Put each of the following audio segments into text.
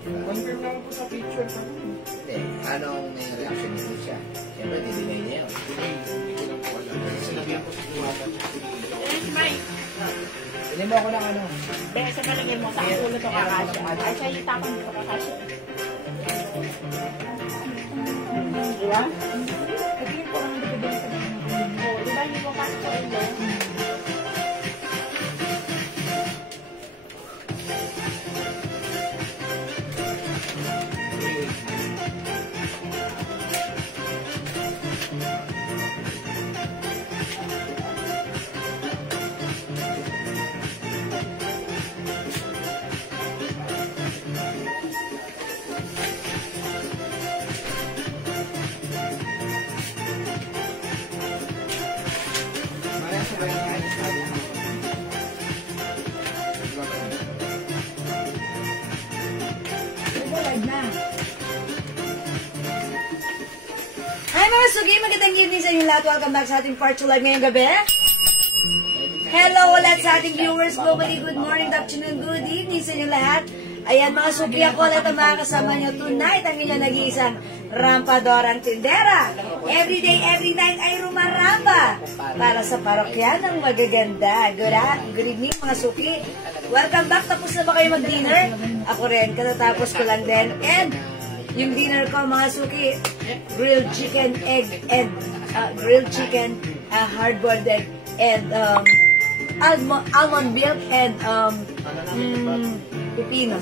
Confirm lang po sa picture ko. Hindi. Anong reaction niyo siya? Siyempre, dinigay niya yun. Hindi ko lang po alam. Sinabihan ko sa Diwata. Hindi mo ako ng ano. Kaya sa palagay mo, sa ulo to kakasya. Ay, siya yung tapang dito kakasya. Diba? Pagkinin ko lang dito dito. Oo, diba hindi mo kasi sa ulo? Hi mga sugi, magandang evening sa inyo lahat. Welcome back sa ating part 2 live ngayong gabi. Hello ulit sa ating viewers globally. Good morning, good afternoon, good evening sa inyo lahat. Ayan mga sugi, ako ulit ang mga kasama nyo tonight. Ang inyong nag-iisang rampadorang tindera. Every day, every night ay rumaramba para sa parokya ng magaganda. Good evening mga sugi. Welcome back. Tapos na ba kayo mag-dinner? Ako rin, katatapos ko lang din. And yung dinner ko mga suki, grilled chicken, egg, and grilled chicken, hard-boiled egg, and almond milk, and pipino.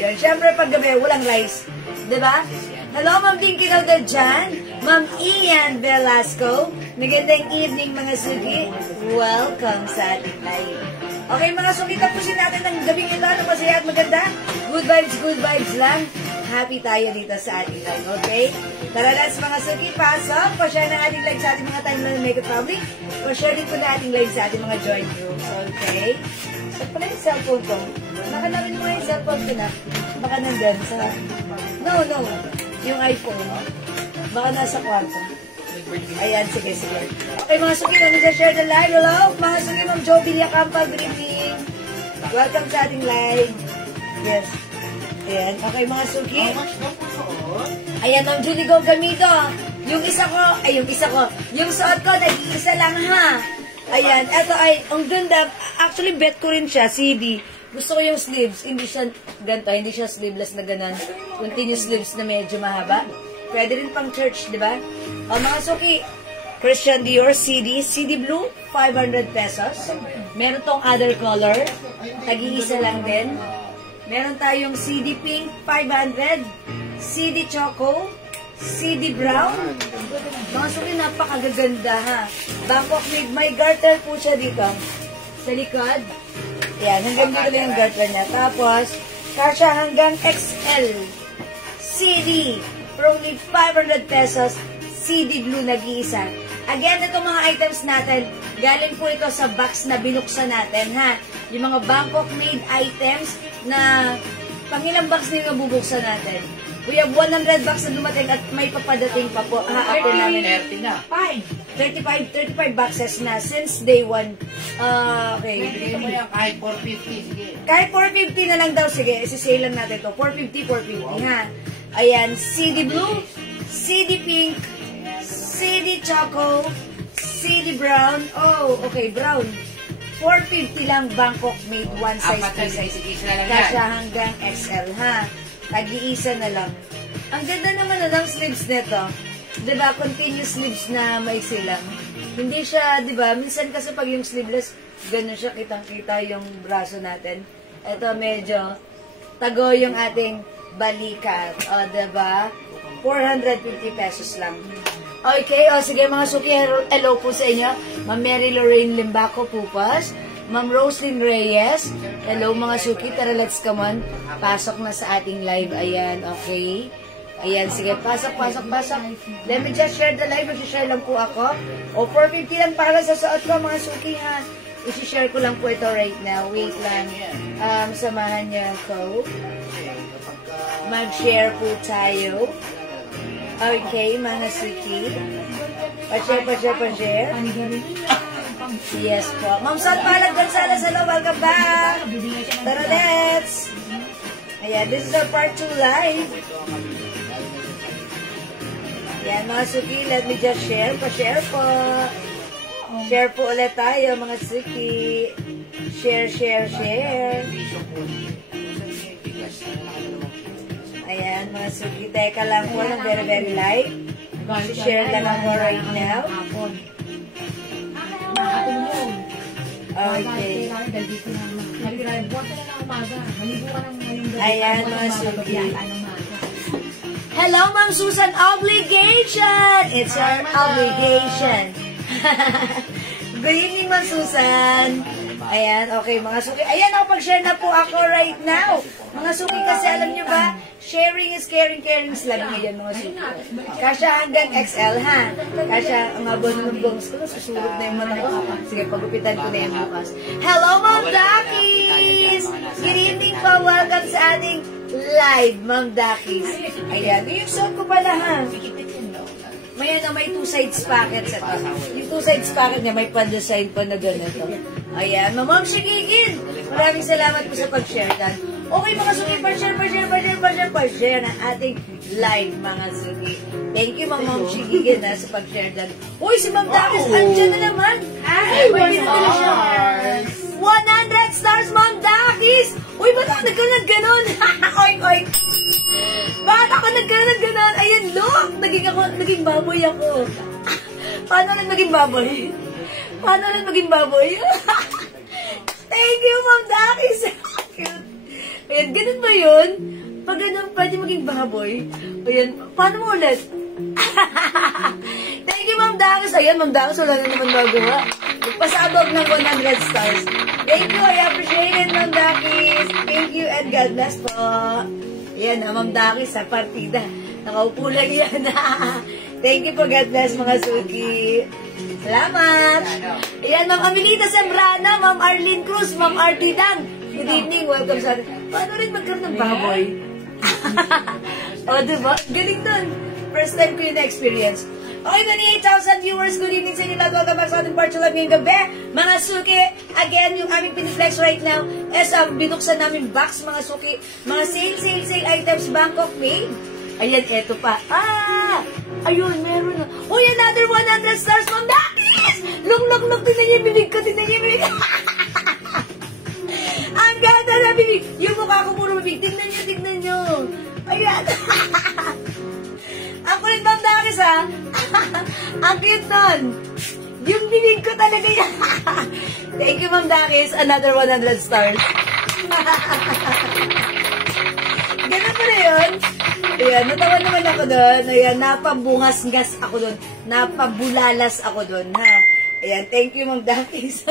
Yan, syempre pag gabi, walang rice. Diba? Hello, Ma'am Pinky Calder dyan. Ma'am Ian Velasco. Magandang evening mga suki. Welcome sa ating live. Okay mga suki, tapusin natin ang gabing ito na masaya at maganda. Good vibes lang. Happy tayo dito sa ating live, okay? Tara, let's mga suki, pasok. Pa-share ng ating live sa ating mga timeline makeup public. Pa-share din po na ating live sa ating mga joint groups, okay? So, pala yung cellphone ko. Nakanarin mo yung cellphone ko na. Baka nandun sa... No. Yung iPhone. Baka nasa kwarto. Ayan, sige. Okay, mga suki, namin sa share the live. Hello, mga suki, Ma'am Jo Villacampa, good evening. Welcome sa ating live. Yes. Ayan, okay, mga suki. Ayan, Ma'am Julie Go Gamito. Yung suot ko, nag-iisa lang, ha? Ayan, eto ay, ang ganda. Actually, bet ko rin siya, CD. Gusto ko yung sleeves. Hindi siya ganito, hindi siya sleeveless na ganon. Continuous sleeves na medyo mahaba. Pwede rin pang church, di ba? O mga suki, Christian Dior CD blue, 500 pesos. Meron tong other color, tag-iisa lang din. Meron tayong CD pink, 500. CD choco, CD brown. Mga suki, napakagaganda ha. Bangkok made, may garter po siya dito. Sa likod. Yan, hanggang dito lang yung garter niya. Tapos, kasha hanggang XL. CD, for only 500 pesos. CD blue nag-iisa. Again, itong mga items natin, galing po ito sa box na binuksan natin, ha? Yung mga Bangkok made items na pangilang box nila bubuksan natin. We have 100 box na dumating at may papadating pa po. Ha-after namin. 30 na. 35 boxes na since day 1. Okay. Bigyan mo yan kahit 450. Sige. Kahit 450 na lang daw. Sige, isi-sale lang natin to. 450, ha? Ayan, CD blue, CD pink, CD choco, CD brown. Oh, okay, brown. 450 lang, Bangkok made, one size. Apat na size na lang yan. Kasya hanggang XL, ha? Tag-iisa na lang. Ang ganda naman na ng sleeves nito. Diba, continuous sleeves na maiksi lang. Hindi siya, diba, minsan kasi pag yung sleeveless, ganun siya, kitang-kita yung braso natin. Ito medyo tago yung ating balikat. O, diba? 450 pesos lang. Okay, o sige mga suki, hello po sa inyo. Ma'am Mary Lorraine Limbaco Pupas, Ma'am Roslyn Reyes, hello mga suki, tara let's come on. Pasok na sa ating live, ayan, okay. Ayan, sige, pasok. Let me just share the live, mag-share lang po ako. O, 450 lang para sa suot ko mga suki ha. I-share ko lang po ito right now, wait lang. Samahan niyo ako. Mag-share po tayo. Okay, mga suki. Pa-share. Yes po. Ma'am Sal Palag Gonzales, hello, welcome back. Tara, let's. Ayan, this is our part 2 live. Ayan, mga Suki, let me just share. Pa-share po. Share po ulit tayo, mga Suki. Share, share, share. Ayan, mga Suki, teka lang po ng very, very light. Share lang ako right now. Okay. Ayan, mga Suki. Hello, Ma'am Susan. Obligation! It's our obligation. Good evening, Ma'am Susan. Ayan, okay, mga Suki. Ayan, nakapag-share na po ako right now. Mga Suki, kasi alam nyo ba, sharing is caring, caring is loving. Ayan, mga Suki. Kasya hanggang XL, ha? Kasya, ang haba ng gongs ko, susulog na yung mata ko. Sige, pagupitan ko na yung bukas. Hello, Ma'am Dakis! Good evening po. Welcome sa ating live, Ma'am Dakis. Ayan, yung suot ko pala, ha? May may two sides packets ito. Yung two sides packet niya, may pan-design pa na ganito. Ayan, Ma'am Shigigin. Maraming salamat po sa pag-share dan. Okay, mga Suki, pa-share ng ating live, mga Suki. Thank you, Ma'am Shigigin, sa pag-share dan. Uy, si Ma'am Dakis, andyan na naman. Ay, 100 stars, Ma'am Dakis. Uy, ba't ako nagkaroon ganon? Oink, oink. Bakit ako nagkaroon ng gano'n? Ayan, look! Naging baboy ako. Paano lang maging baboy? Thank you, Ma'am Dakis. Cute. Ayan, ganun ba yun? Pag ganun, pwede maging baboy. Ayan, paano mo ulit? Thank you, Ma'am Dakis. Ayan, Ma'am Dakis, wala na naman magawa. Pasabog ng 100 stars. Thank you, I appreciate it, Ma'am Dakis. Thank you, and God bless po. Yan, Ma'am Dakis sa partida. Nakaupo lang yan. Thank you po, God bless, mga Suki. Salamat. Yan, Ma'am Amelita Sembrana, Ma'am Arlene Cruz, Ma'am Artidang. Good evening, welcome sa atin. Paano rin magkaroon ng baboy? O, diba? Galing dun. First time ko yung na-experience. Okay, 28,000 viewers. Good evening sa inyo lahat. Welcome back sa ating part 2 live ngayong gabi. Mga Suki, again, yung aming piniflex right now is binuksan namin box, mga Suki. Mga sale items, Bangkok made. Ayan, eto pa. Ayun, meron na. Uy, another 100 stars, Ma'am Dakis! Look, tingnan niyo yung bibig ko, Ang ganda na bibig. Yung mukha ko puro bibig. Tingnan niyo. Ayan. Ang kulit, Ma'am Dakis, ha? Ang cute nun. Yung bibig ko talaga yan. Thank you, Ma'am Dakis. Another 100 stars. Ganun pa na yun. Ayan, natawa naman ako doon. Ayan, napabungas-ngas ako doon. Napabulalas ako doon, ha? Ayan, thank you, Ma'am Dakis.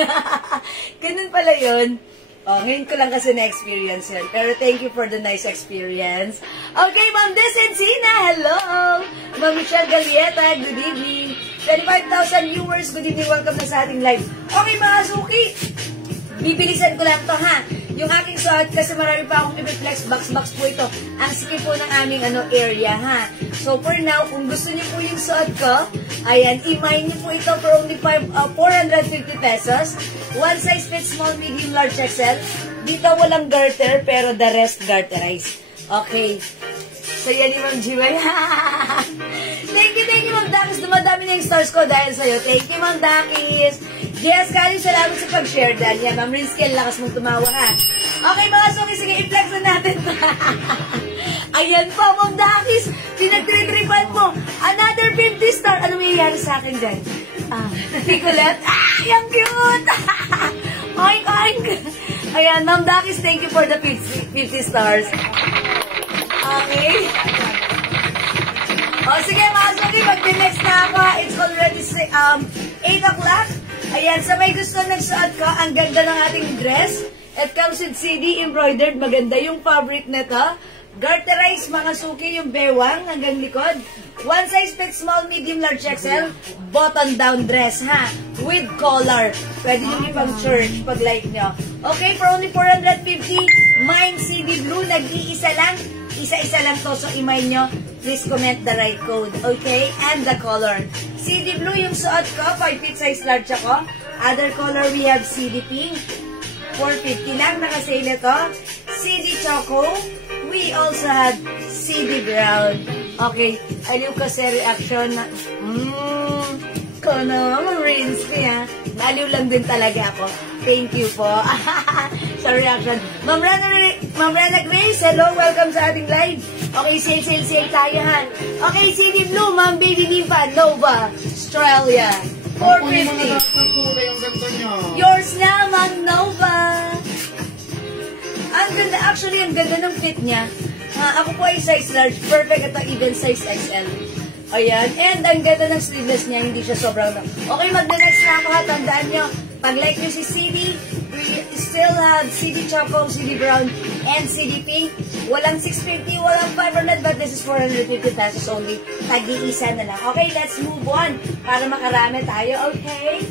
Ganun pala yun. Oh, ngayon ko lang kasi na-experience yun. Pero thank you for the nice experience. Okay, Ma'am Desencina, hello! Ma'am Michelle Galieta, good evening. 25,000 viewers, good evening, welcome na sa ating live. Okay, mga Suki, bibilisan ko lang to, ha? Yung aking suot, kasi marami pa akong i-flex box po ito. Ang sikip po ng aming area, ha? So, for now, kung gusto niyo po yung suot ko, ayan, i-mine niyo po ito for only 450 pesos. One size fits small, medium, large, XL. Dito walang garter, pero the rest garterize. Okay. So, yan yung Ma'am Jiway. Thank you, Ma'am Dakis. Dumadami na yung stars ko dahil sa'yo. Thank you, Ma'am Dakis. Yes, Kali, salamat sa pag-share dahil yan. Ma'am Rinskel, lakas mong tumawa, ha? Okay, mga Suki, sige, i-flex na natin. Ayan pa, Ma'am Dakis. Pinag-tripan mo. Another 50 star. Ano mayayari sa akin dyan? Nicolette. Yung cute. Oink, oink. Ayan, Ma'am Dakis, thank you for the 50 stars. Okay. O, sige, mga Suki, mag-next na ako. It's already 8 o'clock. Ayan, sa may gusto nagsuot ko, ang ganda ng ating dress. It comes with CD embroidered. Maganda yung fabric na to. Garterized, mga Suki, yung bewang hanggang likod. One size fits small, medium, large, XL. Button-down dress, ha? With collar. Pwede nyo ipang church pag like nyo. Okay, for only 450. Mine CD blue, nag-iisa lang. Isa-isa lang to, so i-mine nyo. Please comment the right code, okay? And the color. CD blue yung suot ko, 5 feet size large ako. Other color, we have CD pink. 450 lang, nakasale ito. CD choco. We we also have CD Brown. Okay, aliw kasi reaction na, kono, Marinsky ha. Aliw lang din talaga ako. Thank you po. Sa reaction. Ma'am Rana Grace, hello, welcome sa ating live. Okay, sale tayo ha. Okay, CD Blue, Ma'am Baby Nimpa, Nova, Australia. 450. Ang kulay ang ganda niya. Yours na, Ma'am Nova. Ang ganda, actually, ang ganda ng fit niya. Ako po ay size large. Perfect ito, even size XL. Ayan. And ang ganda ng sleeveless niya, hindi siya sobrang lang. Okay, magna-next na ako ha. Tandaan nyo, pag-like nyo si CD, we still have CD Choco, CD Brown, and CD Pink. Walang 650, walang 500, but this is 450 pesos only. Tag-iisa na lang. Okay, let's move on para makarami tayo. Okay?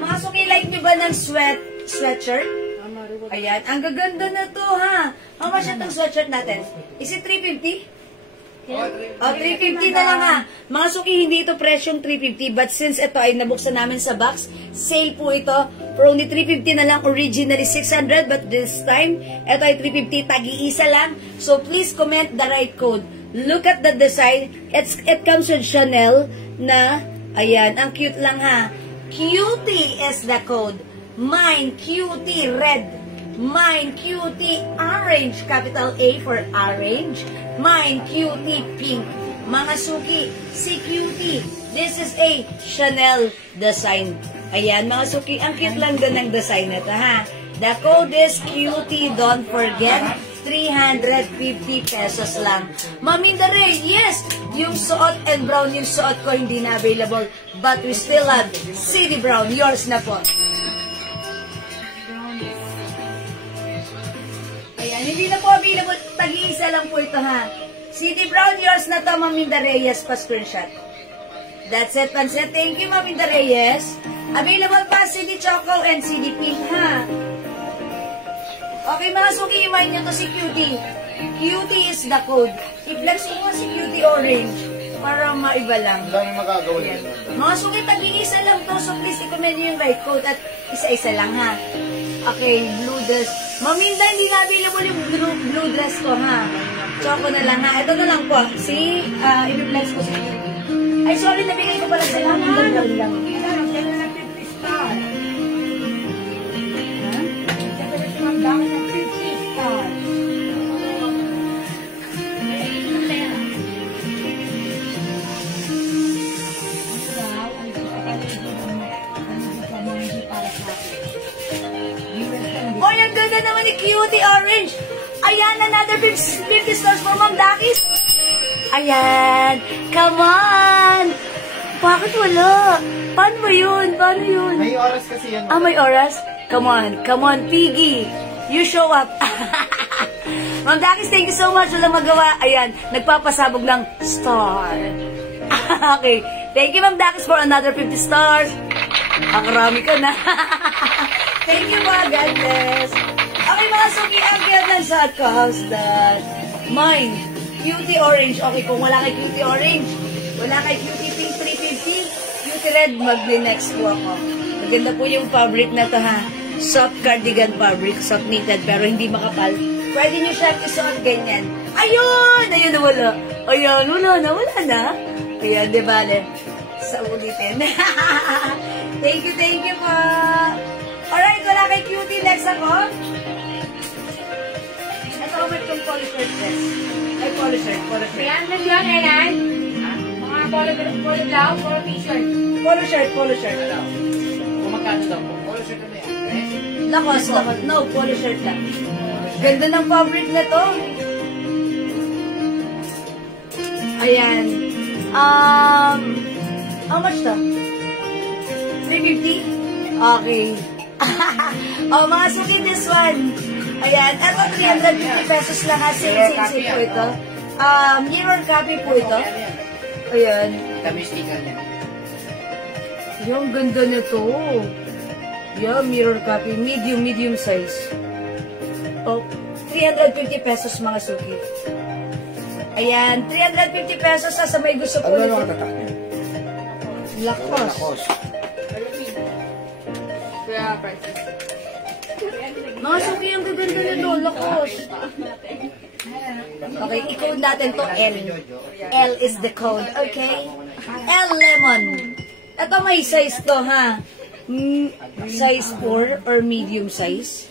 Mga suki, like nyo ba ng sweatshirt? Ayan, ang gaganda na to ha. How much itong sweatshirt natin? Is it 350? Oh, 350 na lang ha. Mga suki, hindi ito presyong 350, but since ito ay nabuksan namin sa box, sale po ito for only 350 na lang. Originally 600, but this time, ito ay 350, tag-iisa lang. So please comment the right code. Look at the design. It comes with Chanel na, ayan, ang cute lang ha. Cutie is the code. Mine, cutie, red. Mine, cutie, orange. Capital A for orange. Mine, cutie, pink. Mga suki, si cutie. This is a Chanel design. Ayan, mga suki, ang cute lang din ng design nito, ha? The code is cutie. Don't forget, 350 pesos lang. Mami Dare, yes! Yung suot and brown, yung suot ko hindi na available. But we still have CD Brown. Yours na po. Ayan, hindi na po available. Tag-iisa lang po ito, ha? CD Brown, yours na to, Maminda Reyes, pa-screenshot. That's it, Pansit. Thank you, Maminda Reyes. Available pa, CD Choco and CD Pink, ha? Okay, mga suki, imayin nyo to si Cutie. Cutie is the code. I-flex mo nga si Cutie Orange para maiba lang. Ang dami magagawa yan. Mga suki, tag-iisa lang to, so please i-comment nyo yung right code at isa-isa lang, ha? Okay, blue dress. Maminda, hindi na available yung blue dress ko, ha? Choco na lang, ha? Ito na lang po. See, i-flex ko si Cutie. Ay, sorry, nabigay ko pala sa lang. Down lang. Ang dami ng 50 stars. Oy, ang ganda naman ni Cutie Orange. Ayan, another 50 stars for Ma'am Dakis. Ayan. Come on. Bakit wala? Paano ba yun? Paano yun? May oras kasi yan. May oras? Come on, Piggy. You show up. Ma'am Dakis, thank you so much. Walang magawa. Ayan, nagpapasabog ng star. Okay. Thank you, Ma'am Dakis, for another 50 stars. Ang karami ka na. Thank you, ma. God bless. Okay, mga suki, ang ganda ng sad ko. How's that? Mine. Cutie Orange. Okay, kung wala kay Cutie Orange, wala kay Cutie Pink 350, Cutie Red, mag-next po ako. Maganda po yung fabric na to, ha? Soft cardigan fabric, soft knitted, pero hindi makapal. Pwede nyo siya isuot ganyan. Ayun! Ayun, nawala. Ayun, wala na. Ayun, di bale. Sa ulitin. Thank you po. Alright, wala kay Cutie. Next ako. Ito, may itong polo shirt dress. Ay, polo shirt. Yan, nandiyan, Elan. Mga polo blouse, polo t-shirt. Polo shirt. Kung magkano daw po? Polo shirt na yan. Lakos. No, polo shirt lang. Ganda ng fabric na to. Ayan. How much to? 350? Okay. Mga suki, this one. Ayan. Ito, 350 pesos lang ha. Same po ito. Mirror copy po ito. Ayan. Kami sticker niya. Yung ganda nito. Yeah, mirror copy. Medium size. Oh, 350 pesos mga suki. Ayan, 350 pesos sa may gusto po. Ano yung tatak niya? Lakos. Lakos. Kaya, prices. Mga suki, ang gaganda nito, lakos. Okay, i-code natin to L. L is the code, okay? L lemon. Ito may size to, ha? Size 4 or medium size.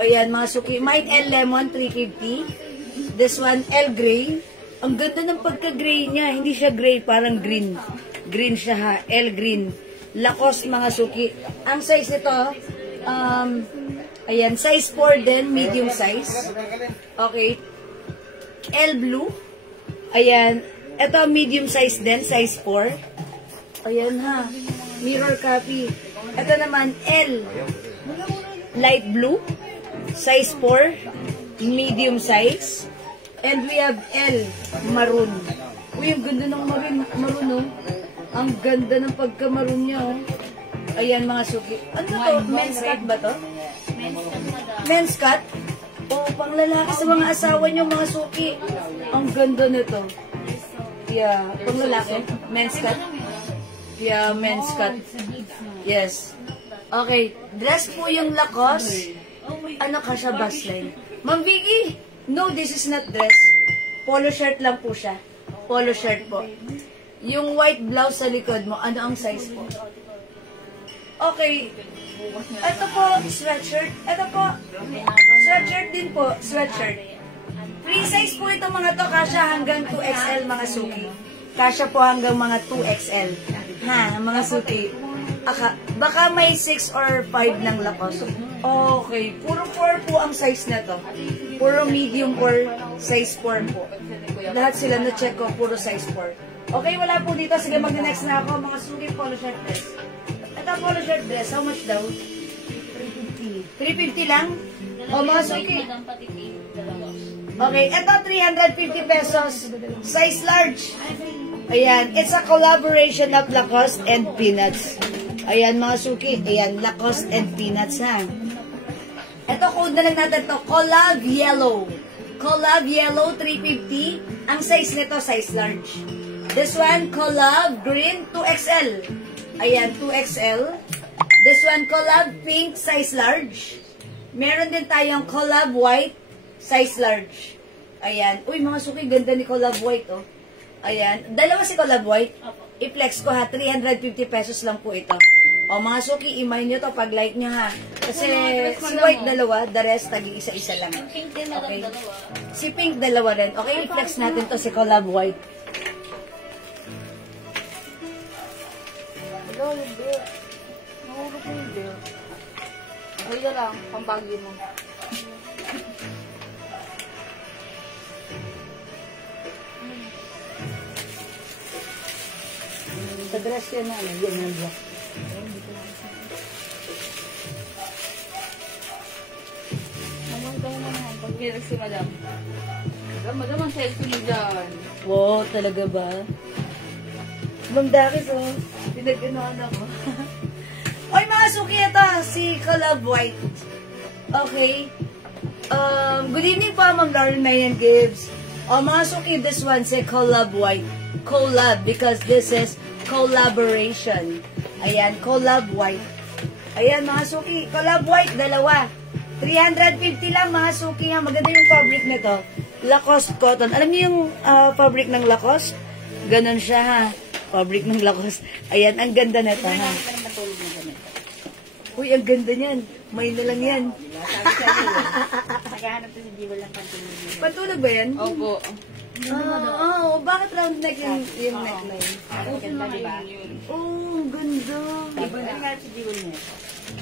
Ayan, mga suki. Might L lemon, 350. This one, L gray. Ang ganda ng pagka-gray niya. Hindi siya gray, parang green. Green siya, ha? L green. Lacoste, mga suki. Ang size nito, ayan, size 4 din, medium size. Okay. L blue. Ayan. Ito, medium size din, size 4. Ayan, ha. Mirror copy. Ito naman, L. Light blue. Size 4. Medium size. And we have L. Maroon. Uy, ang ganda ng maroon, oh. Ang ganda ng pagka-maroon niya, oh. Ayan, mga suki. Ano to? Men's cut ba to? Men's cut? O, pang lalaki sa mga asawa niyo, mga suki. Ang ganda nito. Yeah, pang lalaki. Men's cut. Yeah, men's cut. Yes. Okay, dress po yung Lacoste. Ano ka siya, Basley? Ma'am Vicky, no, this is not dress. Polo shirt lang po siya. Polo shirt po. Yung white blouse sa likod mo, ano ang size po? Okay. Ito po, sweatshirt. Ito po, sweatshirt din po, sweatshirt. Free size po ito mga to, kasya hanggang 2XL mga suki. Kasya po hanggang mga 2XL. Ha, mga suki. Baka may 6 or 5 ng Lacoste. Okay, puro 4 po ang size na to. Puro medium or size 4 po. Lahat sila na-check ko, puro size 4. Okay, wala po dito. Sige, mag-next na ako. Mga suki, polo shirt dress. Ito polo shirt dress, how much daw? 350. 350 lang? O, mga suki. Okay, ito 350 pesos. Size large. Ayan, it's a collaboration of Lacoste and Peanuts. Ayan, mga suki. Ayan, Lacoste and Peanuts, ha. Ito, code na lang natin to. Collab Yellow. Collab Yellow, 350. Ang size nito, size large. This one, Collab Green, 2XL. Ayan, 2XL. This one, Collab Pink, size large. Meron din tayong Collab White, size large. Ayan. Uy, mga suki, ganda ni Collab White, oh. Ayan. Dalawa si Collab White. I-flex ko, ha. 350 pesos lang po ito. O, mga suki, imay nyo to pag like nyo, ha. Kasi si White dalawa, the rest, tagi-isa-isa lang. Okay. Si Pink dalawa rin. Okay, i-flex natin to si Collab White. Hello, hindi. Nahulog ko hindi. Okay na lang, pambagi mo. Sa dress yan na, ano, yan ang block. Naman tayo naman, pag direct si madam. Madam, ang selfie mo dyan. Wow, talaga ba? Ma'am Dakis, oh. Pinag-inuan ako. Oy, mga suki, ito, si Collab White. Okay. Good evening po, Ma'am Lauren Mayan Gibbs. Mga suki, this one, si Collab White. Collab, because this is collaboration. Ayan, Collab White. Ayan, mga suki, Collab White, dalawa. 350 lang, mga suki, ha. Maganda yung fabric nito. Lacoste cotton. Alam niyo yung fabric ng Lacoste? Ganon siya, ha. Fabric ng Lacoste. Ayan, ang ganda nito, ha. Uy, ang ganda niyan. May na lang yan. Naghahanap to si Jiwa lang pantulog. Pantulog ba yan? Opo. Bakit round neck yung neckline? Ganda, diba? Oh, ang ganda. Naghahanap si Jiwa niya.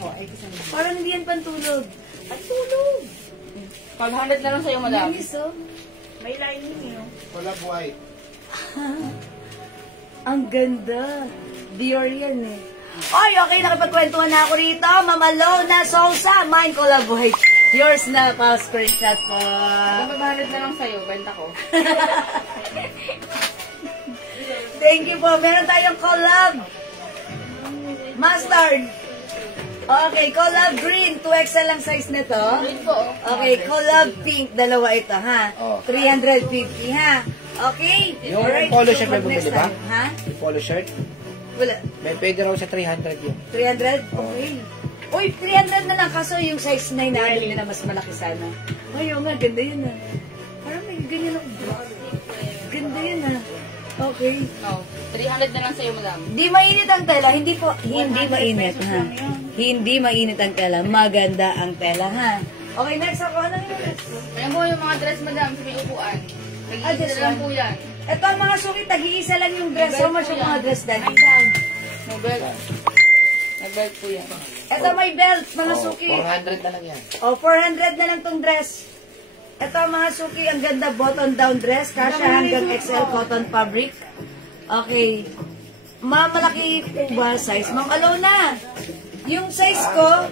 Oh, ay kasi. Parang hindi yan pantulog. Pantulog! 500 na lang sa'yo, madam. Linis, oh. May lining yun. Collab White. Ang ganda. Dior yan, eh. Oy, okay, nakipagkwentuhan na ako rito. Mama Lona Sousa, mine Collab White. Yours na, pa-screenshot ko. 500 na lang sa'yo, benta ko. Thank you po. Meron tayong collab. Mustard. Okay, collab green. 2XL lang size nito. Green po. Okay, collab pink. Dalawa ito, ha? Oh. 350, ha? Okay? Yung Alright, polo so shirt may next bumili ba? time, ha? Yung polo shirt? Wala. May pwede raw sa 300 yun. 300? Okay. Uy, 300 na lang. Kaso yung size 9 na alam nila mas malaki sana. Ay, oo nga, ganda yun ah. Parang may ganyan ako. Ganda yun ah. Okay. No, 300 na lang sa'yo, madam. Hindi mainit ang tela. Hindi po, hindi mainit ha. Hindi mainit ang tela. Maganda ang tela ha. Okay, next ako. Ano yung next? Ayan po yung mga dress, madam, sa may upuan. Ah, this Nag-iisa lang one. po yan. Ito ang mga suki, tag-iisa lang yung dress. How much yung mga dress dahil? May belt. May belt po yan. Ito may belt, mga suki. 400 na lang yan. O, 400 na lang tong dress. Ito ang mga suki, ang ganda button-down dress. Kasha hanggang XL cotton fabric. Okay. Ma'am, malaki po ba size? Ma'am, Alona, yung size ko,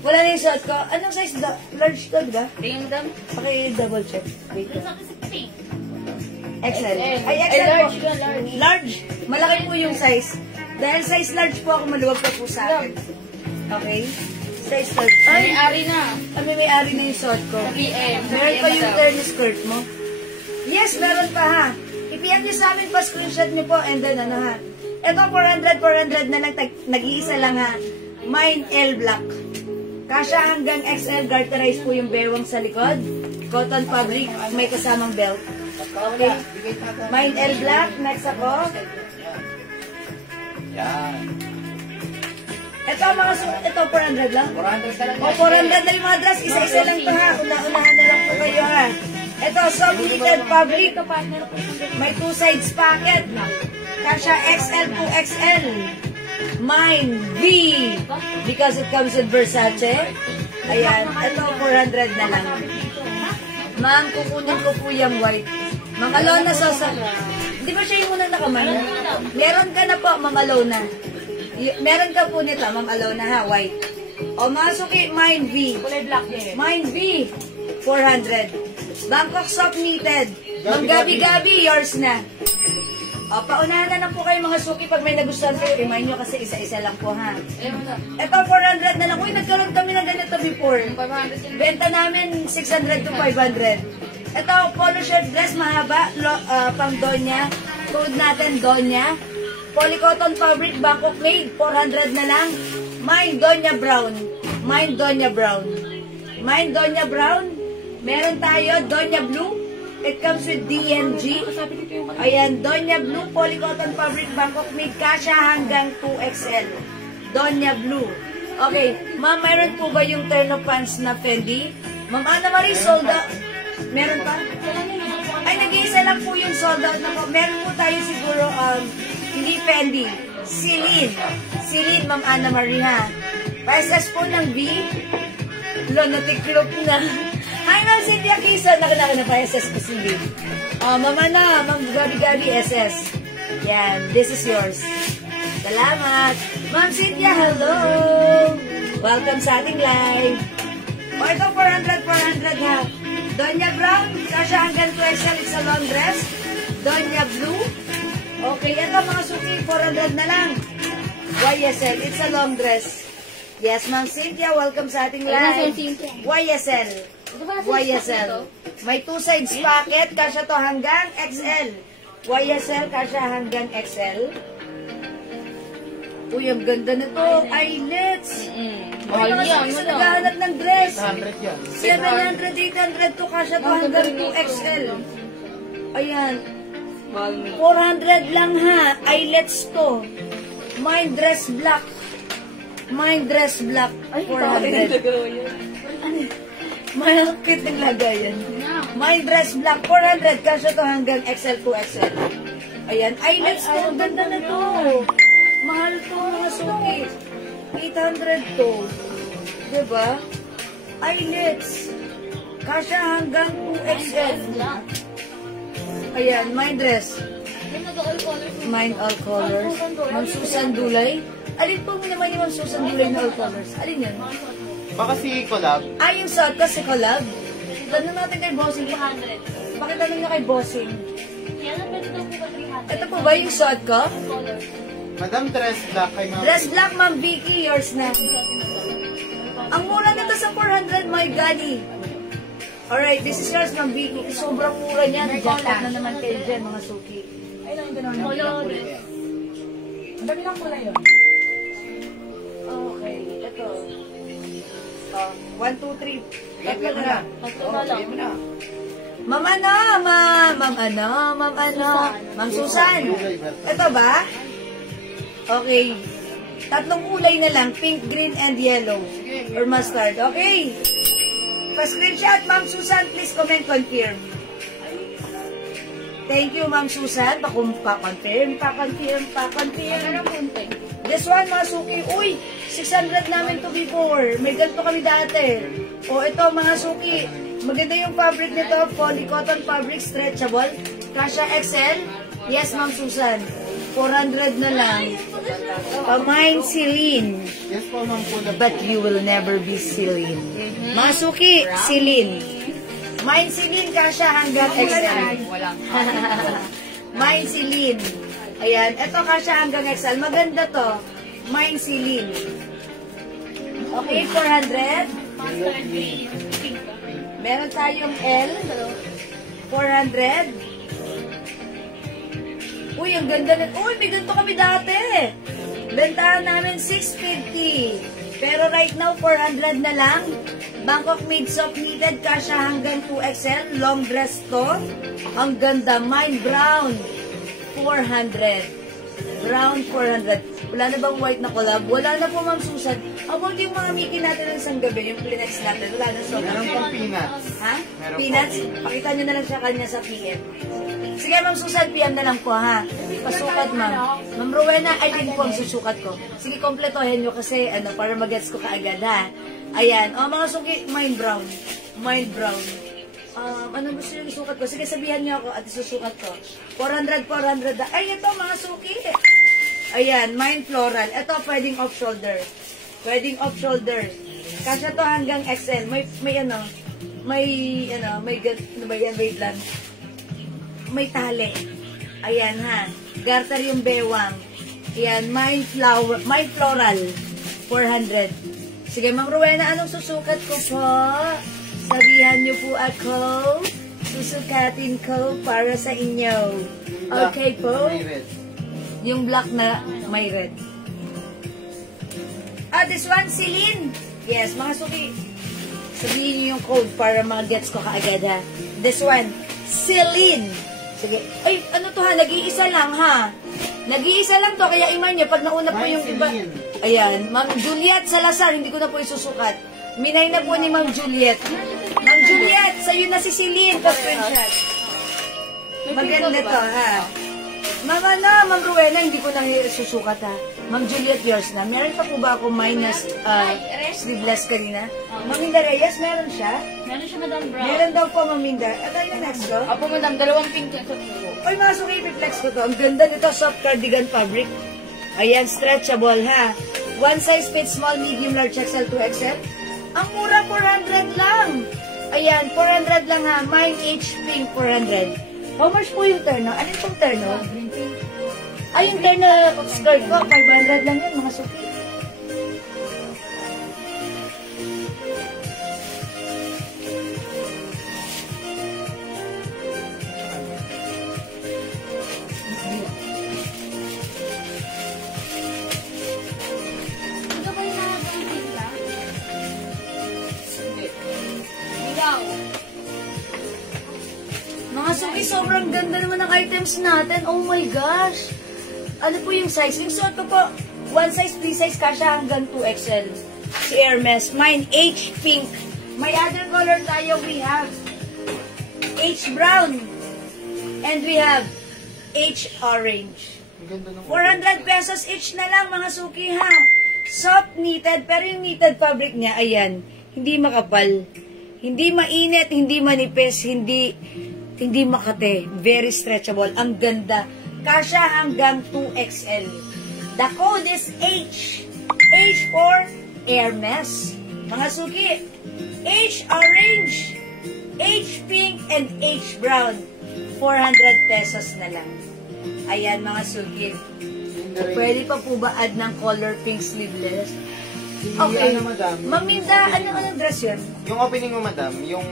wala na yung shot ko. Anong size? Large to, diba? Tingin, madam. Paki-double check. Wait. XL. Ay, Ay, XL po. large yun, large. Large. Malaki po yung size. Dahil size large po ako, maluwag pa po sa akin. Okay? Size large. May Ay, ari na. may-ari na yung short ko. Sa PM. Sa Meron PM, pa yung madam. turn skirt mo? Yes, meron pa ha. I-PM nyo sa amin pa, screenshot nyo po, and then ano ha. Ito, 400 na lang, nag-iisa lang ha. Mine L black. Kasha hanggang XL, garterize po yung bewang sa likod. Cotton fabric, may kasamang belt. Okay. Mine L black, next ako. Yan. Ito ang mga ito 400 lang. 400 na lang O 400 na yung mga dress, isa-isa lang to ha. Una-unahan na lang po kayo ha. Ito, soft knitted fabric. May 2 sides pocket. Kasha XL to XL. Mine V. Because it comes with Versace. Ayan. Ito, 400 na lang. Ma'am, kukunin ko po yung white. Mang Alona, di ba siya yung unang nakamano? Meron ka na po, Mang Alona. Meron ka po nito, Ma'am Alona ha, white. O, masuki, Mine V. Kulay black din. Mine V, 400. Bangkok soft knitted. Mang Gabi-Gabi, yours na. O, paunahan na lang po kayo mga suki pag may nagustuhan kayo. Remind nyo kasi isa-isa lang po ha. Ayan, madam. Ito, 400 na lang. Uy, nagkaroon kami ng ganito before. 500 yan. Benta namin 600 to 500. Ito, polo shirt dress, mahaba, pang Donya. Code natin, Donya. Polycotton fabric, Bangkok made, 400 na lang. Mine Donya Brown. Mine Donya Brown. Mine Donya Brown. Meron tayo, Donya Blue. It comes with DNG. Ayan, Donya Blue, Polycotton fabric, Bangkok made, kasha hanggang 2XL. Donya Blue. Okay, ma'am, meron po ba yung turn of pants na Fendi? Ma'am Ana Marie, sold out. Meron pa? Ay, nag-iisa lang po yung sold out na po. Meron po tayo siguro, hindi Fendi. Celine. Celine, Ma'am Ana Marie, ha? Pa-SS po ng B. Natiklop na. Hi, Ma'am Cynthia Kisa. Nakalaki na pa-SS ko si B. Ma'am Ana, Ma'am Gabi-Gabi SS. Yan, this is yours. Salamat. Ma'am Cynthia, hello. Welcome sa ating live. O, ito 400 ha. Donya Brown, kasha hanggang 2XL, it's a long dress. Donya Blue. Okay, ito mga suki, 400 na lang. YSL, it's a long dress. Yes, Ma'am Cynthia, welcome sa ating live. YSL. YSL. May 2 sides pocket, kasha to hanggang XL. YSL, kasha hanggang XL. Uy, ang ganda nito. Eyelets. Mahal Mga yan, suki sa madam. naghahanap ng dress. 100 yan. 700, 800 to kasha to hanggang 2XL. Ayan. Mahal mo. 400 lang ha. Eyelets to. Mine dress black. Mine dress black. 400. Malakit ng lagayan. Mine dress black. 400. Kasha to hanggang XL to XL. Ayan. Eyelets to. Ang ganda na to. Mahal to mga suki. 800 to. Diba? Eyelets. Kasha hanggang 2XL. Ayan, my dress. Mine all colors. Ma'am Susan Dulay. Alin po naman yung Ma'am Susan Dulay na all colors? Alin yan? Baka si Collab. Ah, yung suot ko si Collab. Tanong natin kay Bossing. Pakitanong niya kay Bossing. Ito po ba yung suot ko? Madam dress black kay Ma'am. Dress black, Ma'am Vicky. Yours na. Ang mura nito sa 400, my golly. Alright, this is yours, Ma'am Vicky. Sobrang mura niyan. Jacket na naman kayo dyan, mga suki. Ay, lang yung gano'n. Ang dami lang pula yun. Okay. Ito to. 1, 2, 3. Tatlo na lang. Bigyan mo na. Ma'am ano? Ma'am Susan. Ito ba? Okay. Tatlong kulay na lang. Pink, green, and yellow. Or mustard. Okay. Pa-screenshot, Ma'am Susan. Please comment, confirm. Thank you, Ma'am Susan. Pa-confirm. This one, mga suki. Uy, 600 namin to before. May ganito kami dati. O, ito, mga suki. Maganda yung fabric nito. Poly cotton fabric, stretchable. Kasha XL. Yes, Ma'am Susan. 400 na lang. Pamain Celine. Yes po, ma'am po. But you will never be Celine. Mga suki, Celine. Mine Celine, kasha hanggang XL. Mine Celine. Ayan, ito kasha hanggang XL. Maganda to. Mine Celine. Okay, 400. Meron tayong L. 400. Uy, ang ganda nito. Uy, may ganito kami dati. Bentahan namin 650. Pero right now, 400 na lang. Bangkok made soft knitted, kasha hanggang 2XL. Long dress to. Ang ganda. Mine brown. 400. Brown 400. Wala na bang white na collab? Wala na po, Ma'am Susan. About yung mga Mickey natin ng isang gabi, yung Kleenex natin, wala na soft. Meron pang peanuts. Ha? Meron Peanuts? Pakita nyo na lang siya kanya sa PM. Sige, Ma'am Susan, PM na lang po, ha? Pasukat, Ma'am. Ma'am Rowena, ay din po ang susukat ko. Sige, kompletohin nyo kasi, para mag-gets ko kaagad, ha? Ayan. O, mga suki, mine brown. Mine brown. Ano gusto nyo isukat ko? Sige, sabihan nyo ako at isusukat ko. 400. Ay, ito, mga suki. Ayan, mine floral. Ito, pwedeng off-shoulder. Pwedeng off-shoulder. Kasya to hanggang XL. May wait lang. May tali. Ayan, ha. Garter yung bewang. Ayan, mine floral. 400. Sige, Ma'am Rowena, anong susukat ko po? Sabihan niyo po ako. Susukatin ko para sa inyo. Okay po? May red. Yung black na may red. This one, Celine. Yes, mga suki. Sabihin niyo yung code para mag-gets ko kaagad, ha. This one, Celine. Sige. Ay, ano to, ha? Nag-iisa lang, ha? Nag-iisa lang to, kaya iman niyo, pag nauna po yung iba. Ayan, Ma'am Juliet Salazar, hindi ko na po isusukat. Minay na po ni Ma'am Juliet. Ma'am Juliet, sa'yo na si Celine. Pa-screenshot. Maganda to, ha? Ma'am Rowena, hindi ko na susukat, ha? Ma'am Juliet, yours na. Meron pa po ba ako minus sleeveless kanina? Ma'am Minda Reyes, meron siya? Meron siya, Madam Brown. Meron daw po, Ma'am Minda. At ano yung next ko? Apo, Madam, 2 pink yan sa puso. Oy, mga suki, i-flex ko to. Ang ganda nito, soft cardigan fabric. Ayan, stretchable, ha? One size fits small, medium, large, XL, 2XL. Ang mura, 400 lang. Ayan, 400 lang, ha? Mine H pink, 400. How much po yung terno? Ano yung terno? Ay, yung terno skirt ko, 500 lang yun, mga suki. Ito ba yung nakagaling pizza? Ilaw. Mga suki, sobrang ganda naman ng items natin. Oh my gosh! Ano po yung size? Yung suot ko po, one size, free size, kasha hanggang 2XL. Si Hermes. Mine, H pink. May other color tayo. We have H brown. And we have H orange. 400 pesos each na lang, mga suki, ha? Soft knitted, pero yung knitted fabric niya, ayan, hindi makapal. Hindi mainit, hindi manipis, hindi makate. Very stretchable. Ang ganda. Kasha hanggang 2XL. The code is H. H for Hermes. Mga suki, H orange, H pink, and H brown. 400 pesos na lang. Ayan, mga suki. Pwede pa po ba add ng color pink sleeveless? Okay. Ma'am Minda, anong dress yun? Yung opening mo, madam, yung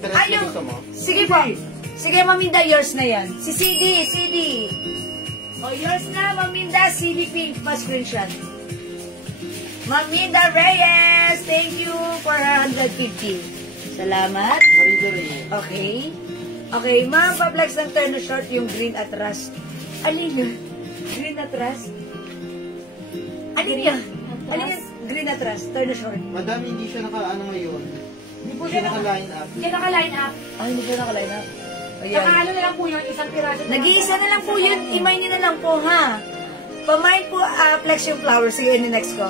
dress na gusto mo. Sige po. Sige, Ma'am Minda, yours na yan. Si CD. O, yours na, Ma'am Minda, CD pink pa screenshot. Ma'am Minda Reyes, thank you for 150. Salamat. Okay. Okay, ma'am, pa-flex ng turn short yung green at rust. Alin yun? Green at rust? Alin yun? Alin yun? Green at rust, turn short. Madam, hindi siya naka-ano ngayon. Hindi po Hindi siya siya naka-line up. Hindi naka-line up. Ay, hindi ko nakaline up. Saka Ayan. ano na lang po yun, isang piraso. Nag-iisa na lang po yun. Imay niyo na lang po, ha? Pamain po, flex yung flowers. Sige, next ko.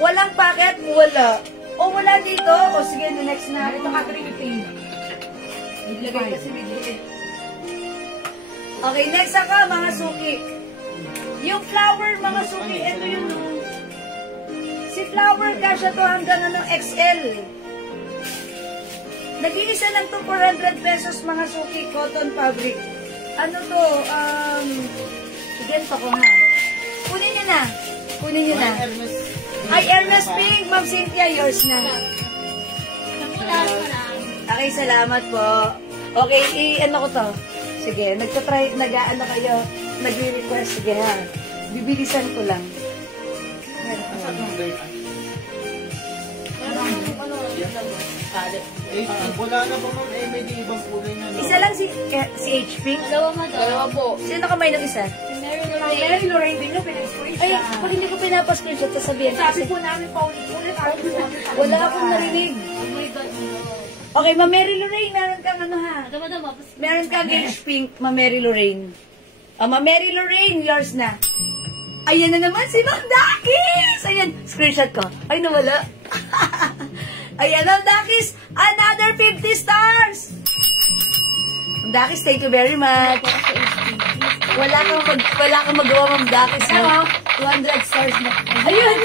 Walang packet? Wala. O, wala dito? O, sige, next na. Ito ka 350. Ilagay kasi bigay. Okay, next ako, mga suki. Yung flower, mga suki, ito yung... Si flower, kasya to hanggang XL. Nag-iisa lang to 400 pesos, mga suki, cotton fabric. Ano to, ganito ko ha. Kunin nyo na. Kunin nyo na. Ay, Hermes Pink, Ma'am Cynthia, yours na. Okay, salamat po. Okay, i-ano ko to. Sige, nag-ano kayo, nag-request. Sige ha. Bibilisan ko lang. Wala na ba ma'am? May di ibang kulay na. Isa lang si H. Pink. Dalawa po. Sino kamay ng isa? Mary Lorraine din yung pinag-squeeze Ay, siya. pag hindi ko pinapascreenshot, sasabihin Sabi kasi po namin paulit-ulit. wala akong narinig. Oh my God. Okay, Ma'am Mary Lorraine, meron kang ano ha? Dama-dama. Meron kang H Pink, Ma'am Mary Lorraine. Ma'am Mary Lorraine, yours na. Ayan na naman si Ma'am Dakis! Ayan, screenshot ko. Ay, nawala. Ayan, Ma'am Dakis, another 50 stars! Ma'am Dakis, thank you very much. Wala kang magawa, Ma'am Dakis. No? 200 stars na. Ayun!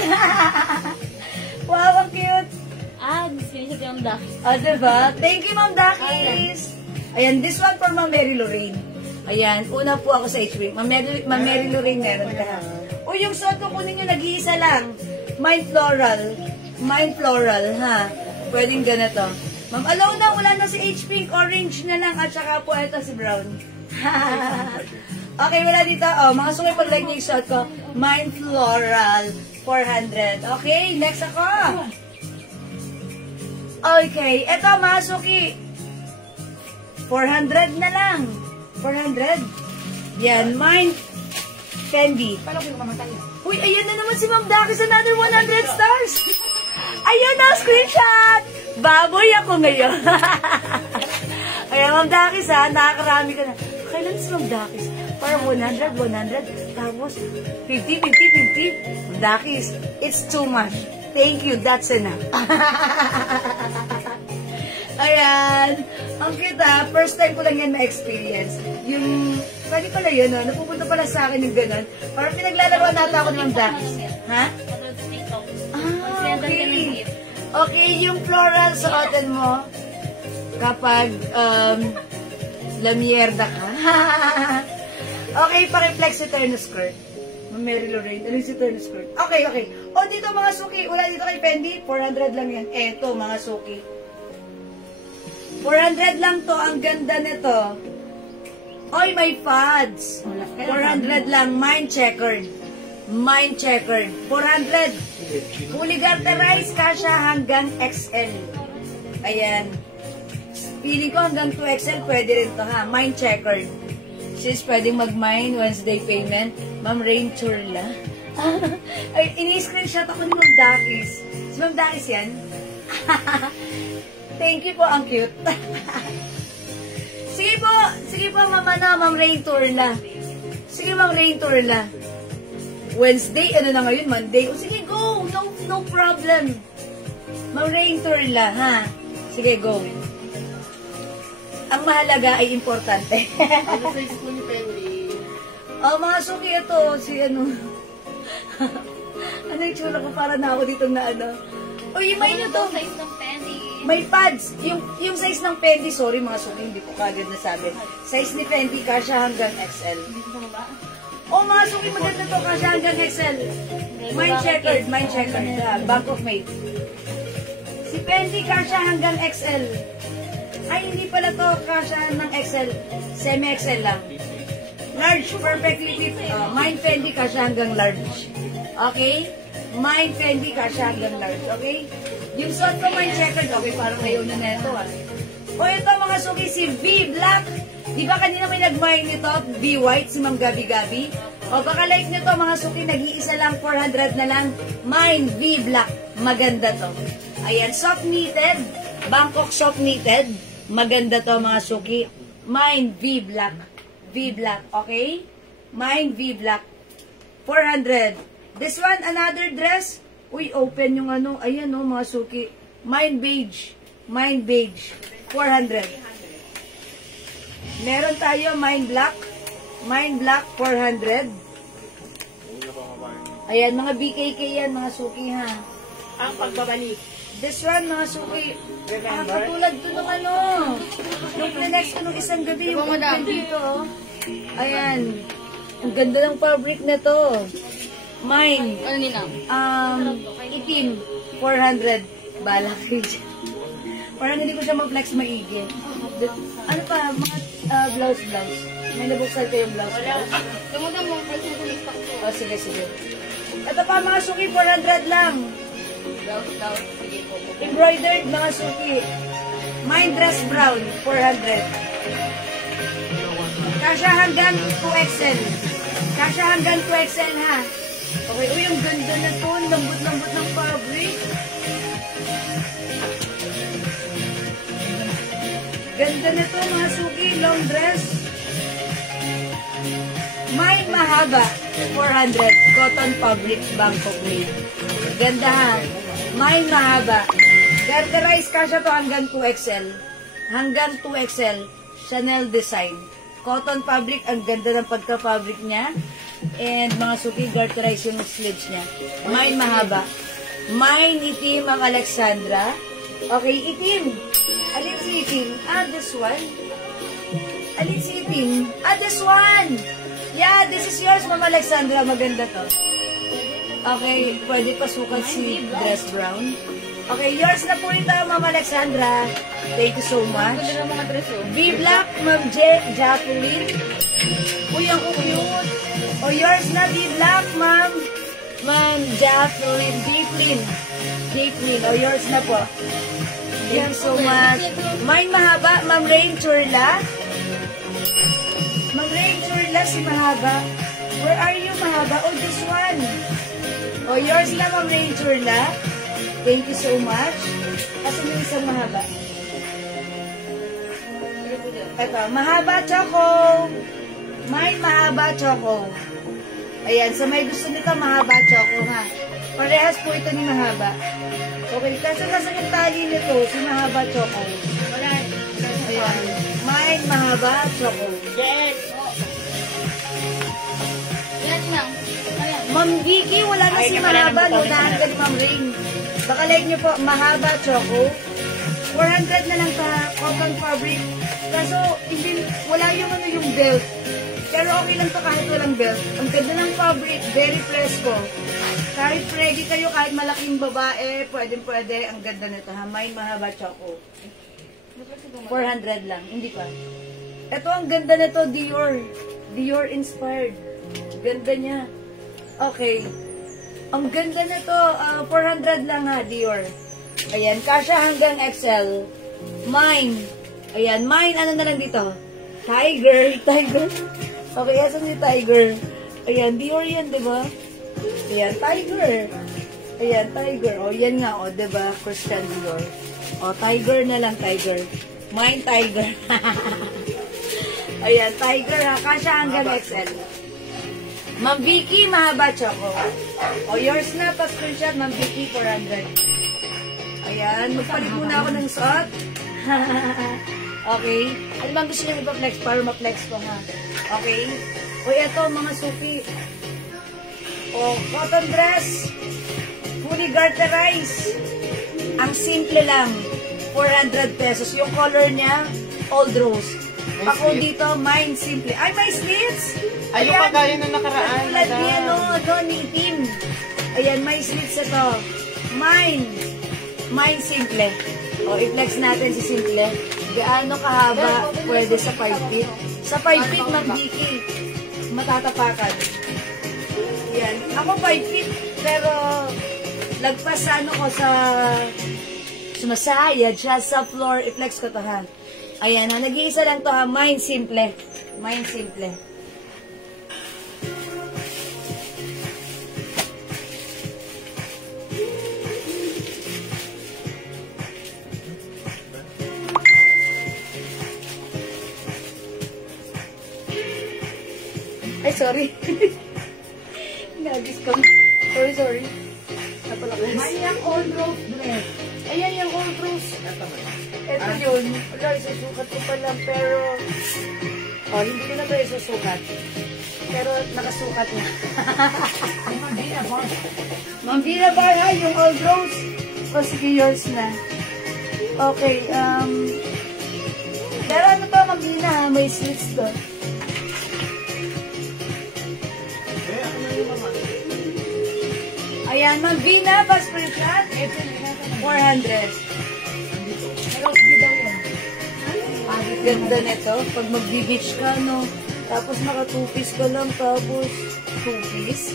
Wow, ang cute! Screenshot yung dahil. Diba? Thank you, Ma'am Dakis. Ayan, this one for Ma'am Mary Lorraine. Ayan, una po ako sa HP. Ma'am Mary Lorraine, meron ka. O, yung suot ko kunin nyo, nag-iisa lang. Mind floral. Mind floral, ha? Pwedeng ganito. Ma'am, alaw na, wala na si H Pink. Orange na lang. At saka po, ito si brown. Okay, wala dito. Oh, mga sungay pag like niyo yung suot ko. Mind floral. 400. Okay, next ako. Okay, eto mga suki. 400 na lang. 400. Yan, mine. Fendi. Paano ko yung mamatay? Uy, ayan na naman si Ma'am Dakis. Another 100 stars. Ayun na, screenshot. Baboy ako ngayon. Ayan, Ma'am Dakis ha. Nakakarami ka na. Kailan si Ma'am Dakis? Parang 100, 100. Tapos 50, 50, 50. Ma'am Dakis, it's too much. Thank you, that's enough. Ayan. Ang kita, first time ko lang yan na-experience. Yung, pwede pala yun, no? Napupunta pala sa akin yung ganun. Parang pinaglalaroan nata ako ni Ma'am Dakis. Ha? Okay. Okay, yung floral suotin mo kapag lamierda ka. Okay, paki-flex si turn skirt. Mary Lorraine, ano si turn skirt? Okay, okay. O, dito mga suki. Wala dito kay Fendi. 400 lang yan. Eto, mga suki. 400 lang to. Ang ganda nito. Oy, may pads. 400 lang. Mine checkered. Mine checkered. 400. Fully garterized kasha hanggang XL. Ayan. Feeling ko hanggang 2XL pwede rin to ha. Mine checkered. Sis, pwedeng mag-mine Wednesday payment. Ma'am Rain Churla. Ay, ini-screenshot ako ni Ma'am Dakis. Si Ma'am Dakis yan? Thank you po, ang cute. Sige po, Ma'am Rain Churla. Sige, Ma'am Rain Churla. Wednesday, ano na ngayon, Monday. O sige, go. No problem. Ma'am Rain Churla, ha? Sige, go. Ang mahalaga ay importante. Ano size po ni Fendi? Mga suki, ito, si ano. Ano yung tsura ko para na ako dito na ano. Uy, may ano to. Size ng penny. May pads. Yung size ng Fendi, sorry mga suki, hindi ko kagad nasabi. Size ni Fendi, kasya hanggang XL. Mga suki, maganda to, kasya hanggang XL. Mine checkered. Bank of Mate. Si Fendi, kasya hanggang XL. Ay, hindi pala to kasya ng XL. Semi-XL lang. Large, perfectly fit. Mine Fendi kasya hanggang large. Okay? Mine Fendi, kasha hanggang large, okay? Yung suot ko, mine checkered, okay, parang ayaw na neto, ah. O ito mga suki, si V Black. Di ba kanina may nag-mine nito, V White, si Ma'am Gabi Gabi? O baka like nito mga suki, nag-iisa lang, 400 na lang. Mine V Black, maganda to. Ayan, soft knitted, Bangkok soft knitted. Maganda to mga suki. Mine V Black. V Black, okay? Mine V Black. 400. This one, another dress. Uy, open yung ano. Ayan o, mga suki. Mine beige. Mine beige. 400. Meron tayo, mine black. Mine black, 400. Ayan, mga BKK yan, mga suki ha. Ang pagbabalik. This one, mga suki. Katulad to nung ano. Nung next ko nung isang gabi, yung open dito. Oh. Ayan. Ang ganda ng fabric na to. Mine. Ano nila? Itim. 400. Bala kayo dyan. Parang hindi ko siya mag-flex maigi. Ano pa, mga blouse. May nabuksan ko yung blouse. Tumutan mo, kasi ito may stock ko. Oh, sige. Ito pa mga suki, 400 lang. Blouse. Sige po. Embroidered mga suki. Mine dress brown, 400. Kasha hanggang 2XL. Kasha hanggang 2XL ha. Okay, uy, ang ganda na to. Lambot-lambot ng fabric. Ganda na to mga suki, long dress. Mine mahaba, 400. Cotton fabric, Bangkok made. Ganda ha. Mine mahaba. Garterize kasha to hanggang 2XL. Hanggang 2XL. Chanel design. Cotton fabric, ang ganda ng pagka-fabric niya. And mga suki, garterize yung sleeves niya. Mine mahaba. Mine itim ang Alexandra. Okay, itim. Alin si itim? This one. Alin si itim? This one. Yeah, this is yours, Ma'am Alexandra. Maganda to. Okay, pwede pasukan si dress brown. Okay, yours na po ito, Ma'am Alexandra. Thank you so much. Ganda ng mga dress, oh. V-Black, Ma'am Jacqueline. Uy, ang cute. O, yours na, V-Black, Ma'am Jacqueline. Jacqueline. O, yours na po. Thank you so much. Mine mahaba, Ma'am Rain Churla. Ma'am Rain Churla, si mahaba. Where are you, mahaba? Oh, this one. Oh, yours na, Ma'am Rain Churla. Thank you so much. Kasi may isang mahaba. Ito, mahaba choco. Mine mahaba choco. Ayan, sa may gusto nito, mahaba choco, ha. Parehas po ito ni mahaba. Okay, kasi yung tali nito, si mahaba choco. Wala. Ayan. Mine mahaba choco. Yes. Yan lang. Ayan. Ma'am Vicky, wala na Ay, si kaya pala mahaba, no? nabuto na Nahanggad Ma'am Rain. Baka like nyo po, mahaba choco. 400 na lang sa cotton fabric. Kaso, hindi, wala yung ano yung belt. Pero okay lang to kahit walang belt. Ang ganda ng fabric, very fresco. Kahit ready kayo, kahit malaking babae, pwede. Ang ganda nito ha. Mine mahaba choco. 400 lang, hindi pa. Ito ang ganda nito, Dior. Dior inspired. Ganda niya. Okay. Ang ganda nito, 400 lang ha, Dior. Ayan, kasha hanggang XL. Mine. Ayan, mine, ano na lang dito? Tiger. Okay, asan yung Tiger? Ayan, Dior yan, diba? Ayan, Tiger. Ayan, Tiger. O, yan nga, o, diba? Christian Dior. O, Tiger na lang, Tiger. Mine, Tiger. Ayan, Tiger, ha? Kasha hanggang XL. Ma'am Vicky, mahaba choco. O, yours na, pa-screenshot, Ma'am Vicky, 400. Ayan, magpalit muna ako ng suot. Okay. Ano bang gusto nyo ipa-flex para ma-flex ko, ha? Okay. O, eto, mga suki. O, cotton dress. Fully garterized. Ang simple lang. 400 pesos. Yung color niya, old rose. Ako dito, mine simple. Ay, may slits! Ay, yung kagaya na nakaraan. Tulad niya, no? Doon, itim. Ayan, may slits ito. Mine. Mine simple. O, i-flex natin si simple. Gaano kahaba pwede sa 5 feet? Sa 5 feet, Ma'am Vicky. Matatapakan. Yan. Ako 5 feet. pero lagpas sa ano ko sa sumasayad siya sa floor. I-flex ko to ha. Ayan ha, nag-iisa lang to ha. Mind simple. Mind simple. Ay, sorry. Nagis ko. Sorry. Napalakas. Ay, yung old rose dress. Ayan yung old rose. Ito yun. Wala, isusukat ko pa lang. Pero, hindi ko na ito isusukat. Pero, nakasukat na. Ay, Mambina Bar. Mambina Bar, ha? Yung old rose. O, sige, yours na. Okay, pero ano to, Mambina, ha? May slits to. Ayan, Mambina, fast pression. 400. Pero, di daw yun. Ganda nito. Pag mag-beach ka, no? Tapos naka 2-piece ka lang, tapos 2-piece.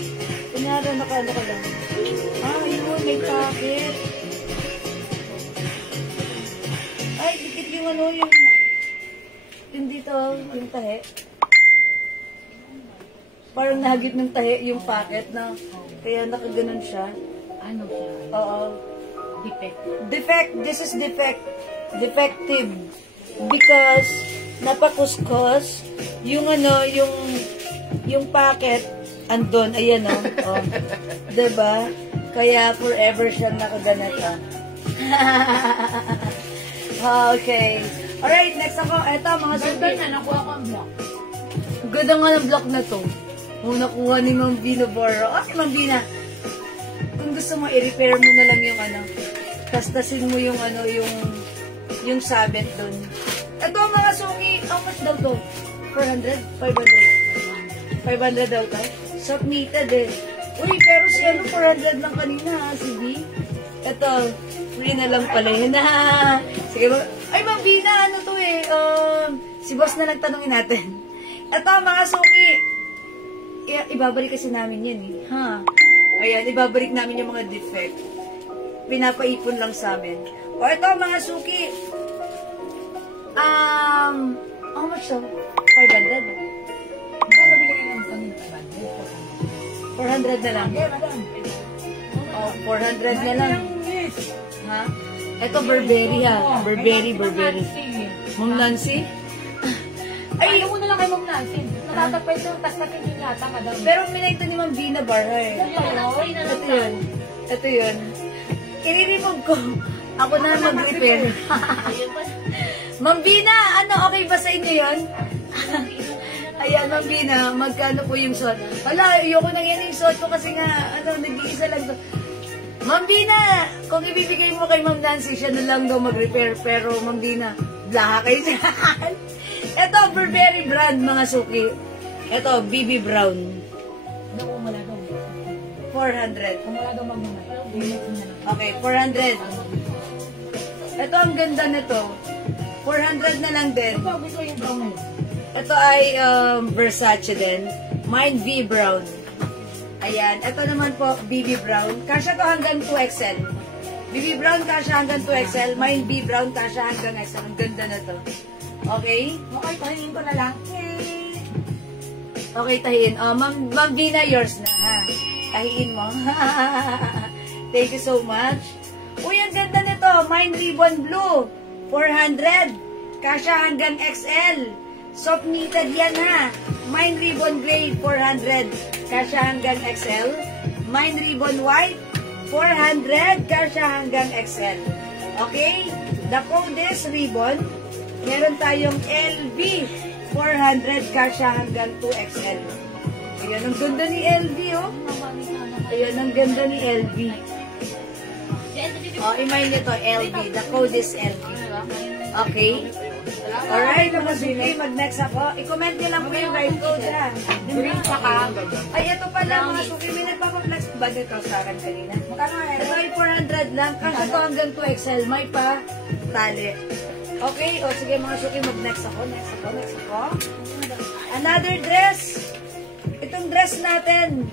Kunyari, naka-ano ka lang. Yun, may packet. Ay, dikit yung ano, yung dito, yung tahe. Parang nahagip ng tahe yung packet na, kaya nakaganon siya. Ano siya? Oo. Defect. Defect. This is defect. Defective. Because napakuskos yung ano, yung packet andun, ayan o. Oh. Diba? Kaya forever siyang nakaganata. Okay. Alright, next ako. Ito, mga Ganda suki. na, nakuha ko ang block. Ganda nga ng block na to. Nakuha ni Mambina Boro. Okay, Mambina. Kung gusto mo, i-repair mo na lang yung ano. Tastasin mo yung ano, yung sabit dun. Ito mga suki, how much daw to? 400? 500? 500 daw to? Submitted eh. Uy, pero si ano, 400 lang kanina ha, si B. Ito, free na lang pala yun ha. Sige ba? Ay, Mambina, ano to eh. Si boss na nagtanongin natin. Ito mga suki. Ibabalik kasi namin yan eh. Ha? Ayan, ibabalik namin yung mga defect. Pinapaipon lang sa amin. O ito mga suki. How much so? 500? Ikaw nabili ka ng kanina, 400 na lang. Okay, madam. Oh, 400 na lang. Yes. Ha? Ito Burberry ha. Burberry. Ma'am Nancy? Ay, ayaw mo na lang kay Ma'am Nancy. Natatapay ito, tas natin yung yata, madam. Pero minayto ni Ma'am Vina Barha eh. Ito yun. I-remove ko. Ako na mag-repair. Ma'am Vina, ano, okay ba sa inyo yun? Ayan, Ma'am Vina, magkano po yung suot? Wala, ayoko na yan yung suot ko kasi nga, ano, nag-iisa lang to. Ma'am Vina, kung ibibigay mo kay Ma'am Nancy, siya na lang daw mag-repair. Pero, Ma'am Vina, blaha kayo dyan. Ito, Burberry brand, mga suki. Ito, BB Brown. Ano kung wala daw? 400. Kung wala daw magmamay. Okay, 400. Ito, ang ganda nito. 400 na lang din. Ito, gusto yung brown na yun. Ito ay Versace din. Mine V Brown. Ayan. Ito naman po, BB Brown. Kasya to hanggang 2XL. BB Brown, kasya hanggang 2XL. Mine B Brown, kasya hanggang XL. Ang ganda na to. Okay? Okay, tahiin ko na lang. Okay, tahiin. Ma'am Vina, yours na, ha? Tahiin mo. Thank you so much. Uy, ang ganda nito. Mine Ribbon Blue. 400. Kasya hanggang XL. Soft knitted yan, ha? Mine Ribbon Gray, 400. Kasya hanggang XL. Mine Ribbon White, 400. Kasya hanggang XL. Okay? The code is ribbon. Meron tayong LV, 400, kasya hanggang 2XL. Ayan, ang ganda ni LV, oh. Ayan, ang ganda ni LV. Oh, imay nyo to, LV. The code is LV. Okay? Alright, mga suki, mag-next ako. I-comment nyo lang po yung right code, ha. Ay, ito pala, mga suki, may nagpapaplex ba dito sa akin kanina? Ito ay 400 lang. Kasya to hanggang 2XL. May pa tali. Okay, o sige mga suki, mag-next ako. Another dress. Itong dress natin,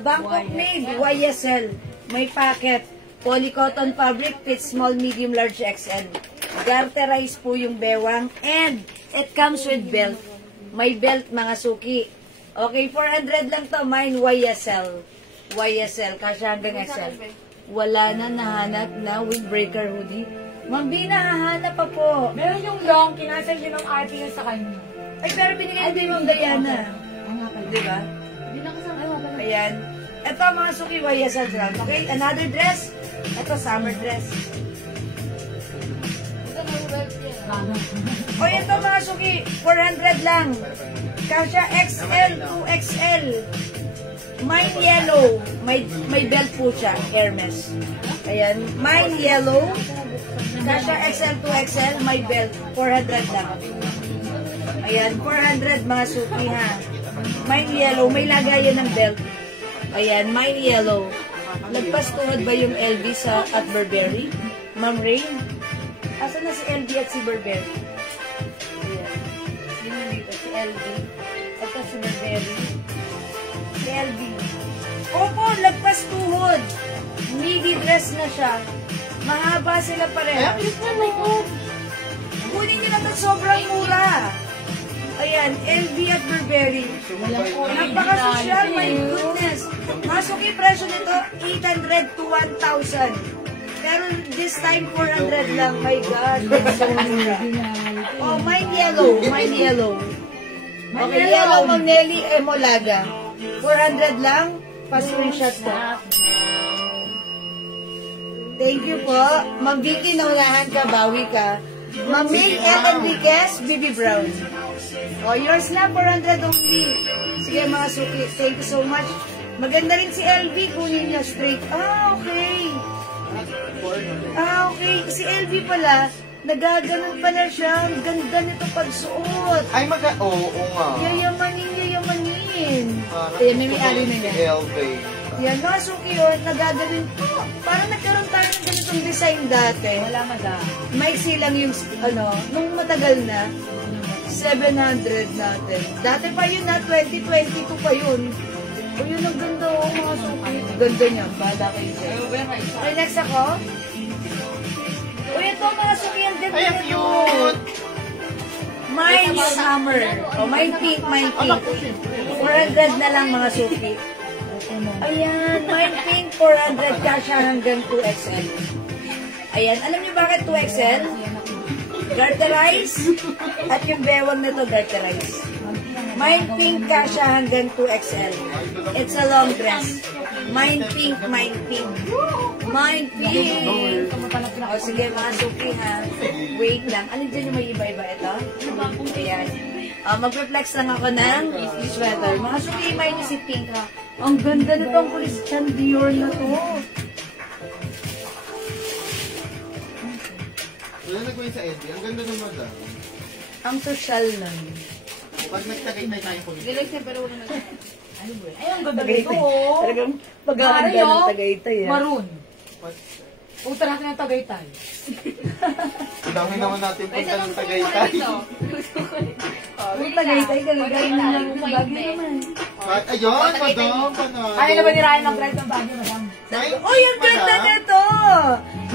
Bangkok made, YSL. May packet. Polycotton fabric, fits small, medium, large, XL. Garterize po yung bewang. And it comes with belt. May belt, mga suki. Okay, 400 lang to. Mine, YSL. YSL, kasi hanggang XL. Wala na nahanap na windbreaker hoodie. Ma'am, di nahahanap pa po. Meron yung long, kinasal yun ng ate yun sa kanya. Ay, pero binigay din yung Diana. Diba? Hindi na kasama. Ayan. Ito mga suki, YSL lang. Okay, another dress. Ito, summer dress. Ito may web yan. O, ito mga suki, 400 lang. Kasha XL to XL. Mine yellow. May belt po siya, Hermes. Ayan. Mine yellow. Kasha XL to XL, may belt. 400 lang. Ayan, 400 mga suki ha. Mine yellow, may lagayan ng belt. Ayan, mine yellow. Nagpas tuhod ba yung LV sa at Burberry? Ma'am Rain? Asan na si LV at si Burberry? Ayan. Sino dito? Si LV. Ito si Burberry. Si LV. Opo, lagpas tuhod. Midi dress na siya. Mahaba sila pareha. Kunin niyo na ito, sobrang mura. Ayan, LV at Burberry. Napaka-social, my goodness. Masuki, presyo nito, 800 to 1,000. Pero this time, 400 lang. My God, so mura. Oh, mine yellow, mine yellow. Okay, yellow, Ma'am Nelly Emolaga. 400 lang, pa-screenshot ko. Thank you po. Ma'am Vicky, naunahan ka, bawi ka. Ma'am May L. Enriquez, BB Brown. Oh, yours na, 400 only. Sige mga suki, thank you so much. Maganda rin si LV, kunin niya straight. Okay. Okay. Si LV pala, nagaganon pala siya. Ang ganda nito pagsuot. Ay, oo nga. Yayamanin. Ayan, may ari na niya. LV. Yan, mga suki yun, nagaganon po. Parang nagkaroon tayo ng ganitong design dati. Wala madami. Maiksi lang yung, nung matagal na, 700 natin. Dati pa yun na, 2022 pa yun. O yun, ang ganda mga suki. Ganda niya, bala kayo siya. Okay, next ako. O ito mga suki, ang ganda Ay, ang cute! Mine summer. O, mine pink, mine pink. 400 na lang mga suki. Ayan, mine pink, 400 kasha hanggang 2XL. Ayan, alam niyo bakit 2XL? Garterize. At yung bewang na to, garterize. Mine pink kasha hanggang 2XL. It's a long dress. Mine pink, mine pink. Mine pink. O sige, mga suki ha. Wait lang. Ano dyan yung may iba-iba ito? Ayan. Mag-reflex lang ako ng sweater. Mga suki, may si pink ha. Ang ganda nito ang Christian Dior na to. Wala nagawin sa LV. Ang ganda ng madam. Ang social lang. Pag nagtagay tayo po. Gilag siya pero wala na. Ay, ang ganda nito. Talagang pag-aanda ng Tagaytay. Maroon. Punta natin ang Tagaytay. Ang dami naman natin punta ng Tagaytay. Ang Tagaytay, gagawin na lang yung bagay naman. Ayun, madam. Kaya na ba ni Ryan mag-ride ng bagay, madam? Oh, yung ganda nito!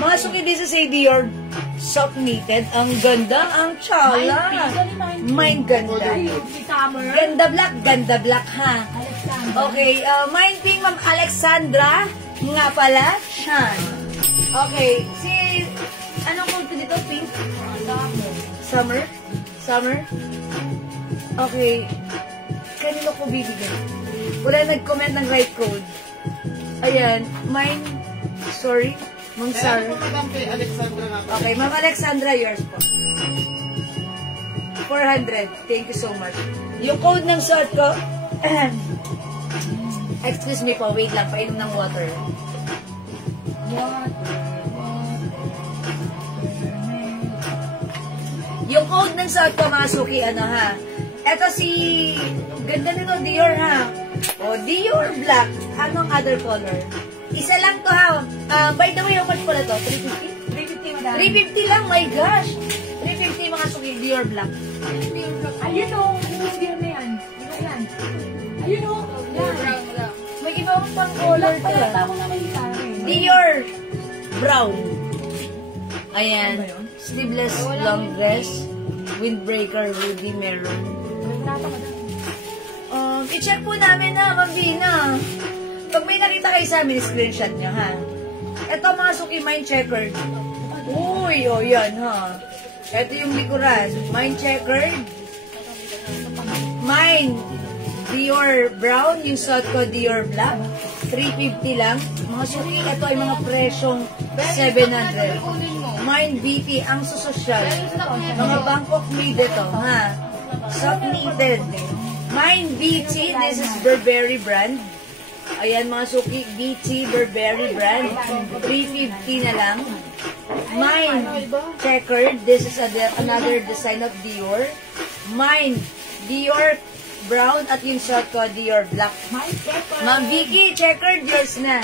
Mga suki din sa say Dior, soft knitted. Ang ganda, ang tsala. Mine ganda. Si Summer. Ganda black ha. Okay, mine pink, Ma'am Alexandra. Nga pala, Shan. Okay, si, anong code ko dito? Pink? Summer? Summer? Okay. Kanino ko bibigyan? Wala nag-comment ng right code. Ayan, mine, sorry, Ma'am Sarah. Madam kay Alexandra nga. Okay, Ma'am Alexandra, yours po. 400. Thank you so much. Yung code ng suot ko, excuse me po, wait lang, painom ng water. Yung code ng suot ko, mga suki, ano ha? Eto si, ganda nito, Dior ha. O, Dior Black. Anong other color? Isa lang to ha. By the way, how much pala to? 350? 350, madam. 350 lang, my gosh. 350 mga suki, Dior Black. Ayun o, yung Dior na yan. Diba yan? Ayun o, yan. Brown lang. May iba pang color to. Kaya tama naman yung sa akin. Dior brown. Ayan. Sleeveless long dress. Windbreaker hoodie meron. I-check po namin na, Ma'am Vina. Pag may nakita kayo sa amin, screenshot nyo, ha? Ito mga suki, mind checkered. Uy, o yan, ha? Ito yung likuran. Mind checkered. Mine, Dior brown. Yung suot ko, Dior black. 350 lang. Mga suki, ito ay mga presyong 700. Mine BP, ang susosyal. Mga Bangkok made ito, ha? Soft knitted. Mine BT, this is Burberry brand. Ayan mga suki, BT Burberry brand. 350 na lang. Mine checkered, this is another design of Dior. Mine Dior brown at yung shot ko Dior black. Ma'am Vicky, checkered, yours na.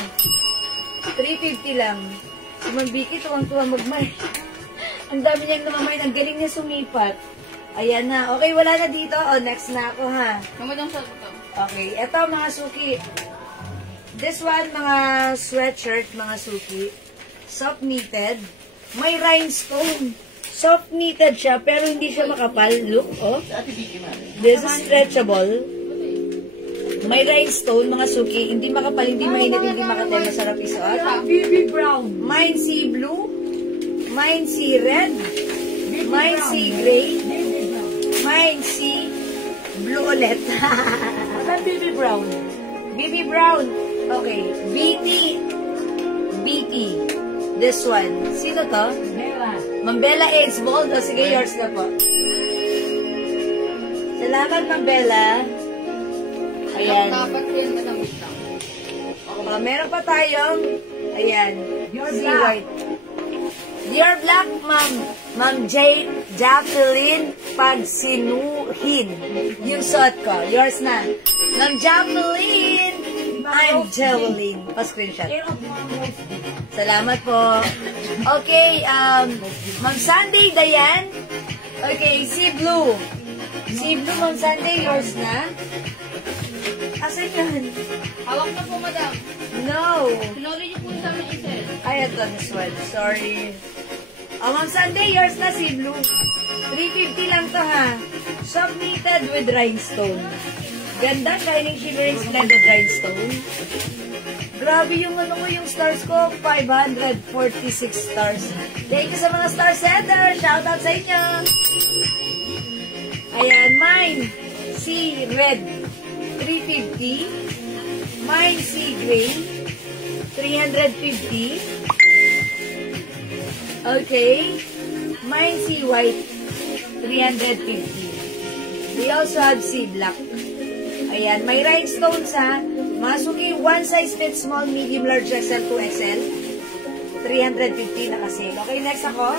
350 lang. Si Ma'am Vicky, tuwang-tuwang magmay. Ang dami niyang namamay, ang galing niya sumipat. Ayan na. Okay, wala na dito. O, next na ako, ha? Mamadang shot ito. Okay, eto mga suki. This one, mga sweatshirt, mga suki. Soft knitted. May rhinestone. Soft knitted siya, pero hindi siya makapal. Look, oh. This is stretchable. May rhinestone, mga suki. Hindi makapal, hindi mainit, hindi makatay. Masarap isuot. BB brown. Mine sea blue. Mine sea red. Mine sea gray. Mine sea blue ulit. Saan BB brown? BB brown. Okay. BT. BT. This one. Sino to? Bella. Ma'am Bella Eggs Bold. O sige, yours na po. Salamat, Ma'am Bella. Ayan. Dapat ko yung matamit lang. Meron pa tayong, ayan, Dior sea black. white. Dior black, Ma'am Jacqueline Pagsinuhin. Yung suot ko. Yours na. Ma'am Jacqueline. I'm Jacqueline. Pa-screenshot. Salamat po. Okay, Ma'am Sunday Dayan. Okay, sea blue. Sea blue, Ma'am Sunday, yours na. Asan yun? Hawak na po, madam. No. Sinuli niyo po sa amin isel. Ay, ito, this one. Sorry. Ma'am Sunday, yours na si Blue. 350 lang to, ha. Soft knitted with rhinestone. Ganda, shining, shimmering, splendid rhinestone. Grabe yung ano ko, yung stars ko. 546 stars. Thank you sa mga star setter. Shout out sa inyo. Ayan, mine. Si red. 350. Mine si gray. 350. Okay. Mine si white. 350. We also have si black. Ayan. May rhinestones ha. Masuki, one size fits small, medium, large, XL to XL. 350 na kasi. Okay, next ako.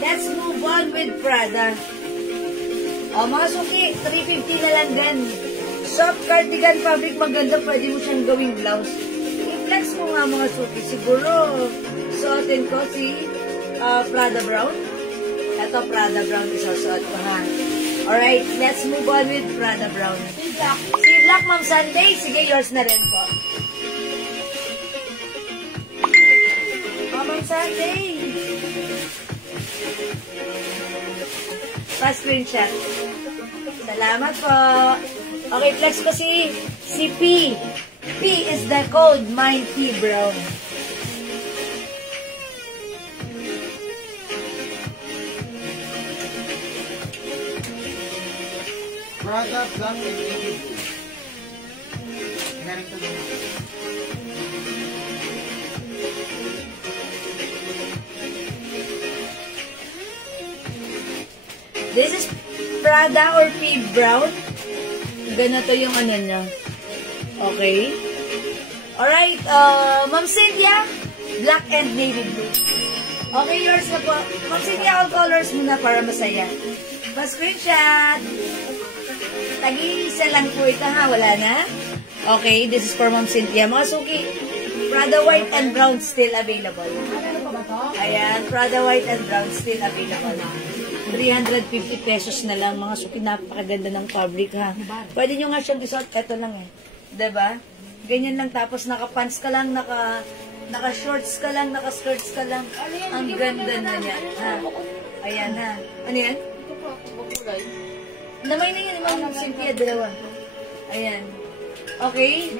Let's move on with Prada. Mga suki, 350 na lang din. Soft cardigan fabric, maganda. Pwede mo siyang gawing blouse. I-flex mo nga mga suki. Siguro, suotin ko si Prada Brown. Ito, Prada Brown. Isusuot ko ha. Alright, let's move on with Prada Brown. Si Black, Ma'am Sunday. Sige, yours na rin po. Ma'am Sunday. Pa-screenshot. Salamat po. Okay, flex ko si P. P is the code. Mine P Brown. Prada Black and Navy Blue. Meron to naman. This is Prada or P Brown. Ganito yung ano niya. Okay. Alright, Ma'am Cynthia, black and navy blue. Okay, yours na po. Ma'am Cynthia, all colors muna para masaya. Pa-screenshot. Tag-iisa lang po ito ha, wala na. Okay, this is for Ma'am Cynthia. Mga suki, Prada white and brown still available. Ayan, Prada white and brown still available. 350 pesos na lang. Mga suki, napakaganda ng fabric ha. Pwede nyo nga siyang isuot. Ito lang eh. Diba? Ganyan lang, tapos naka-pants ka lang, naka-shorts ka lang, naka-skirts ka lang. Ang ganda na niya. Ha? Ayan ha. Ano yan? Ito po ako bagulay. Namay na yun, Ma'am Cynthia, dalawa. Ayan. Okay?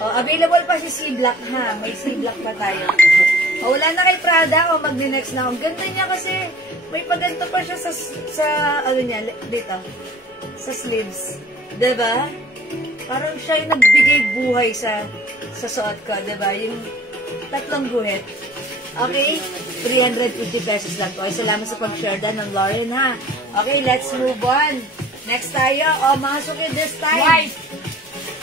Available pa si C-Black ha. May C-Black pa tayo. Wala na kay Prada o magni-next na. Ang ganda niya kasi may paganto pa siya sa ano niya, dito. Sa sleeves. Diba? Parang siya yung nagbigay buhay sa suot ko. Diba? Yung tatlong guhit. Okay? 350 pesos lang po. Ay, salamat sa pag-share dan ng Lauren ha. Okay, let's move on. Next tayo. Mga suki this time. White.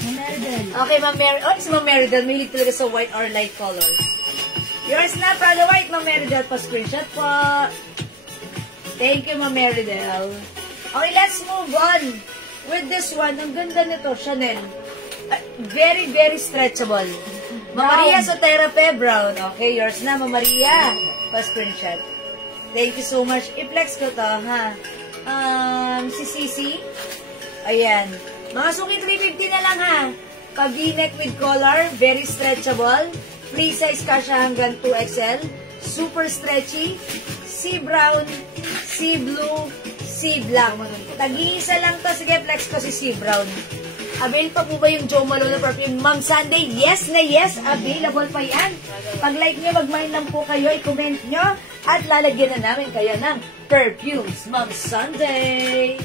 Meridel. Okay, Ma'am Meridel. Oh, si Ma'am Meridel. Mahilig talaga sa white or light colors. Yours na, Prada White, Ma'am Meridel. Pa-screenshot po. Thank you, Ma'am Meridel. Okay, let's move on with this one. Ang ganda nito, Chanel. Very, very stretchable. Ma'am Maria Sotera Pe, brown. Okay, yours na, Ma'am Maria. Pa-screenshot. Thank you so much. I-flex ko to, ha? Si Sisi. Ayan. Mga suki, 350 na lang, ha? Pag-v-neck with collar, very stretchable. Free size ka siya hanggang 2XL. Super stretchy. Sea brown, sea blue, sea black. Tag-iisa lang to. Sige, flex ko si sea brown. Avail pa po ba yung Jo Malone na perfume? Ma'am Sunday, yes na yes. Available pa yan. Pag-like nyo, mag-mind lang po kayo. I-comment nyo. At lalagyan na namin kayo ng perfumes. Ma'am Sunday.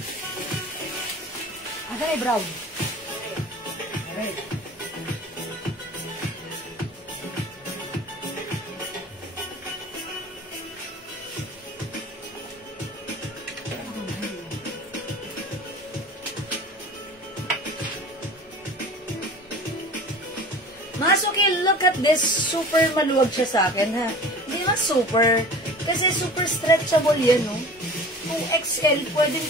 Asa ay brown? Red. Masuki, look at this. Super maluwag siya sa akin, ha? Hindi naman super. Kasi super stretchable yan, no? Kung XL, pwede,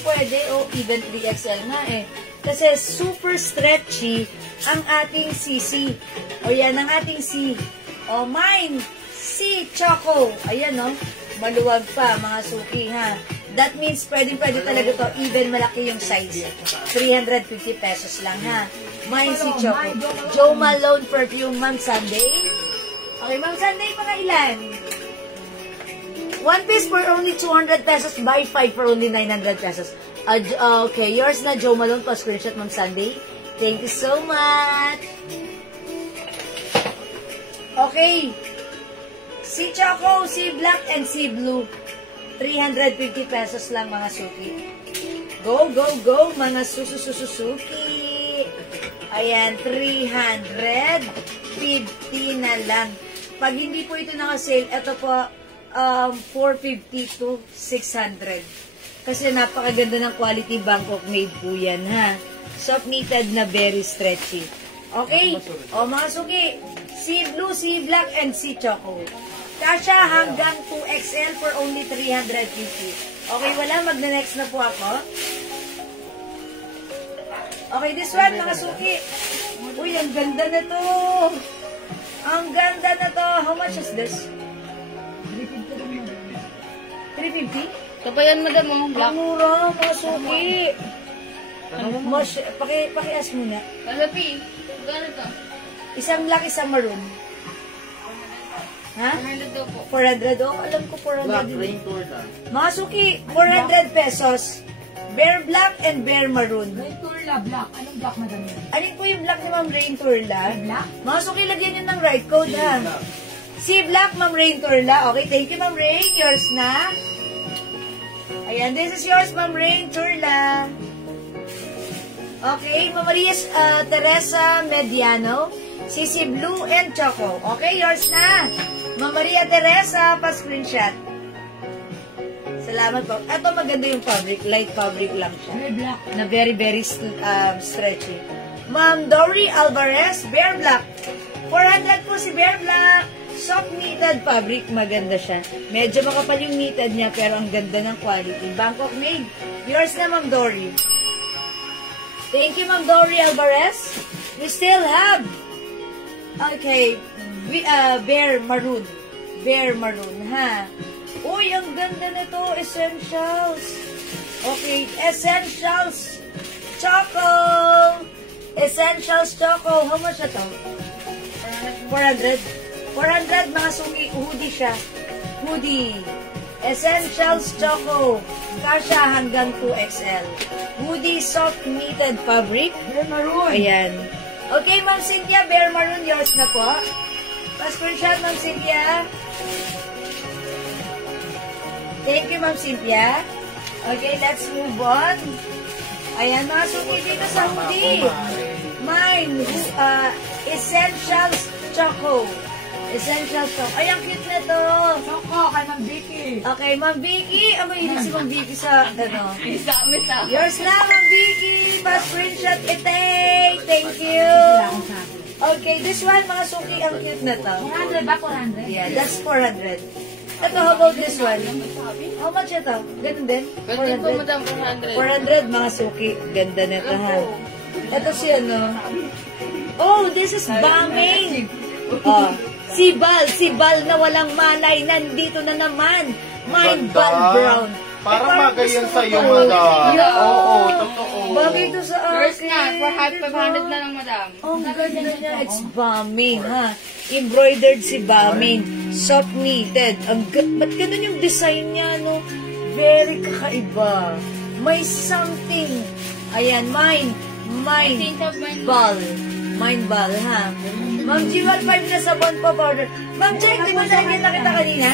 o even 3XL nga, eh. Kasi super stretchy ang ating CC. O yan, ang ating C. O mine, C Choco. Ayan, no? Maluwag pa, mga suki, ha? That means pwede talaga to, even malaki yung size. 350 pesos lang, ha? Mine si Choco. Jo Malone perfume, Ma'am Sunday. Okay, Ma'am Sunday, mga ilan? One piece for only 200 pesos. Buy 5 for only 900 pesos. Okay, yours na, Jo Malone. Pa-screenshot, Ma'am Sunday. Thank you so much. Okay. Si Choco, si Black, and si Blue. 350 pesos lang, mga suki. Go, go, go, mga susuki. Ayan, 350 na lang. Pag hindi po ito naka-sale, ito po, 450 to 600. Kasi napakaganda ng quality Bangkok made po yan, ha? Soft knitted na very stretchy. Okay? O, mga suki, si Blue, si Black, and si Choco. Kasha hanggang 2XL for only 350. Okay, wala. Magna-next na po ako. Okay, this one, mga suki. Uy, ang ganda na to. Ang ganda na to. How much is this? 350? Kabayan, madam, mo. Ang Black. mura, mga suki. Paki-ask muna. Kalapi. Gano to? Isang black, isang maroon. Ha? 100 daw po. 400. Oh, alam ko 400 Black din. rain tour na. Mga suki, 400 pesos. Bear black and bear maroon. Red Turla, black. Anong black, madam yan? Alin po yung black ni Ma'am Rain Turla? Black? Mga suki, lagyan nyo ng right code, ha? Si Black, Ma'am Rain Turla. Okay, thank you, Ma'am Rain. Yours na. Ayan, this is yours, Ma'am Rain Turla. Okay, Ma'am Maria Teresa Mediano. Sisi Blue and Choco. Okay, yours na. Ma'am Maria Teresa, pa-screenshot. Salamat po. Ito maganda yung fabric. Light fabric lang siya. Red black. Na very, very stretchy. Ma'am Dory Alvarez, Bear Black. 400 po si Bear Black. Soft knitted fabric, maganda siya. Medyo makapal yung knitted niya, pero ang ganda ng quality. Bangkok made. Yours na, Ma'am Dory. Thank you, Ma'am Dory Alvarez. We still have, okay, Bear Maroon. Bear Maroon, ha? Uy, ang ganda nito. Essentials. Okay, Essentials. Choco. Essentials Choco. How much na to? 400. 400 mga suki. Hoodie siya. Hoodie. Essentials Choco. Kasha hanggang 2XL. Hoodie soft knitted fabric. Bear maroon. Ayan. Okay, Ma'am Cynthia. Bear maroon. Yours na po. Pa-screenshot, Ma'am Cynthia. Thank you, Ma'am Cynthia. Okay, let's move on. Ayan, mga suki dito sa hoodie. Mine, Essentials Choco. Essentials Choco. Ay, ang cute na to. Choco, kay Ma'am Vicky. Okay, Ma'am Vicky. Ang mahilig si Ma'am Vicky sa, ano. Isami ta. Yours na, Ma'am Vicky. Pa-screenshot ite. Thank you. Okay, this one, mga suki, ang cute na to. 400 ba? 400? Yeah, that's 400. Ito, how about this one? How much ito? Ganun din? Pwede po, 400. madam, 400. 400, mga suki. Ganda na ito, ha? Ito si ano. Oh, this is Baming. Oh, si Bal na walang malay. Nandito na naman. Mine Bal Brown. Parang magayon gusto ko sa'yo, to. madam. Yeah. Oo, totoo. Bagay ito sa akin. Yours na, 500 na lang, madam. Oh, ang ganda niya. It's Baming, ha? Embroidered si Baming. Soft knitted. Ba't ganun yung design niya, no? Very kakaiba. May something. Ayan, mine ball. Mine ball, ha? Ma'am G, 1.5 na sabon po powder. Ma'am Jeng, di ba nakita kita kanina?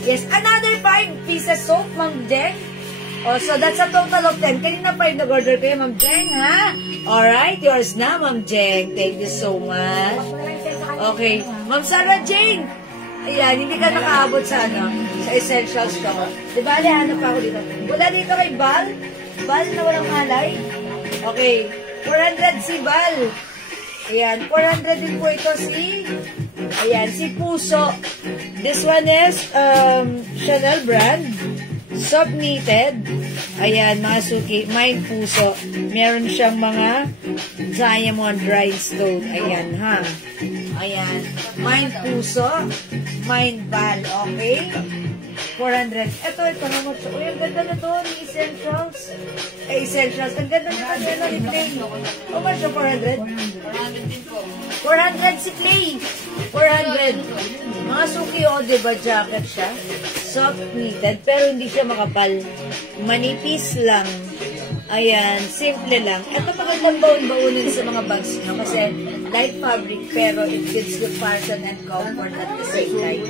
Yes, another 5 pieces soap, Ma'am Jeng. Oh, so that's a total of 10. Kanina 5 nag-order kayo, Ma'am Jeng, ha? Alright, yours na, Ma'am Jeng. Thank you so much. Okay. Ma'am Sarah Jane. Ayan, hindi ka nakaabot sa ano, sa essentials ko. Diba, hanap pa ako dito. Wala dito kay Bal. Bal na walang malay. Okay. 400 si Bal. Ayan, 400 din po ito si, ayan, si Puso. This one is Chanel brand. Soft knitted. Ayan, mga suki. Mine Puso. Meron siyang mga diamond rhinestone. Ayan, ha. Ayan. Mine Puso. Mine Bal. Okay? 400. Ito. Uy, ang ganda na to. Ni Essentials. Essentials. Ang ganda na to. Ni Clay. How much yung 400? 400 din po. 400 si Clay. 400. Mga suki, o, diba, jacket siya? Soft knitted, pero hindi siya makapal. Manipis lang. Ayan, simple lang. Ito magandang baon-baonin sa mga bags nyo kasi light fabric, pero it gives you fashion and comfort at the same time.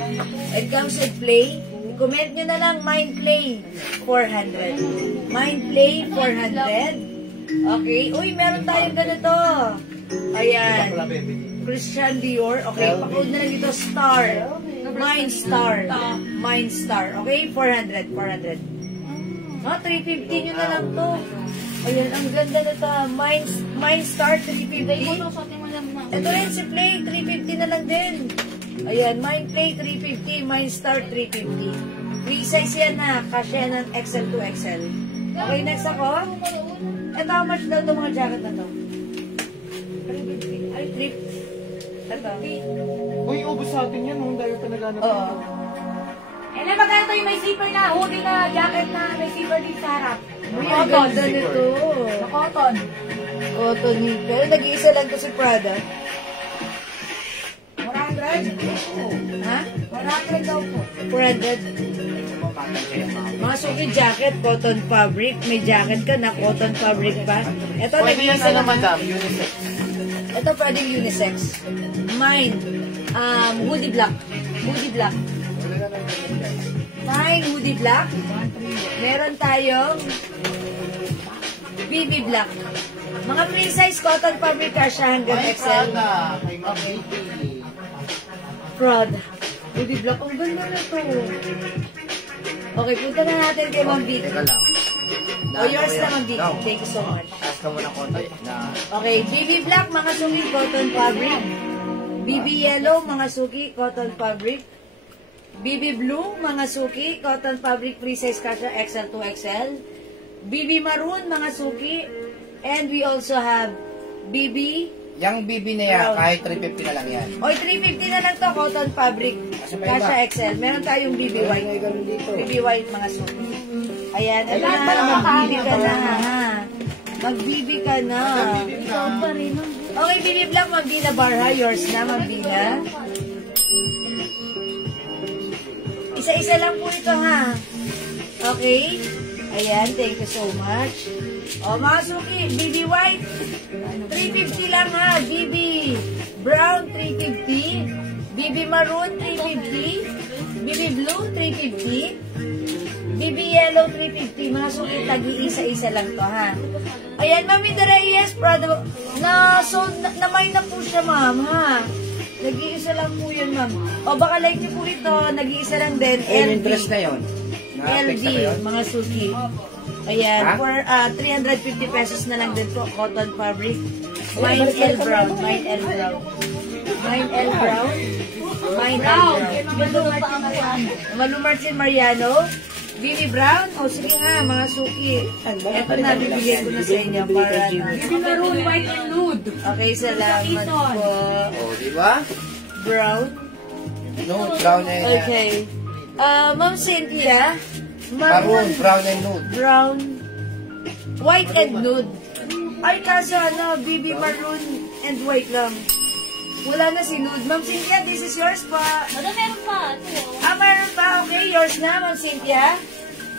It comes with play. Comment nyo na lang, Mind Play, 400. Mind Play, 400. Okay. Uy, meron tayong ganito. Ayan. Christian Dior. Okay, pa-code na lang dito. Star. Mind Star. Mind Star. Okay, 400. 400. Oh, 350 nyo na lang to. Ayan, ang ganda na ito. Mind Star, 350. Ito rin si Play, 350 na lang din. Ayan, Mind Play, 350. Mind Star, 350. Free size yan ha. Kasya ng XL to XL. Okay, next ako. Ito, how much daw itong mga jacket na to? 350. Ay, 350. Ito. Uy, ubos sa atin yan. Nung dahil pa naghanap. Oo. Eh, na maganda yung may zipper na, hoodie na, jacket na, may zipper dito sa harap. Uy, ang ganda nito. Na cotton. Cotton nito. Pero nag-iisa lang to si Prada. 400? Ha? 400 daw po. 400. Mga suki jacket, cotton fabric. May jacket ka na cotton fabric pa. Ito, Pwede yan nag-iisa na lang. madam, unisex. Ito pwedeng unisex. Mine, hoodie black. Hoodie black. Mine, hoodie black. Meron tayong BB black. Mga free size cotton fabric kasha hanggang Ay, XL. Prada. Kay Ma'am Vicky. Prada. Hoodie black. Ang ganda na to. Okay, punta na natin kay Ma'am Vicky. Teka lang. O, yours na, Ma'am Vicky. Thank you so much. Ask ka muna konti na Okay, BB black, mga suki, cotton fabric. BB yellow, mga suki, cotton fabric. BB blue, mga suki, cotton fabric, free size kasha, XL to XL. BB maroon, mga suki. And we also have BB. yung BB na yan, kahit 350 na lang yan. Oy, 350 na lang to, cotton fabric, kasha XL. Meron tayong BB white. BB white, mga suki. Ayan, ito na, magbili ka na, ha. Mag-BB ka na. Ikaw pa rin. Okay, BB Black, Ma'am Bina Barha. Yours na, Ma'am Bina. Isa-isa lang po ito, ha? Okay? Ayan, thank you so much. O, mga suki, BB White, 350 lang, ha? BB Brown, 350. BB Maroon, 350. BB Blue, 350. BB Yellow, 350. Mga suki, tagi-isa-isa lang to, ha? Ayan, Ma'am Inda Reyes, Prado. Na-may na po siya, ma'am, ha? Nag-iisa lang po yun, ma'am. O, baka like niyo po ito, nag-iisa lang din. Yung LD. dress na yun. LD, mga suki. Ayan, Ha? for 350 pesos na lang din po, cotton fabric. Mine L Brown, Mine L Brown. Mine L Brown. Mine L Brown. Malu Martin Mariano. Billy Brown. O, sige nga, mga suki. Ito na, bibigyan ko na sa inyo para na. Maroon, white, and nude. Okay, salamat po. O, di ba? Brown. Nude, brown and Okay. Ma'am Cynthia. maroon, brown and nude. Brown. White and nude. Ay, kaso ano, BB maroon and white lang. Wala na si nude. Ma'am Cynthia, this is yours pa. Madam, meron pa. Ito. Meron pa. Okay, yours na, Ma'am Cynthia.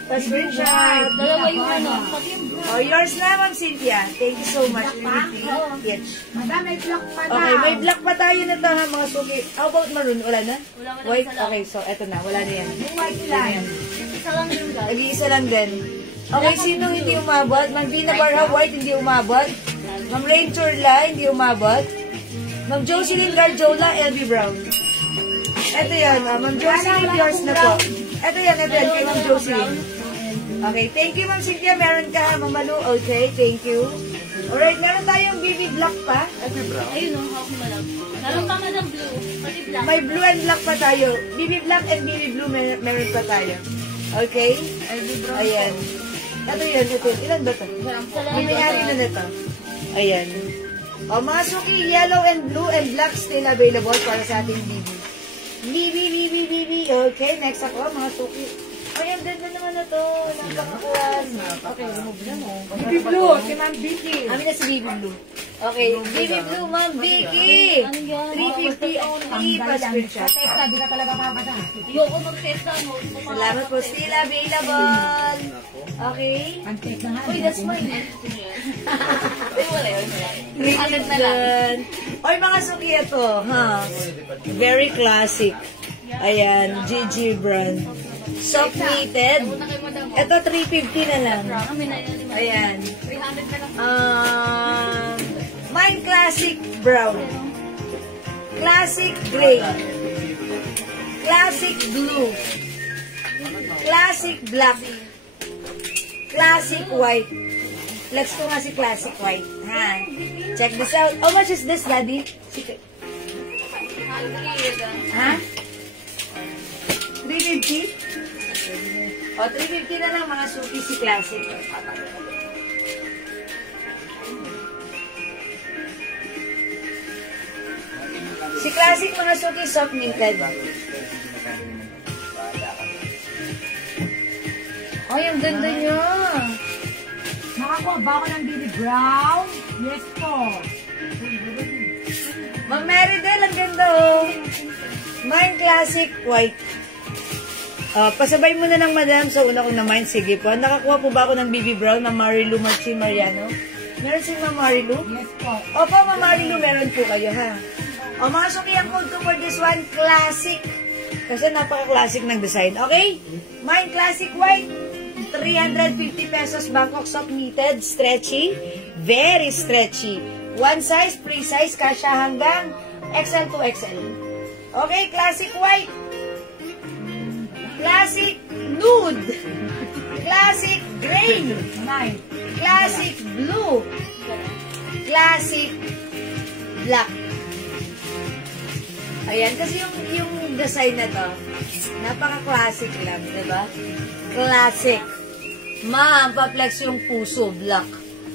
Pa-screenshot. Dalawa yung ano. Pati yung blue. Oh, yours na, Ma'am Cynthia. Thank you so much. Yes. Madam, may block pa na. Okay, may black pa tayo na ito, ha, mga suki. How about maroon? Wala na? Wala mo na White? isa lang. Okay, so eto na. Wala na yan. Yung white lang. Isa lang yung guys. Nag-iisa lang din. Okay, sino hindi umabot? Ma'am Bina Barha White, hindi umabot. Ma'am Rain Churla, hindi umabot. Ma'am Jocelyn Garjola, LB Brown. Ito yan, Ma'am Jocelyn, yours na po. Ito yan, kay Ma'am Jocelyn. Okay, thank you Ma'am Cynthia, meron ka, Ma'am Malu. Okay, thank you. Alright, meron tayong BB Black pa. Ayun o, hawak mo lang. Meron pa madam blue. Pati black. May blue and black pa tayo. BB Black and BB Blue, meron pa tayo. Okay? Ayan. Ito yan, ito. Ilan ba ito? May mayari na nito. Ayan. O, mga suki, yellow and blue and black still available para sa ating BB. BB. Okay, next ako, mga suki. Ay, ang ganda naman na to. Nagkakakuhan. Okay, remove na mo. Baby blue, si Ma'am Vicky. Amin na si BB Blue. Okay, BB Blue, Ma'am Vicky. 350 only. Pa-screenshot. Teka, di ka talaga papasa. Ayoko mag-set down. Salamat po. Still available. Okay. Antik na nga. Uy, that's mine. Ay, wala yun. Alin na lang. Oy, mga suki ito, ha? Very classic. Ayan, GG brand. Soft knitted. Una kay madam. Ito, 350 na lang. Kami na yun. Ayan. 300 na lang. Mine classic brown. Classic gray. Classic blue. Classic black. Classic white. Flex ko nga si classic white. Ha? Check this out. How much is this, Daddy? Ha? 350? O, 350 na lang mga suki si classic. Si classic mga suki soft knitted. Ay, ang ganda niya. Nakakuha ba ako ng Billy Brown? Yes po. Ma'am Meridel, ang ganda oh. Mine classic white. Pasabay mo na ng madam sa una kong na mine. Sige po. Nakakuha po ba ako ng BB Brown, Ma'am Marilu Marchin Mariano? Meron si Ma'am Marilu? Yes po. Opo, Ma'am Marilu, meron po kayo ha. O mga suki, ang code to for this one, classic. Kasi napaka-classic ng design. Okay? Mine classic white. 350 pesos, Bangkok soft knitted, stretchy, very stretchy. One size, free size, kasya hanggang XL to XL. Okay, classic white. Classic nude. Classic gray. Nice. Classic blue. Classic black. Ayan, kasi yung design na to, napaka-classic lang, diba? Classic. Ma'am, pa-flex yung puso, black.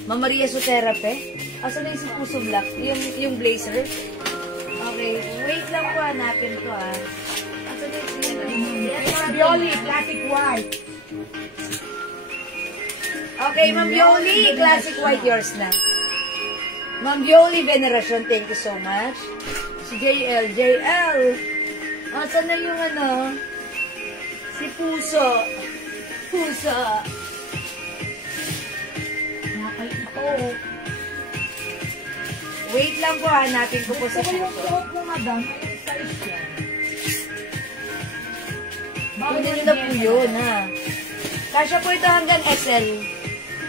Ma'am Maria Soterape. Asan na yung si puso black? Yung blazer? Okay, wait lang po, hanapin ko Asan na yung Ravioli, classic white. Okay, Ma'am Yoli, classic white yours na. Ma'am Yoli Veneracion, thank you so much. Si JL. Asan na yung ano? Si Puso. Nakay ako. Wait lang po, hanapin ko po sa Gusto ko yung Puso. suot mo, madam. Anong size yan? Kunin nyo na po yun, ha? Kasya po ito hanggang XL.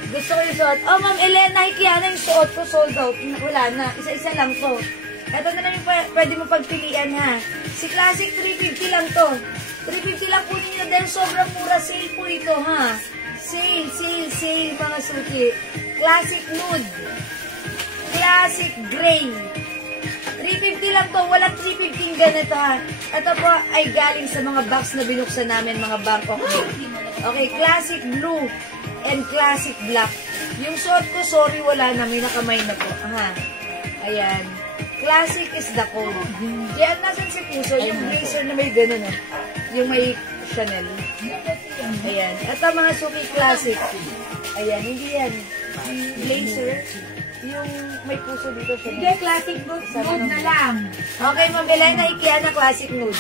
Gusto ko yung suot. Oh, Ma'am Elena, Kiana, yung suot ko sold out. Wala na. Isa-isa lang to. Ito na lang yung pwede mo pagpilian, ha? Si Classic, 350 lang to. 350 lang po ninyo dahil sobrang mura. Sale po ito, ha? Sale, mga suki. Classic nude. Classic gray. 350 lang to. Walang 350 ganito, ha? Ito po ay galing sa mga box na binuksan namin, mga Bangkok. Okay, classic blue and classic black. Yung suot ko, sorry, wala na. May nakamay na po. Aha. Ayan. Classic is the code. Diyan, nasan si Puso? Yung blazer na may gano'n, oh. Yung may Chanel. Ayan. Ito mga suki classic. Ayan, hindi yan. Blazer. Yung may puso dito. Hindi, classic nude na lang. Okay, Ma'am Elena, Kiana, classic nude.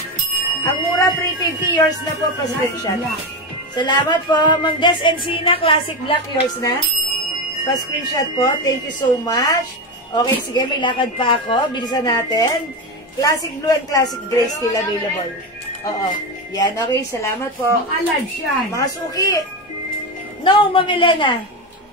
Ang mura, 350, yours na po, pa-screenshot. Salamat po. Ma'am Des Encina, classic black, yours na. Pa-screenshot po. Thank you so much. Okay, sige, may lakad pa ako. Bilisan natin. Classic blue and classic gray still available. Oo. Yan, okay. Salamat po. Mga large yan. Mga suki. No, Ma'am Elena.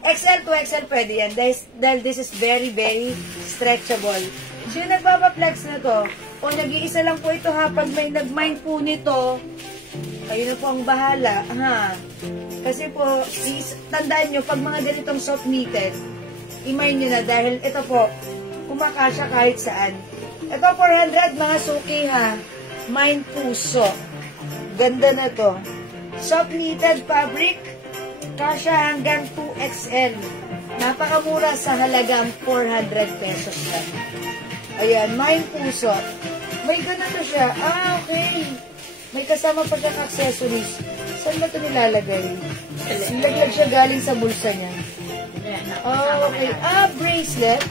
XL to XL pwede yan. Dahil this is very, very stretchable. Sino nagpapaplex na to? O nag-iisa lang po ito ha. Pag may nag-mind po nito, kayo na po ang bahala. Ha? Kasi po, tandaan nyo, pag mga ganitong soft knitted, i-mind nyo na dahil ito po, kumakasya kahit saan. Ito 400 mga suki ha. Mind puso. Ganda na to. Soft knitted fabric. Kasya hanggang 2XL. Napakamura sa halagang 400 pesos lang. Ayan, mind puso. May ganito siya. Ah, okay. May kasama pagkaka-accessories. Saan ba ito nilalagay? Laglag siya galing sa bulsa niya. Oh, okay. Ah, bracelet.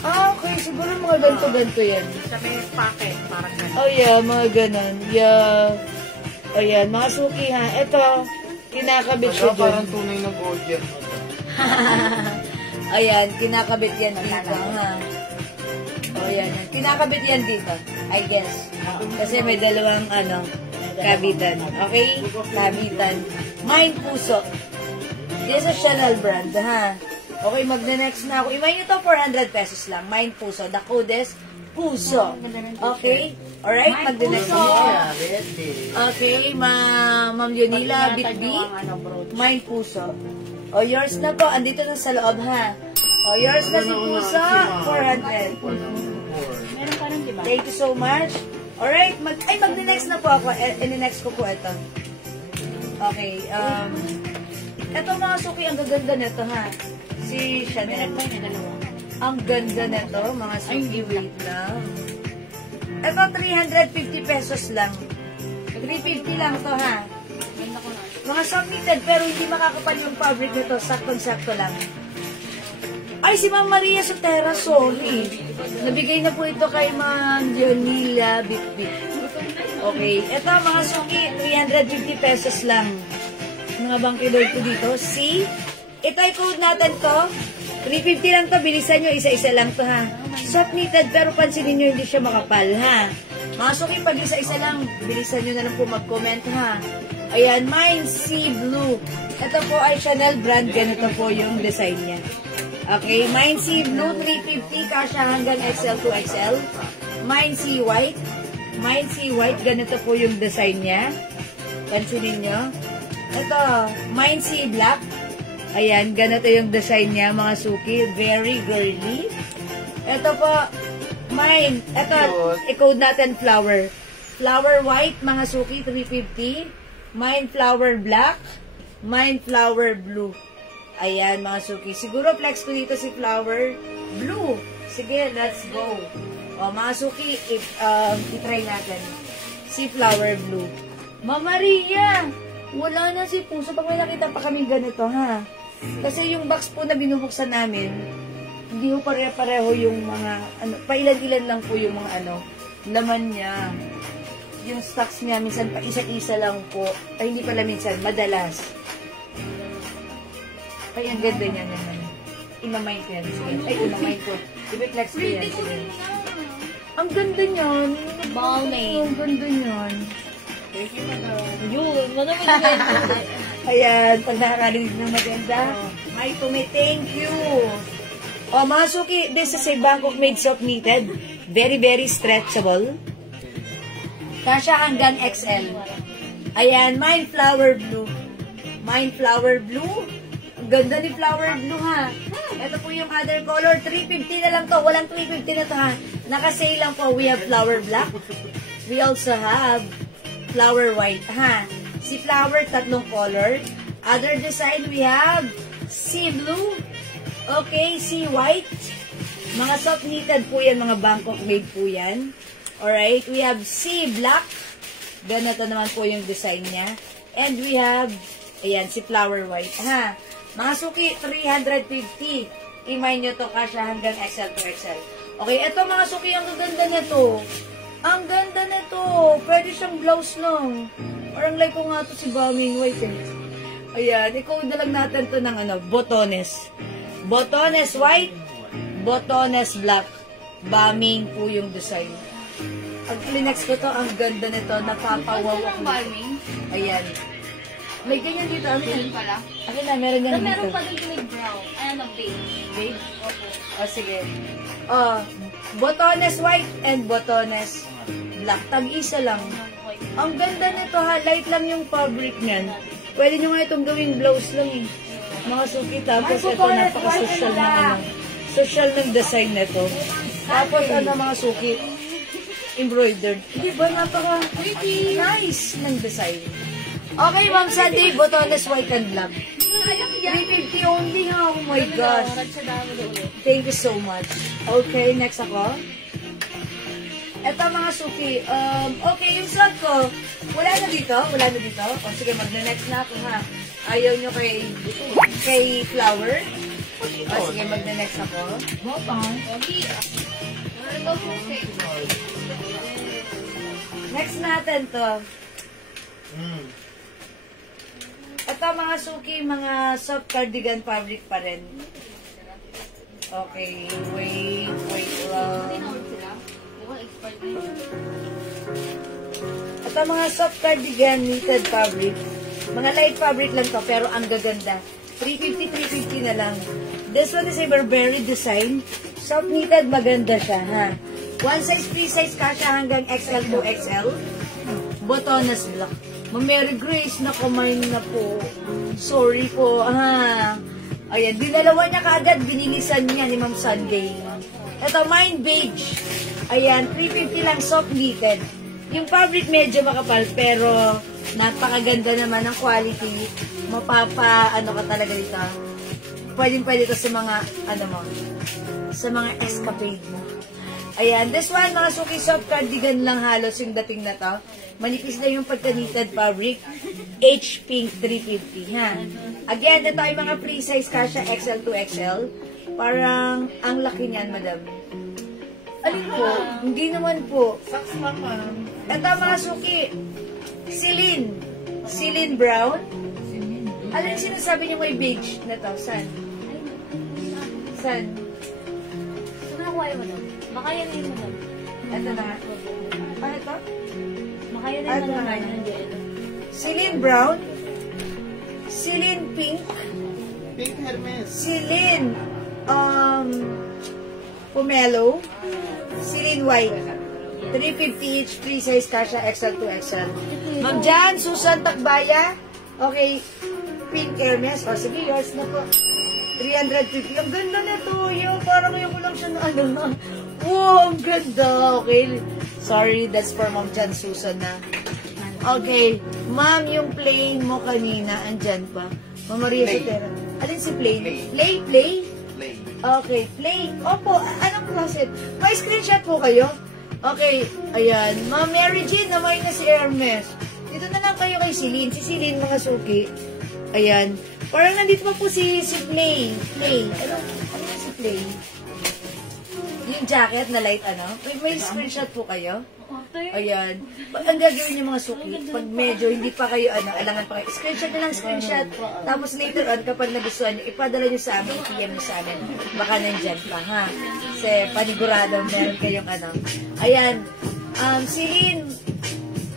Ah, okay. Siguro mga ganito-ganito yan. Sa may packet, parang ganun. Oh, yeah. Mga ganon. Yeah. Ayan, mga suki ha. Ito, kinakabit ko dyan. Parang tunay na gold yan. Ayan, kinakabit yan dito ha. Oh, yan. Kinakabit yan dito. I guess. Kasi may dalawang, kabitan. Okay? Kabitan. Mind puso. This is Chanel brand, ha? Okay, magna-next na ako. Imayin nyo to, 400 pesos lang. Mind puso. The code is puso. Okay? Alright, magna-next na ako. Okay, Ma'am Yonila, Bitbi. Mind puso. O, yours na po. Andito na sa loob, ha? O, yours na si puso. 400. Meron pa rin, di ba? Thank you so much. Alright, magna-next na po ako. In-next ko po ito. Okay, ito mga suki, ang gaganda nito ha. Si Chanel. Ang ganda nito, mga suki. Wait lang. Ito, 350 pesos lang. 350 lang to ha. Mga soft knitted, pero hindi makakapal yung fabric nito. Saktong-sakto lang. Ay, si Ma'am Maria Sotera, sorry. Nabigay na po ito kay Ma'am Yonila Bitbit. Okay, ito mga suki, 350 pesos lang. Mga bangkidor ko dito. See? Ito ay code natin to. 350 lang to. Bilisan nyo. Isa-isa lang to ha. Soft knitted pero pansinin nyo hindi siya makapal ha. Mga suki, pag isa-isa lang, bilisan nyo na lang po mag-comment ha. Ayan, mine sea blue. Ito po ay Chanel brand. Ganito po yung design niya. Okay, mine sea blue 350. Kasya hanggang XL to XL. Mine sea white. Mine sea white. Ganito po yung design niya. Pansinin nyo. Ito, mine sea black. Ayan, ganito yung design niya, mga suki. Very girly. Ito po, mine. Ito, i-code natin flower. Flower white, mga suki, 350. Mine flower black. Mine flower blue. Ayan, mga suki. Siguro flex ko dito si flower blue. Sige, let's go. O, mga suki, i-try natin. Si flower blue. Mama Maria! Wala na si Puso. Pag may nakita pa kaming ganito, ha? Kasi yung box po na binubuksan namin, hindi po pare-pareho yung mga, ano, pailan-ilan lang po yung mga ano, laman niya. Yung stocks niya, minsan pa isa-isa lang po. Ay, hindi pala minsan, madalas. Ay, ang ganda niya naman. Imamind ko yan. Sige. Ay, imamind ko. I-reflex ko yan. Sige. Ang ganda niyan. Balmain. Ang ganda niyan. Thank you, madam. Yun, ano mo yung Ayan, pag nakakarinig ng maganda, may thank you. O, mga suki, this is a Bangkok made soap knitted. Very, very stretchable. Kasha hanggang XL. Ayan, mine flower blue. Mine flower blue. Ang ganda ni flower blue, ha. Ito po yung other color. 350 na lang to. Walang 350 na to, ha. Naka-sale lang po. We have flower black. We also have flower white, ha. Si flower, tatlong color. Other design, we have sea blue. Okay, sea white. Mga soft knitted po yan, mga Bangkok made po yan. Alright, we have sea black. Ganito naman po yung design niya. And we have, ayan, si flower white. Ha, mga suki, 350. Imay nyo to, kasya hanggang XL to XL. Okay, eto mga suki, ang ganda na to. Ang ganda na to. Pwede siyang blouse lang. Parang like ko nga to si Bombing White eh. Ayan, i-code na lang natin to ng ano, botones. Botones white, botones black. Bombing po yung design. Pag klinex ko to, ang ganda nito. Napapawaw ako. balming? Ayan. May ganyan dito. Ano yan? Yun pala. Akin na, meron yan So, meron dito. pa din yung brown. Ayan, ang beige. Beige? Opo. O, sige. Botones white and botones black. Tag-isa lang. Ang ganda nito ha. Light lang yung fabric niyan. Pwede nyo nga itong gawing blouse lang eh. Mga suki. Tapos ito, napaka-social na ano. Social ng design nito. Tapos ano mga suki. Embroidered. Di ba? Napaka-pretty. Nice ng design. Okay, Ma'am Sandy. Botones white and black. 350 only ha. Oh my gosh. Thank you so much. Okay, next ako. Eto mga suki. Okay, yung suot ko, wala na dito? Wala na dito? O sige, magne-next na ako ha. Ayaw nyo kay flower? O sige, magne-next ako. Next natin to. Ito mga suki, mga soft cardigan fabric pa rin. Okay, wait lang. Ito mga soft cardigan knitted fabric. Mga light fabric lang to, pero ang gaganda. 350 na lang. This one is a Burberry design. Soft knitted, maganda siya, ha. One size, free size, kasha hanggang XL to XL. Botones black. Mary Grace, nakumain na po. Sorry po, ha. Ayan, dinalawa niya kaagad, binilisan niya ni Ma'am Sungay. Ito, mine beige. Ayan, 350 lang, soft knitted. Yung fabric medyo makapal, pero napakaganda naman ang quality. Ano ka talaga dito. Pwede ito sa mga, sa mga escapade mo. Ayan, this one, mga suki soft cardigan lang halos yung dating na to. Manipis na yung pagka-knitted fabric. H-Pink 350, ha. Again, ito ay mga free size kasha XL to XL. Parang, ang laki niyan, madam. Alin po? Hindi naman po. Saks lang, ma'am. Ito mga suki. Celine Brown. Alin sinasabi niyo may beige na to? Saan? Saan? So, nakuha mo doon. Baka yan yung mo doon. Ito na nga. Ano ito? Baka yan Ano yung na? mo Celine Brown. Celine Pink. Pink Hermes. Celine Pomelo. Celine White. 350 each, free size kasha XL to XL. Ma'am Jan, Susan Takbaya. Okay, Pink Hermes. O, sige, yours na po. 350. Ang ganda na to. Yung parang yung ko lang siya na na. Wow, ang ganda. Okay. Sorry, that's for Ma'am Jan, Susan na. Okay. Ma'am, yung plain mo kanina, andyan pa. Ma'am Maria Sotera. Alin si plain? Play? Play. Okay, play. Opo, anong klase? May screenshot po kayo? Okay, ayan. Ma'am Mary Jean, naman na si Hermes. Dito na lang kayo kay Celine. Si Celine, mga suki. Ayan. Parang nandito pa po si Play. Ano si Play? Yung jacket na light may screenshot po kayo? Ayan. Ang gagawin yung mga suki, pag medyo hindi pa kayo, alangan pa kayo, screenshot na lang, screenshot. Tapos later on, kapag nagustuhan nyo, ipadala nyo sa amin, PM nyo sa amin. Baka nandyan pa, ha? Kasi panigurado, meron kayong Ayan. Celine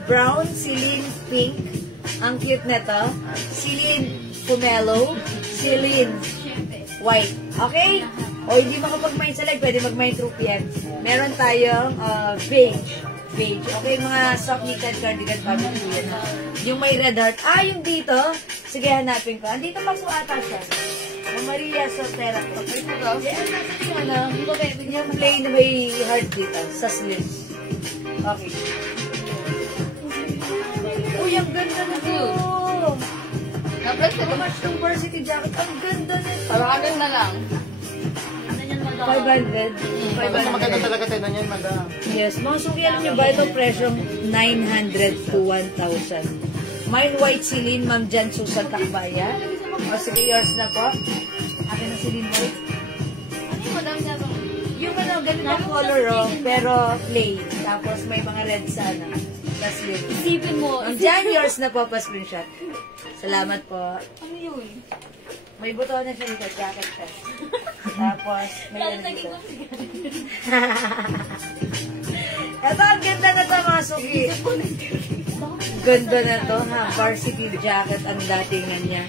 Brown, Celine Pink. Ang cute na to. Celine Pomelo, Celine White. Okay? O hindi makapag-mine sa leg, pwede mag-mine through PM. Meron tayong beige. Okay, mga soft knitted cardigan fabric po yan. Yung may red heart. Yung dito. Sige, hanapin ko. Andito pa po ata siya. Maria Sotera. Okay po to. Yung plain na may heart dito. Sa sleeves. Okay. Uy, ang ganda na to. How much itong varsity jacket? Ang ganda na ito. Parang agad na lang. 500. Maganda talaga tayo na yan, madam. Yes, mga suki, alam nyo ba itong presyong 900 to 1,000. Mine white Celine, Ma'am Jan Susan Takbaya. O sige, yours na po. Akin na Celine white. Ano yung madami na ba? Yung ganitong color, pero plain. Tapos may mga red sana. Tapos yun. Isipin mo. Ma'am Jan, yours na po, pa-screenshot. Salamat po. Ano yun? May buto na siya dito, jacket siya. Tapos, may Lalo ano naging dito. Ito, ang ganda na ito, mga suki. Ganda na to, ha. Varsity jacket ang datingan niya.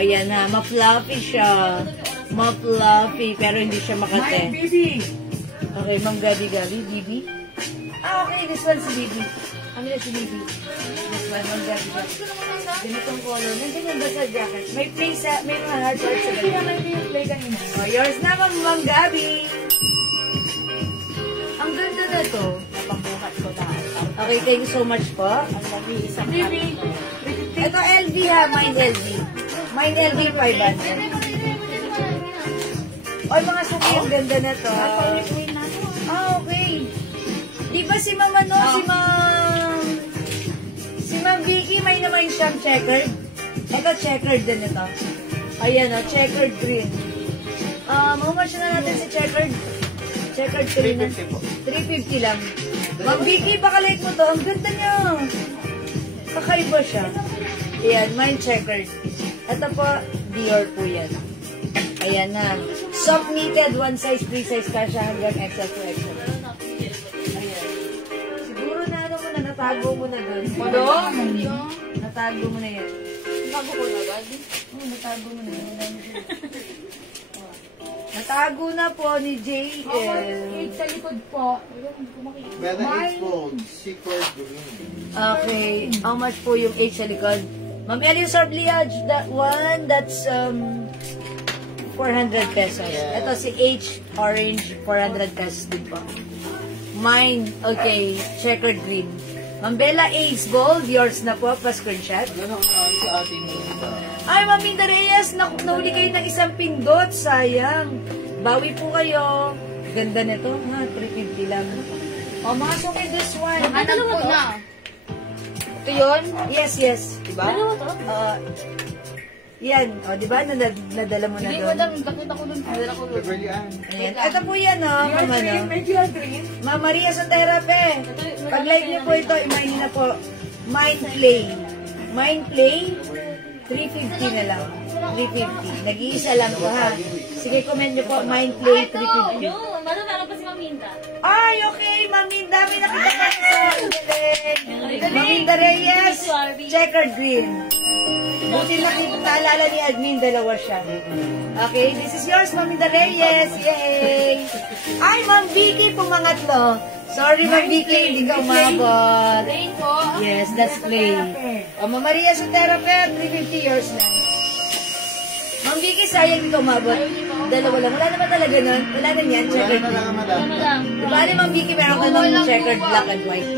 Ayan, ha. Ma-fluffy siya. Ma-fluffy, pero hindi siya makate. Okay, Ma'am Gabi. Bibi? Okay, this one si Bibi. Ano na si Bibi? This one, Ma'am Gabi. Ganitong color. Nandiyan yung basa jacket. May place, may mga hard parts sa ganyan. Oh, yours na, Ma'am Gabi. Ang ganda na to. Napambuhat ko dahil. Okay, thank you so much po. Ang dami isang kami. Ito LV ha, mine LV. Mine LV 500. Oy, mga suki, ang ganda na to. Okay. Di ba si Ma'am si Ma'am Vicky, may naman siyang checkered. Ito, checkered din ito. Ayan checkered green. How much na natin si checkered? Checkered green. 350 po. 350 lang. Ma'am Vicky, pakalike mo to. Ang ganda niya. Kakaiba siya. Ayan, mine checkered. Ito po, Dior po yan. Ayan na. Soft knitted, one size, three size kasha hanggang XL to XL. Ayan. Siguro na natago mo na doon. Natago mo na yan. Bago ko na agad. Natago mo na yan. Natago na po ni JL. Sa likod po. Meron explode, secret green. Okay. How much po yung H sa likod? Ma'am Elios Arbliage, that one, that's 400 pesos. Ito si H orange, 400 pesos din po. Mine, okay, checkered green. Ma'am Bella Ace Gold, yours na po, pa-screenshot. Ano si Ate Nita? Ay, Ma'am Minda Reyes, nahuli kayo ng isang pindot, sayang. Bawi po kayo. Ganda nito, ha, 350 lang. O, mga suki, this one. Hanap ko na. Ito yun? Yes. Diba? Dalawa to? Yan. O, diba? Nadala mo na Hindi, doon. madam. Nakita ko dun. Nadala ko dun. Beverly Ann. Ayan. Ito po yan, o. Medyo green. Ma'am Maria sa therapy. Pag like niyo po ito, i-mine niyo na po. Mind Play. Mind Play, 350 na lang. 350. Nag-iisa lang to, ha. Sige, comment niyo po. Mind Play, 350. Yun. Madam, meron pa si Maminta. Ay, okay, Maminda. May nakita ka sa Maminda Reyes, checkered green. Buti naalala ni admin, dalawa siya. Okay, this is yours, Maminda Reyes. Yay! Ay, Ma'am Vicky, pumangatlo. Sorry, Ma'am Vicky, hindi ka umabot. Rain po. Yes, that's play. O, Ma'am Maria sa therapy, 350 yours na. Ma'am Vicky, sayang hindi ka umabot. Dalawa lang. Wala naman talaga nun. Wala na yan, checkered Wala green. na madam. Madam. Bali, Ma'am Vicky, meron ka ng checkered black and white.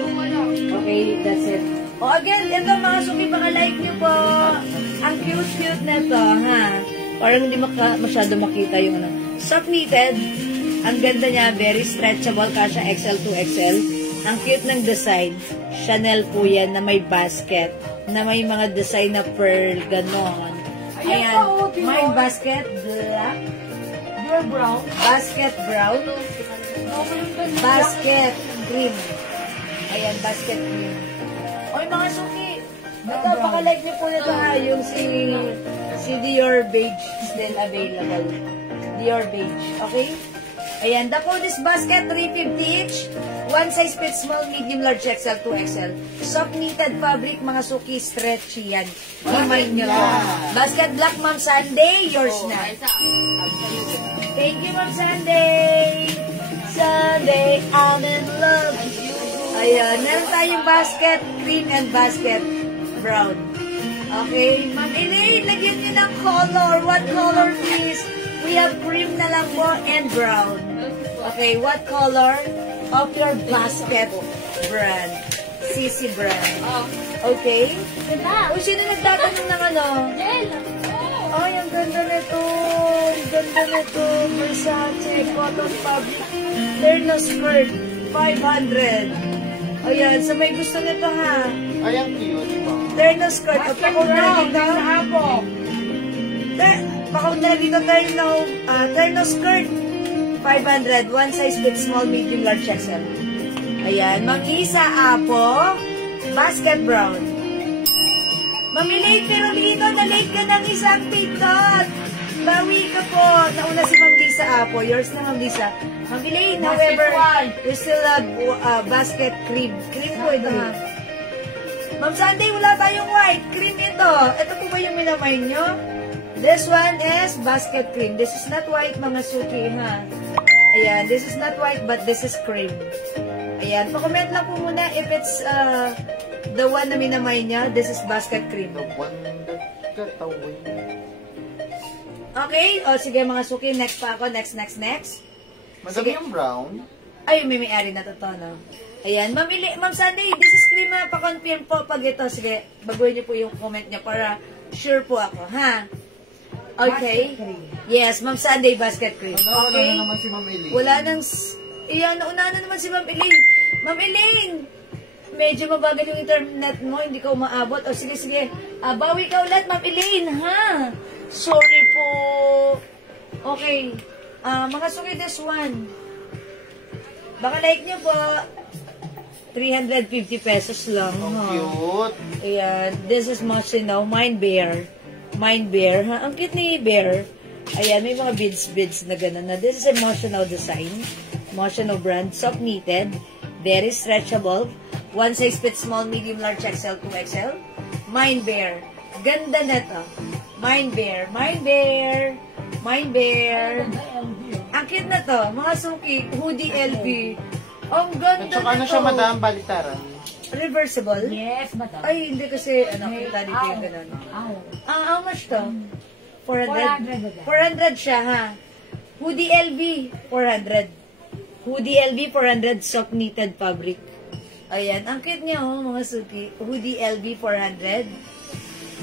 Okay, that's it. O, again, ito mga suki, mga like nyo po. Ang cute-cute na to, ha? Parang hindi masyado makita yung ano. Soft knitted. Ang ganda niya, very stretchable, kasha XL to XL. Ang cute ng design. Chanel po yan na may basket, na may mga design na pearl, ganon. Ayan. Mine basket black. Your brown. Basket brown. Basket green. Ayan, basket green. Oy, mga suki. Ito, baka-like niyo po nito ha, yung si Dior Beige still available. Dior Beige, okay? Ayan, the code is basket, 350 each. One size fits small, medium, large, XL, 2XL. Soft knitted fabric, mga suki, stretchy yan. Himay nyo to. Basket black, Ma'am Sunday, yours na. Thank you, Ma'am Sunday. Sunday, I'm in love. Ayan, meron tayong basket green and basket brown. Okay, Ma'am Elaine, lagyan nyo ng color. What color, please? We have cream na lang po and brown. Okay, what color of your basket brand? CC brand. Okay? Diba? O, sino nagtatanong ng ano? Jel! Ay, ang ganda nito. Ang ganda nito. Versace, cotton fabric. Terno skirt, 500. Ayan, so may gusto nito ha. Ay, ang cute pa. Terno skirt. O, pakong na dito. Habo. Pakong na dito, terno skirt. 500. One size fits small, medium, large, XL. Ayan, Ma'am Isa Apo. Basket brown. Mamilate pero Lino, na-late ka ng isang pitot. Bawi ka po. Nauna si Ma'am Lisa Apo. Yours na, Ma'am Lisa. Ma'am Elaine, however, we still have basket cream. Cream po ito, ha? Ma'am Sunday, wala tayong white. Cream ito. Ito po ba yung minamay nyo? This one is basket cream. This is not white, mga suki, ha? Ayan, this is not white, but this is cream. Ayan, pa-comment lang po muna if it's the one na minamay niya. This is basket cream. The one that katawin. Okay, o sige mga suki, next pa ako. Next. Madami yung brown. Ay, may-ari na to, no? Ayan, Ma'am Sunday, this is cream ha. Pa-confirm po pag ito. Sige, baguhin niyo po yung comment niya para sure po ako, ha? Okay. Yes, Ma'am Sunday, basket cream. Wala Okay. na naman si Ma'am Elaine. Wala nang... Iyan, nauna na naman si Ma'am Elaine. Ma'am Elaine! Medyo mabagal yung internet mo, hindi ka umaabot. O sige. Bawi ka ulit, Ma'am Elaine, ha? Sorry po. Okay. Mga suki, this one. Baka like nyo po. 350 pesos lang. Ang ha? cute. Ayan. This is much, Mine Bear. Mine Bear, ha? Ang cute ni Bear. Ayan, may mga beads na gano'n na. This is emotional design. Emotional brand. Soft knitted. Very stretchable. One size fits small, medium, large, XL, 2XL. Mine Bear. Ganda na to. Mine Bear. Ang cute na to. Mga suki. Hoodie LV. Ang ganda At saka na ano to. siya, madam, balitaran. Reversible? Yes, madam. Ay, hindi kasi, kita dito yung ganun. How much to? 400? 400 siya, ha? Hoodie LV, 400. Hoodie LV, 400, soft knitted fabric. Ayan, ang cute niya, mga suki. Hoodie LV, 400.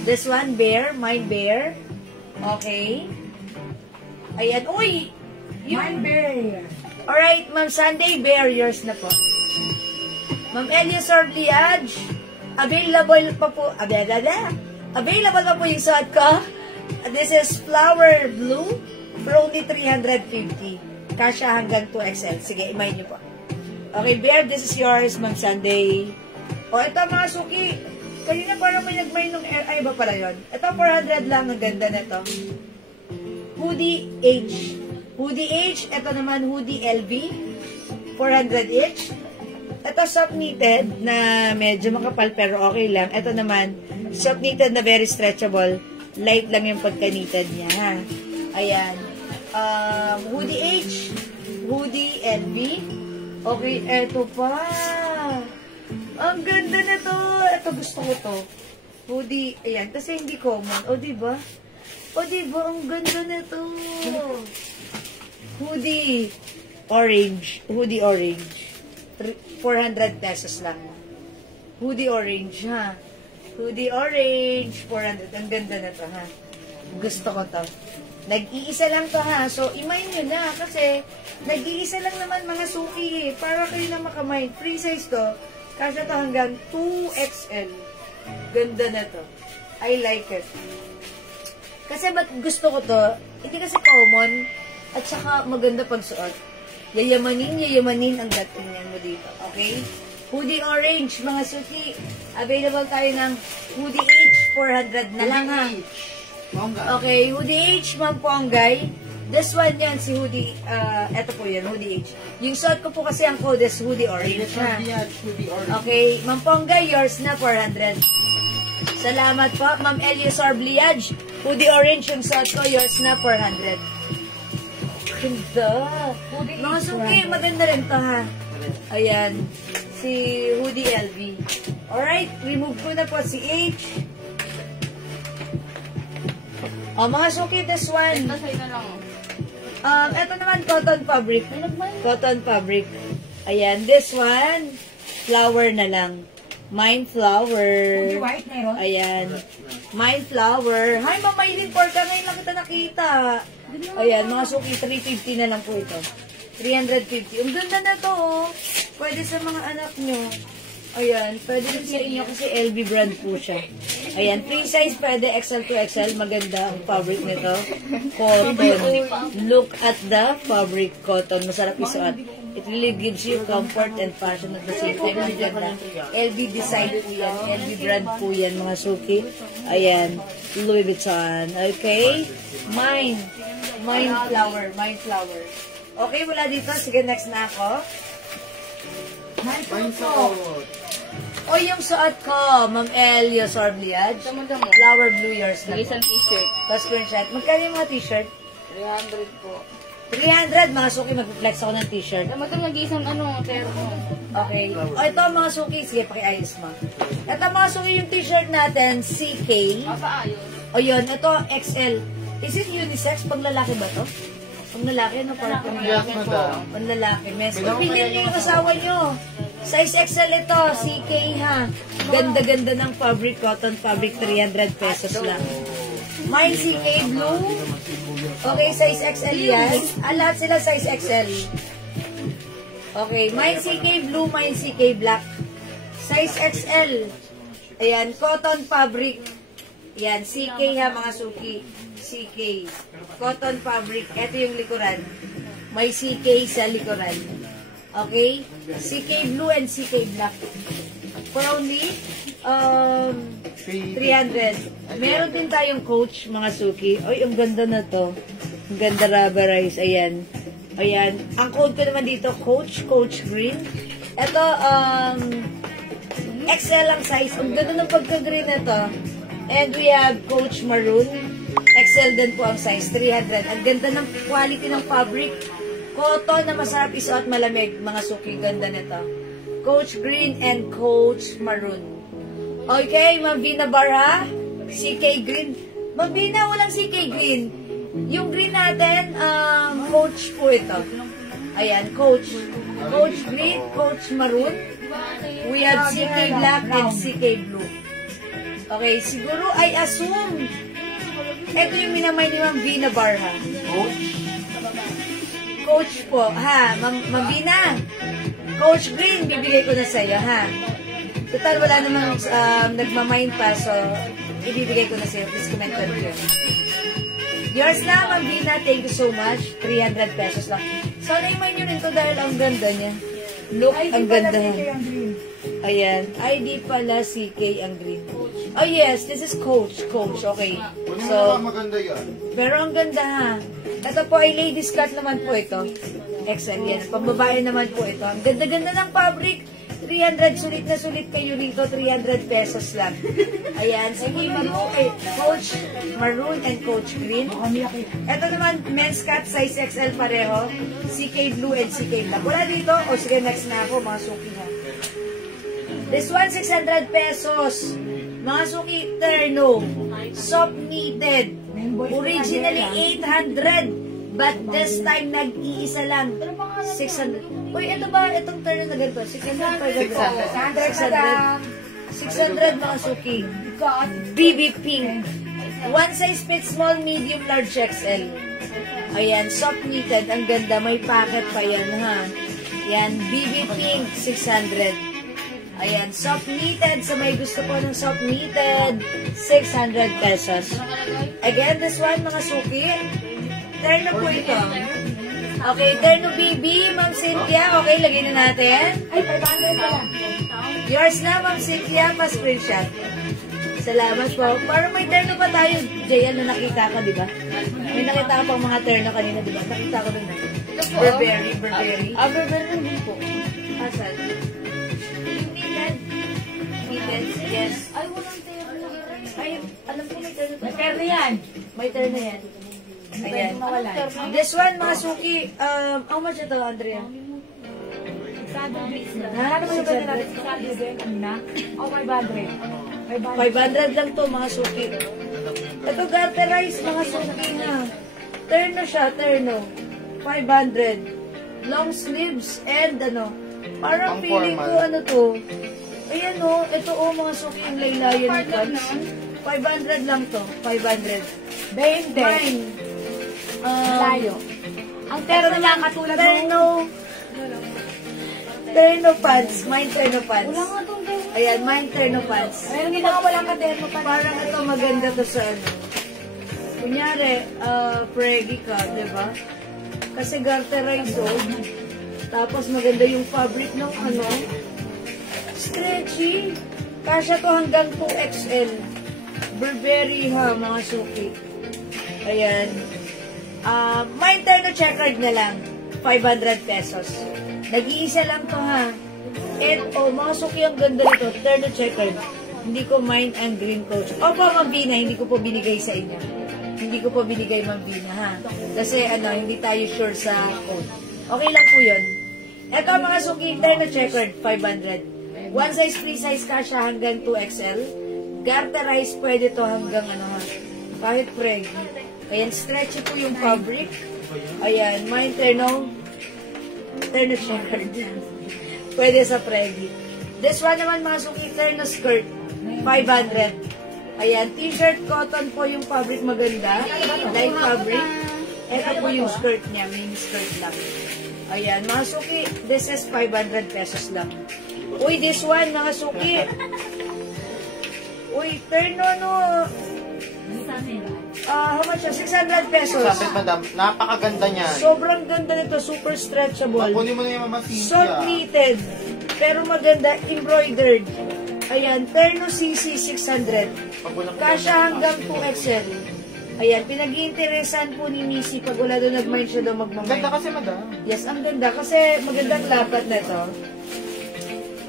This one, Bear, Mine Bear. Okay. Ayan, uy! Mine Bear. Alright, Ma'am Sunday, Bear, yours na po. Ma'am Eliasor Pliage, available pa po yung suot ko. This is flower blue for only 350. Kasha hanggang 2XL. Sige, imay niyo po. Okay, Bear, this is yours, Ma'am Sunday. O, ito mga suki. Kanina parang may nagmay nung ay ba pala yun? Ito, 400 lang. Ang ganda nito. Hoodie H. Ito naman, hoodie LV. 400 each. Ito, soft knitted na medyo makapal pero okay lang. Ito naman, soft knitted na very stretchable. Light lang yung pagka-knitted niya, ha? Ayan. Hoodie H. Hoodie LV. Okay, eto pa. Ang ganda na to. Ito, gusto ko to. Hoodie, ayan. Kasi hindi common. O, diba? Ang ganda na to. Hoodie orange. 400 pesos lang. Hoodie orange, ha? Hoodie orange, 400. Ang ganda na to, ha? Gusto ko to. Nag-iisa lang to, ha? So, imay nyo na. Kasi, nag-iisa lang naman mga suki, eh. Para kayo na makamay. Free size to. Kasi to hanggang 2XL. Ganda na to. I like it. Kasi ba't gusto ko to? Hindi kasi common at saka maganda pagsuot. Yayamanin ang dating niyan mo dito. Okay? Hoodie orange, mga suki. Available tayo ng hoodie H, 400 na lang ha. Mongga. Okay, hoodie H, Ma'am Ponggay. This one yan, si hoodie, eto po yan, hoodie H. Yung suot ko po kasi ang code is hoodie orange ha. Okay, Ma'am Ponggay, yours na, 400. Salamat po, Ma'am Eliosar Bliage. Hoodie orange yung suot ko, yours na, 400. Ganda. Mga suki, maganda rin to ha. Ayan, si hoodie LV. Alright, remove ko na po si H. Mga suki, this one. Ito sa'yo na lang. Ito naman, cotton fabric. Cotton fabric. Ayan, this one, flower na lang. Mine flower. White meron? Ayan. Mine flower. Hi, Ma'am Maylin Porca. Ngayon lang kita nakita. Ayan, mga suki, 350 na lang po ito. 350. Ang ganda na to, oh. Pwede sa mga anak nyo. Ayan, pwede rin sa inyo kasi LV brand po siya. Ayan, free size pwede, XL to XL. Maganda ang fabric nito. Cotton. Look at the fabric cotton. Masarap isuot. It really gives you comfort and fashion at the same time. Maganda. LV design po yan. LV brand po yan, mga suki. Ayan, Louis Vuitton. Okay? Mine flower. Mine flower. Okay, wala dito. Sige, next na ako. O, yung suot ko, Ma'am Elios Orbliad. Damo-damo. Flower blue yours na. Isang t-shirt. Tapos screenshot. Magkano yung mga t-shirt? 300 po. 300. Mga suki, mag-flex ako ng t-shirt. Damo-damo nag-isang termo. Okay. O, ito mga suki. Sige, pakiayos mo. Ito mga suki, yung t-shirt natin, CK. Papaayos. O, yun. Ito, XL. Is it unisex? Pang lalaki ba to? Pang lalaki, no? Parang pang lalaki po. Pang lalaki. Mes. Pipili niyo yung asawa niyo. Size XL ito, CK ha. Ganda-ganda ng fabric, cotton fabric, 300 pesos lang. Mine CK blue. Okay, size XL yan. Lahat sila size XL. Okay, mine CK blue, mine CK black. Size XL. Ayan, cotton fabric. Ayan, CK ha mga suki. CK. Cotton fabric. Ito yung likuran. May CK sa likuran. Okay? CK blue and CK black. For only 300. Meron din tayong coach, mga suki. Oy, ang ganda na to. Ang ganda rubberize. Ayan. Ayan. Ang code ko naman dito, coach green. Ito, XL ang size. Ang ganda ng pagka-green na to. And we have coach maroon. XL din po ang size, 300. Ang ganda ng quality ng fabric. Cotton na masarap isuot, malamig. Mga suki, ganda nito. Coach green and coach maroon. Okay, Ma'am Vina Barha. CK green. Ma'am Vina, walang CK green. Yung green natin, coach po ito. Ayan, coach. Coach green, coach maroon. We have CK black and CK blue. Okay, siguro I assume ito yung minamay ni Ma'am Vina Barha. Coach po, ha? Ma'am Vina, Coach Green, bibigay ko na sa'yo, ha? Total, wala namang nagmamind pa, so ibibigay ko na sa'yo. Please comment on yun. Yours na, Ma'am Vina. Thank you so much. 300 pesos lang. Sana iman nyo rin to dahil ang ganda niya. Look, ang ganda niya. Ayan. ID pala CK ang green. Oh yes, this is Coach. Okay. So, maganda yan. pero ang ganda ha. Ito po ay ladies cut naman po ito. XL yan. Pambabae naman po ito. Ang ganda-ganda ng fabric. 300, sulit na sulit kayo rito. 300 pesos lang. Ayan. Sige, Coach Maroon and Coach Green. Ito naman, men's cut, size XL pareho. CK Blue and CK Black. Wala dito. O sige, next na ako. Mga suki ha. This one, 600 pesos. Mga suki, terno. Soft knitted. Originally 800. But this time, nag-iisa lang. 600. Uy, ito ba? Itong terno na ganito. 600 pa ganito. 600 mga suki. BB pink. One size fits small, medium, large, XL. Ayan, soft knitted. Ang ganda. May packet pa yan, ha? Yan, BB pink, 600. Ayan, soft knitted. Sa may gusto po ng soft knitted, 600 pesos. Again, this one, mga suki. Terno po ito. Okay, terno BB, Ma'am Cynthia. Okay, lagay na natin. Ay, 500 pala. Yours na, Ma'am Cynthia, pa-screenshot. Salamat po. Parang may terno pa tayo, Jayan, na nakita ka, di ba? May nakita ka pang mga terno kanina, di ba? Nakita ko din na. Burberry, Burberry. Burberry din po. Asan? Knitted. Knitted, yes. Ay, walang terno. Ay, alam ko may terno. May pera yan. May terno yan. Ayan. Mawalan. This one, mga suki, how much ito, Andrea? Saddle bits na. Ha? Ano mo yung ganyan natin? Saddle din, kanina? O, 500. 500 lang to, mga suki. Ito, garterize, mga suki na. Terno siya, terno. 500. Long sleeves and ano. Parang feeling ko ano to. Ayan o, ito o, mga suki yung laylayan ni pants. 500 lang to, 500. 20. Mine. Layo. Ang terno niya katulad Terno. Terno pants. Mine terno pants. Wala nga doon kayo. Ayan, mine terno pants. Meron din ako walang katerno pa. Parang ito maganda to sa ano. Kunyari, preggy ka, di ba? Kasi garterize o. Tapos maganda yung fabric ng ano. Stretchy. Kasya to hanggang 2XL. Burberry ha, mga suki. Ayan. Mine terno checkered na lang. 500 pesos. Nag-iisa lang to ha. Mga suki ang ganda nito. Terno checkered. Hindi ko mine and green coach. Opo, Ma'am Bina, hindi ko po binigay sa inyo. Hindi ko po binigay, Ma'am Bina, ha? Kasi, hindi tayo sure sa code. Okay lang po yun. Ito, mga suki, terno checkered, 500. One size, free size ka siya hanggang 2XL. Garterize, pwede to hanggang kahit preggy. Ayan, stretchy po yung fabric. Ayan, mine terno checkered. Pwede sa preggy. This one naman, mga suki, terno skirt, 500. Ayan, t-shirt cotton po yung fabric maganda. Light fabric. Ito po yung skirt niya, mini skirt lang. Ayan, mga suki, this is 500 pesos lang. Uy, this one, mga suki. Uy, terno how much yun? 600 pesos. Sabi, madam, napakaganda niyan. Sobrang ganda nito, super stretchable. Kunin mo na yung Mama Cynthia. Soft knitted, pero maganda, embroidered. Ayan, terno CC 600. Kasya hanggang 2XL. Ayan, pinag-iinteresan po ni Missy pag wala doon nag-mind siya daw Ganda magmamay. kasi, madam. Yes, ang ganda kasi magandang lapat na to.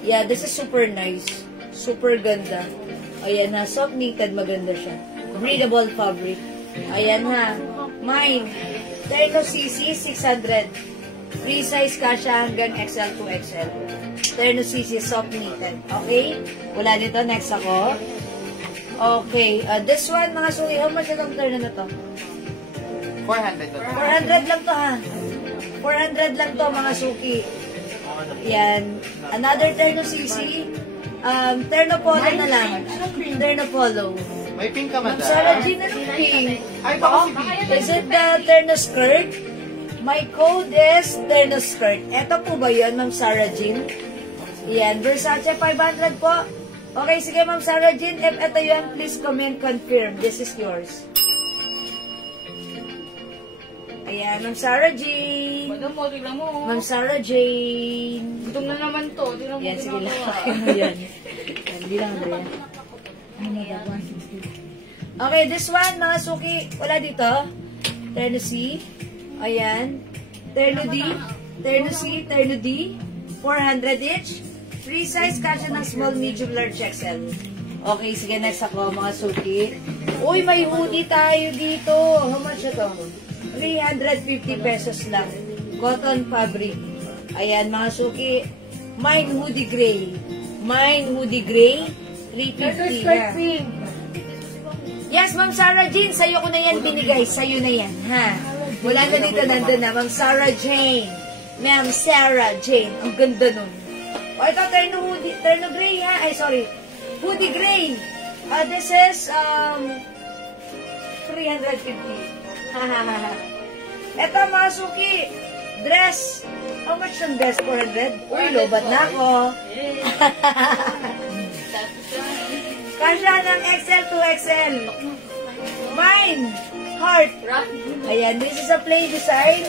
Yeah, this is super nice. Super ganda. Ayan ha, soft knitted, maganda siya. Breathable fabric. Ayan ha. Mine. Terno CC 600. Free size kasya hanggang XL to XL. Terno CC soft knitted. Okay? Wala dito. Next ako. Okay. This one, mga suki. How much itong terno na to? 400. 400 lang to ha. 400 lang to, mga suki. Yan. Another terno CC. Terno polo na lang. Terno polo. May pink ka, madam. Sarah Jean na pink. Ay, baka si pink. Is it the terno skirt? My code is terno skirt. Ito po ba yun, Ma'am Sarah Jean? Yan. Versace 500 po. Okay, sige, Ma'am Sarah Jean. If ito yun, please comment, confirm. This is yours. Ayan, Ma'am Sarah Jean. Madam mo, tignan mo. Ma'am Sarah Jane. Gutom na naman to. Tignan mo. Yan, sige lang. ginagawa. Yan. Hindi lang, Andrea. Okay, this one, mga suki. Wala dito. Terno C. Ayan. Terno D. Terno C. Terno D. 400 each. Free size, kasya ng small, medium, large, XL. Okay, sige, next ako, mga suki. Uy, may hoodie tayo dito. How much ito? 350 pesos lang. Cotton fabric. Ayan, mga suki. Mine hoodie gray. Mine hoodie gray. 350 na. Yes, Ma'am Sarah Jane. Sa'yo ko na yan binigay. Sa'yo na yan, ha? Wala na dito, nandun na. Ma'am Sarah Jane. Ma'am Sarah Jane. Ang ganda nun. O, ito, terno hoodie. Terno gray, ha? Ay, sorry. Hoodie gray. This is, 350. Ito, mga suki. Dress. How much ang dress? 400? Uy, lobat na ako. Kasya ng XL to XL. Mine. Heart. Ayan, this is a plain design.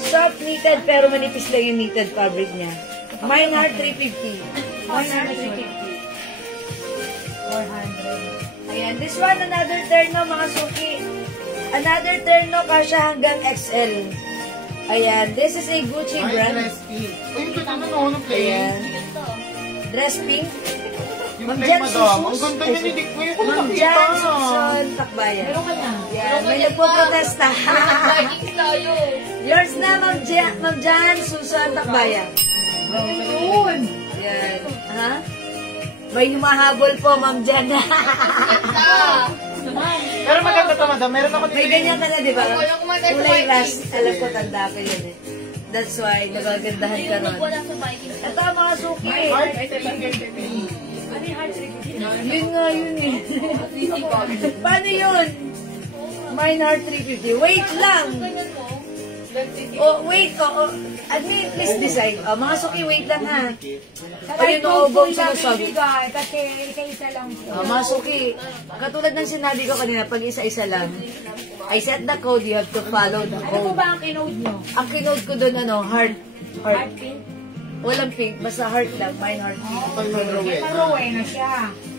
Soft knitted pero manipis lang yung knitted fabric niya. Mine Heart 350. Mine Heart 350. 400. Ayan, this one another terno mga suki. Another terno kasya hanggang XL. Ayan, this is a Gucci brand. Dress pink. Ay, yung ganda na noon ng play. Ayan. Dress pink. Yung Ma'am play, Jan madam. Ang Susus. ganda niya, hindi ko yung Ma'am nakita. Jan Susun Takbayan. Meron ka na. Yan, may nagpo-protesta. Vikings tayo. Yours na, Ma'am Jan Susun Takbayan. Yun. Yan. Ha? May humahabol po, Ma'am Jan. Pero maganda to, madam. Meron ako May ganyan ka na, di ba? Wala ko man tayo sa Kulay Vikings. rust. Alam ko, tanda ko yun eh. That's why, nagagandahan ka Yung ron. wala sa Vikings. Ito, mga suki. Heart, Ano yung heart rate? Yun nga, yun eh. Paano yun? Mine Heart 350. Wait lang. Ganyan mo. Oh, wait. Oh. Admin, please decide. Oh, mga suki, wait lang ha. Sabay Ayun, ko naubog lang sinasabi. ibigay kasi isa lang po. Mga suki, katulad ng sinabi ko kanina, pag isa-isa lang, I set the code, you have to follow the Ano po code. ba ang kinode nyo? Ang kinode ko doon, heart. Heart pink? Walang pink, basta heart lang, mine heart pink. Maruwe na siya.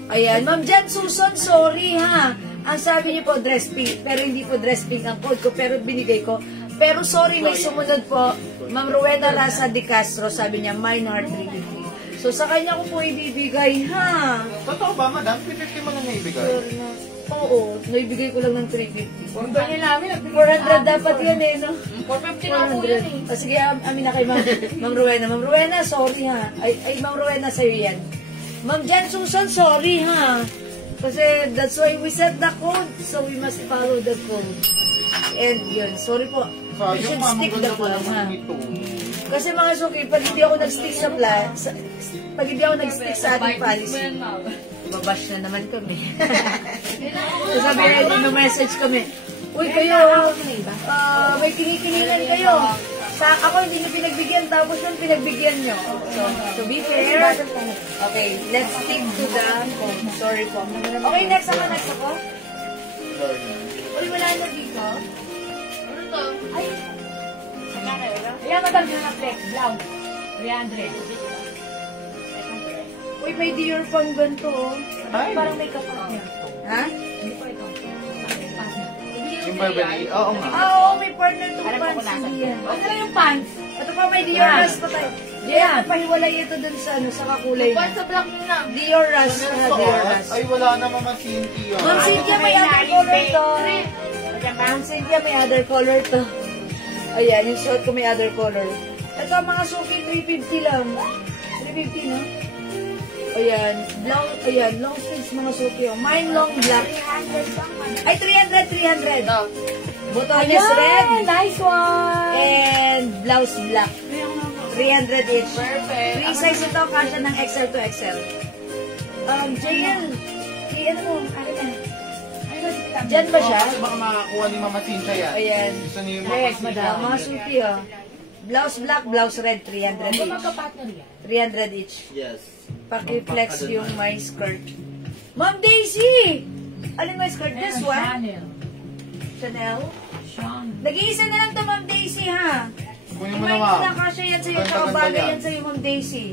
Ayan, Ma'am Jan Susan, sorry ha. Ang sabi niyo po, dress pink, pero hindi po dress pink ang code ko, pero binigay ko. Pero sorry, may sumunod po, Ma'am Rowena Raza de Castro, sabi niya, mine heart 350. So sa kanya ko po ibibigay, ha? Totoo ba, madam? 350 mo na naibigay. Sure na. Oo, naibigay ko lang ng 350. Kung ganyan namin, 400 dapat yan eh, no? 450 na ako yan eh. 400. O sige, amin na kay Ma'am Rowena. Ma'am Rowena, sorry ha. Ay, Ma'am Rowena, sa'yo yan. Ma'am Jan Susan, sorry ha. Kasi that's why we set the code, so we must follow the code. And yun, sorry po. We should Sayang, stick mamang the ganda code, naman ha? ito. Kasi mga suki, pag hindi ako nag-stick sa plan, pag hindi ako nag-stick sa ating policy, babash na naman kami. So sabi na, message kami, uy kayo, may kinikilingan kayo. Sa ako hindi nyo pinagbigyan, tapos nung pinagbigyan nyo. So be fair. Okay, let's stick to the code. Sorry po. Okay, next ako. Uy, wala na dito. Ano to? Ay, ayan madam yung na-flex, blouse. 300. Uy, may Dior pang ganito. Oh. Ay, Parang may kapat niya. Ha? Hindi po ito. yung Burberry. Oo nga. Oo, may partner to Alam ko pants. kung nasa. Hindi yan. Ano yung pants? Ito pa, may Dior Rush pa tayo. Yeah, pahiwalay ito dun sa, sa kakulay Buwan niya. sa black na. Dior Rush. Ano Dior to? Rush. Ay, wala na Mama Cynthia. Ma'am Cynthia, may other color to. Ma'am Cynthia, may other color to. Ayan, yung suot ko may other color. Ito, mga suki, 350 lang. 350, no? Ayan, long sleeves mga suki. Oh. Mine long black. Ay, 300. Botones red. Nice one! And blouse black. 300 each. Perfect. Free size ito, kasya ng XL to XL. JL, ano mo? Ano na? Diyan ba siya? Kasi baka makakuha ni Mama Cynthia yan. Ayan. Gusto niyo yung Yes, Mama madam. Mga suki, oh. Blouse black, blouse red, 300 Ano each. magka-partner yan? 300 each. Yes. Paki-flex yung my skirt. Ma'am Daisy! Alin my skirt? This one? Chanel. Chanel? Sean. Nag-iisa na lang to, Ma'am Daisy, ha? Kunin mo Imayin na, mo Ma'am. na kasya yan sa'yo, Ganda-ganda tsaka bagay yan. yan sa'yo, Ma'am Daisy.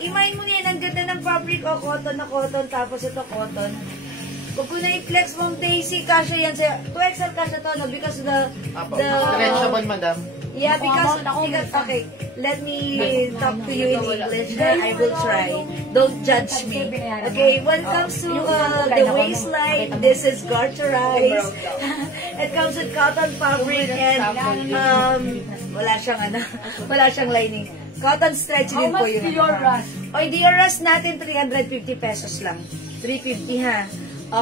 Imayin mo na yan, ang ganda ng fabric, o cotton na cotton, tapos ito cotton. Huwag ko na i-flex, Ma'am Daisy, kasya yan sa'yo. 2XL kasya to, no? Because Apo. Stretchable, madam. Yeah, because, okay, let me talk to you in English, then I will try. Don't judge me. Okay, when it comes to the waistline, this is garterized. It comes with cotton fabric and wala siyang lining. Cotton stretch din po yun. Dior Rush? Oy, Dior Rush natin 350 pesos lang. 350 ha.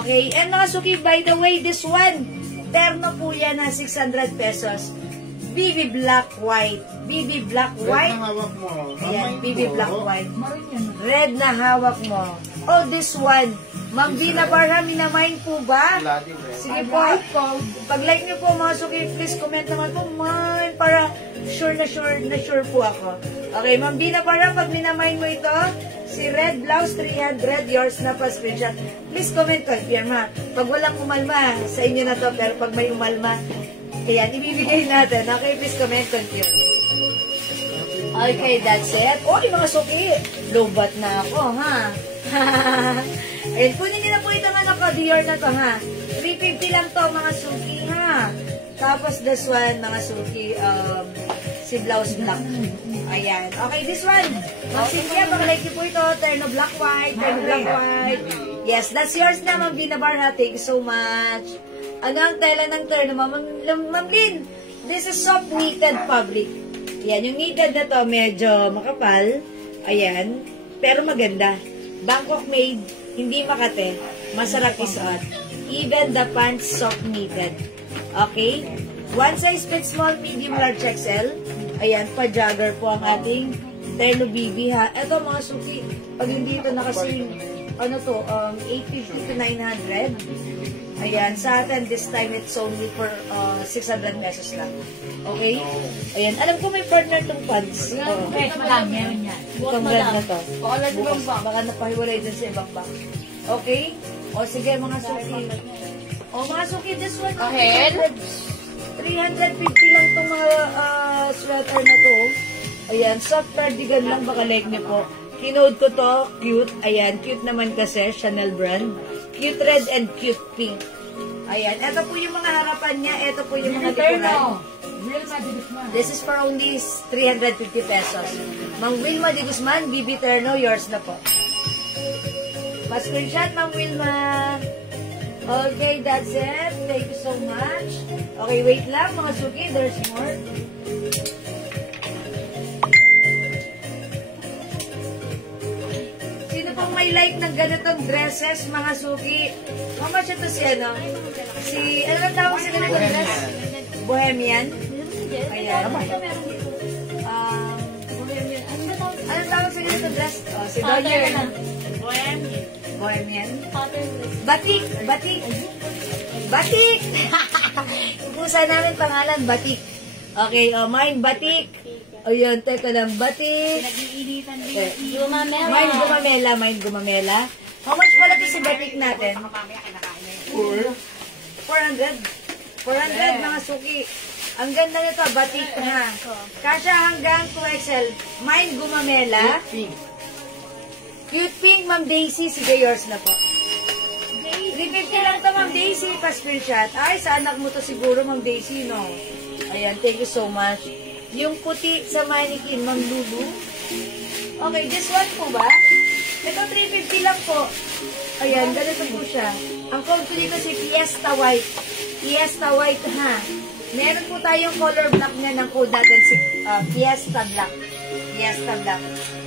Okay, and mga suki, by the way, this one, terno po yan na 600 pesos. BB Black White. BB Black Red White. na hawak mo. Ayan, Kamay BB ko. Black White. Maroon yan. Red na hawak mo. Oh, this one. Ma'am Vina Barha, minamind po ba? Wala din, eh. Sige po. Pag-like niyo po mga suki, please comment naman po, mine, para sure po ako. Okay, Ma'am Vina Barha, pag minamind mo ito, si Red Blouse 300, yours na pa screenshot. Please comment, confirm ha. Pag walang umalma, sa inyo na to, pero pag may umalma, ayan, ibibigay natin. Okay, please comment, confirm. Okay, that's it. Oy, mga suki, lobat na ako, ha? Ayan, kunin nyo na po itong ano ko, Dior na to, ha? 350 lang to, mga suki, ha? Tapos, this one, mga suki, si blouse black. Ayan. Okay, this one. Ma'am Cynthia, like niyo po ito, terno black white, terno black white. Yes, that's yours na, Ma'am Vina Barha. Thank you so much. Ano ang tela ng terno, Ma'am Lynn? This is soft knitted fabric. Ayan, yung knitted na to, medyo makapal. Ayan, pero maganda. Bangkok made, hindi makate. Masarap isuot. Even the pants soft knitted. Okay? One size fits small, medium, large, XL. Ayan, pa-jogger po ang ating terno BB ha. Ito mga suki, pag hindi ito nakasing, ano to, 850 to 900. Ayan, sa atin, this time it's only for 600 pesos lang. Okay? Ayan, alam ko may partner tong pants. Fresh mo lang, meron yan. Itong brand na to. Bukas, baka napahiwalay dyan sa ibang box. Okay? O sige, mga suki. O mga suki, this one. Ahead. 350 lang itong mga sweater na to. Ayan, soft cardigan lang, baka like niyo po. Kinode ko to, cute. Ayan, cute naman kasi, Chanel brand. Cute red and cute pink. Ayan, ito po yung mga harapan niya. Ito po yung mga likuran. This is for only 350 pesos. Mang Wilma de Guzman, BB Terno, yours na po. Pa-screenshot, Mang Wilma. Okay, that's it. Thank you so much. Okay, wait lang mga suki. There's more. Sino pong may like ng ganitong dresses, mga suki? How much ito si ano? Si, ano ang tawag sa ganitong dress? Bohemian? Ayan. Bohemian. Ano ba tawag? Ano ang tawag sa ganitong dress? Oh, si Doyer. Bohemian. Bohemian? Pattern dress. Batik! Batik! Batik! Ipusa namin pangalan, Batik. Okay, mine, Batik. O yun, teka lang, Batik. Nag-iinitan din. Okay. Gumamela. Mine gumamela. How much pala ito si Batik natin? 400. 400 mga suki. Ang ganda nito, Batik ha. Kasya hanggang 2XL. Mine gumamela. Cute pink, Ma'am Daisy. Sige, yours na po. 350 lang ito, Ma'am Daisy. Pa-screenshot. Ay, sa anak mo to siguro, Ma'am Daisy, no? Ayan, thank you so much. Yung puti sa mannequin, Ma'am Lulu. Okay, this one po ba? Ito, 350 lang po. Ayan, ganito po siya. Ang code ko dito si Fiesta White. Fiesta White, ha? Meron po tayong color block niya ng code natin si Fiesta Black. Fiesta Black.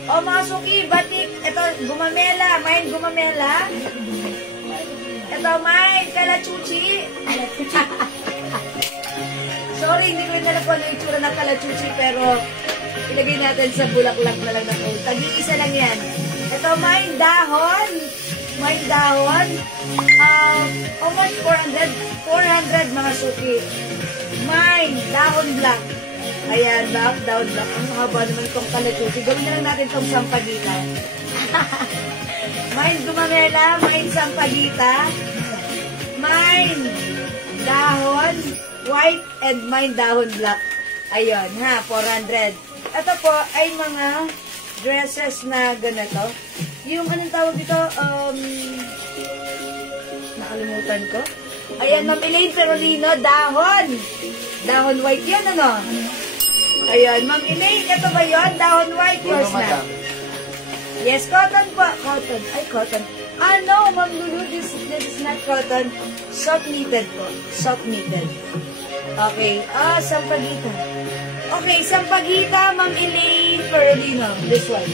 O, mga suki, batik. Ito, gumamela. Mine gumamela. Ito, mine, kalachuchi. Sorry, hindi ko na po yung itsura ng kalachuchi, pero ilagay natin sa bulaklak na lang na code. Tag-iisa lang yan. Ito, mine, dahon. Mine, dahon. Almost 400. 400, mga suki. Mine, dahon black. Ayan, dahon black. Ang haba naman itong kalachuchi. Gawin na lang natin itong sampagita. Mine, gumamela. Mine, sampagita. Mine, dahon white, and mine dahon black. Ayun, ha, 400. Ito po ay mga dresses na ganito. Yung anong tawag dito? Nakalimutan ko. Ayan, Ma'am Elaine Perolino, dahon. Dahon white yan, ano? Ayan, Ma'am Elaine, ito ba yun? Dahon white, yours na. Yes, cotton po. Cotton. Ay, cotton. No, Ma'am Lulu, this is not cotton. Soft knitted po. Soft knitted. Okay. Sampagita. Okay, sampagita, Ma'am Elaine Perolino. This one.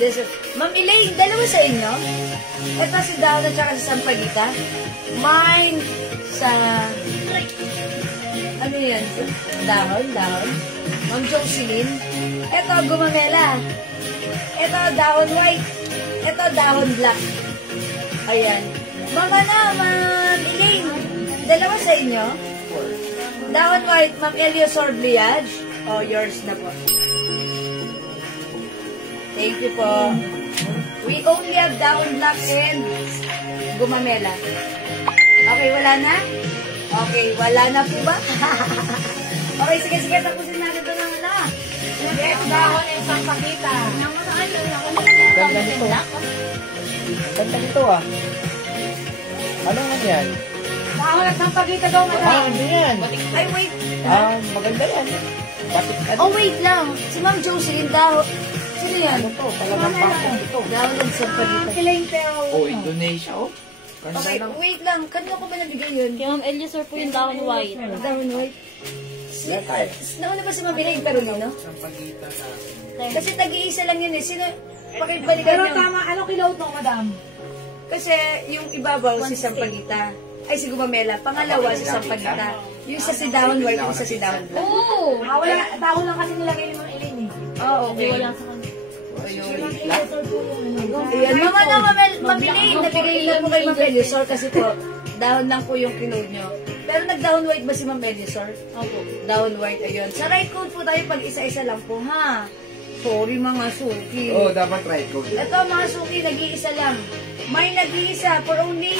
This is. Ma'am Elaine, dalawa sa inyo? Ito si Dahon at saka si Sampagita. Mine sa... Ano yan? Dahon. Ma'am Jocelyn. Ito, gumamela. Ito, dahon white. Ito, dahon black. Ayan. Ma'am Elaine, dalawa sa inyo? Dahon white, Ma'am Elios Orbliage. Oh, yours na po. Thank you po. We only have dahon black and gumamela. Okay, wala na? Okay, wala na po ba? Okay, sige, tapusin natin ito na na. Yes, dahon and sampagita. Ganda nito. Ganda nito ah. Ano nga yan? Dahon at sampagita daw, madam. Ano yan? Ay, wait. Maganda yan. Bakit ano? Oh, wait lang. Si Ma'am Jocelyn dahon. Sino yan? Ano to? Talagang bakit ito. Dahon ng sampagita. Kilain pero... Oh, Indonesia oh. Ganda Okay, lang. wait lang. Kanino ko ba nabigay yun? Kay Ma'am Elias po yung dahon white. Dahon white. Yan tayo. Nauna ba si Ma'am Elaine Carolino? Kasi tag-iisa lang yun eh. Sino? Pakibalikan Pero niyo. tama, ano kilaw to, madam? Kasi yung ibabaw si Sampagita. Ay, si Gumamela. Pangalawa si Sampagita. Yung isa si Dahon White, yung isa si Dahon Black. Oo! Wala, dahon lang kasi nilagay ni Mang Elaine eh. Oh, okay. Wala sa kanya. Ayan, Ma'am Elaine, nabigay lang po kay Ma'am Elisor kasi po, dahon lang po yung kinode nyo. Pero nag-dahon white ba si Ma'am Elisor? Opo. Dahon white, ayun. Sa right code po tayo pag isa-isa lang po, ha? Sorry mga suki. Oo, dapat right code. Ito mga suki, nag-iisa lang. May nag-iisa for only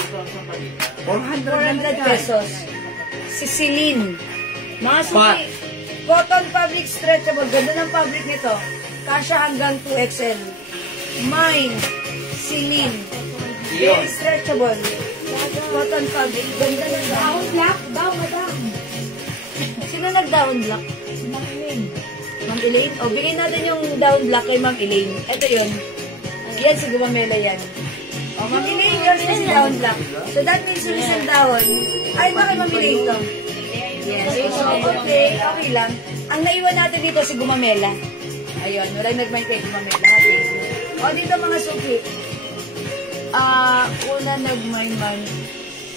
400 pesos. Si Celine. Mga suki, cotton fabric stretchable. Ganda ng fabric nito. Kasya hanggang 2XL. Mine, Celine. Very stretchable. Cotton fabric. Ganda ng Dahon black daw, madam. Sino nag-down black? Si Mang Elaine. Ma'am Elaine? O, bigay natin yung down black kay Ma'am Elaine. Ito yun. Yan, si Gumamela yan. O, Ma'am Elaine, yours na si down black. So, that means yung isang down. Ay, bakit Ma'am Elaine to? Yes. So, okay. Okay lang. Ang naiwan natin dito si Gumamela. Ayun, walang nag-mind kay Gumamela. O, dito mga suki. Una nag-mind man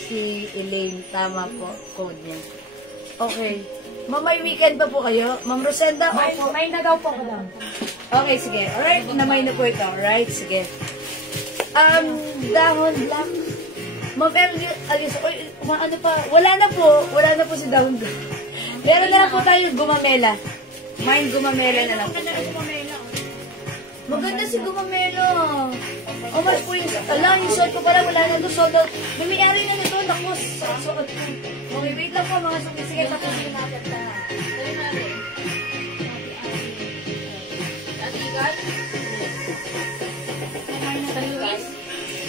si Elaine. Tama po. Code niya. Okay. Ma'am, may weekend pa po kayo? Ma'am Rosenda, opo. May na daw po, madam. Okay, sige. Alright, namay na po ito. Alright, sige. Dahon black. Ma'am Alice, oy, ano pa? Wala na po si Dahon Black. Meron na lang po tayo Gumamela. Mine Gumamela na lang po. Maganda si Gumamela. Oh, mas po yung, yung suot ko pala, wala na ito, suot. May-ari na nito, naku, suot ko. Okay, wait lang po mga suki. Sige, tapusin natin na.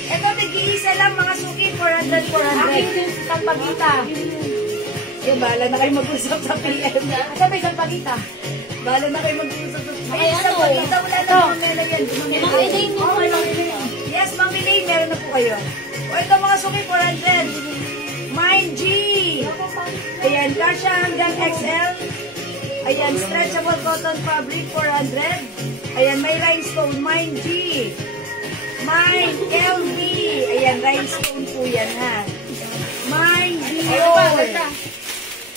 Ito, nag-iisa lang mga suki, 400. Aking din si sampagita. Kaya bahala na kayo mag-usap sa PM. Asa may sampagita? Bahala na kayo mag-usap sa PM. Ay, ano? Sampagita, wala na Gumamela yan. Kay Ma'am Elaine yung Okay, Mang Elaine. Yes, Ma'am Elaine, meron na po kayo. O, ito mga suki, 400. Mine G. Ayan, kasha hanggang XL. Ayan, stretchable cotton fabric, 400. Ayan, may rhinestone, Mine G. Mine LV. Ayan, rhinestone po yan, ha. Mine Dior.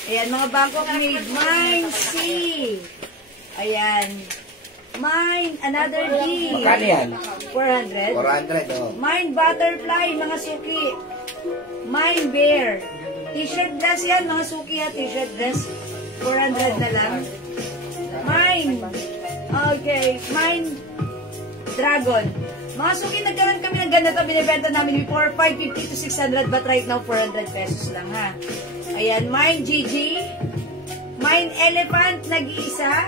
Ayan, mga bagong made. Mine C. Ayan. Mine, another D. Magkano yan? 400. 400, oh. Mine butterfly, mga suki. Mine bear. T-shirt dress yan, mga suki ha. T-shirt dress. 400 na lang. Mine. Okay. Mine dragon. Mga suki, nagkaroon kami ng ganito. Binibenta namin before 550 to 600 but right now 400 pesos lang ha. Ayan. Mine GG. Mine elephant, nag-iisa.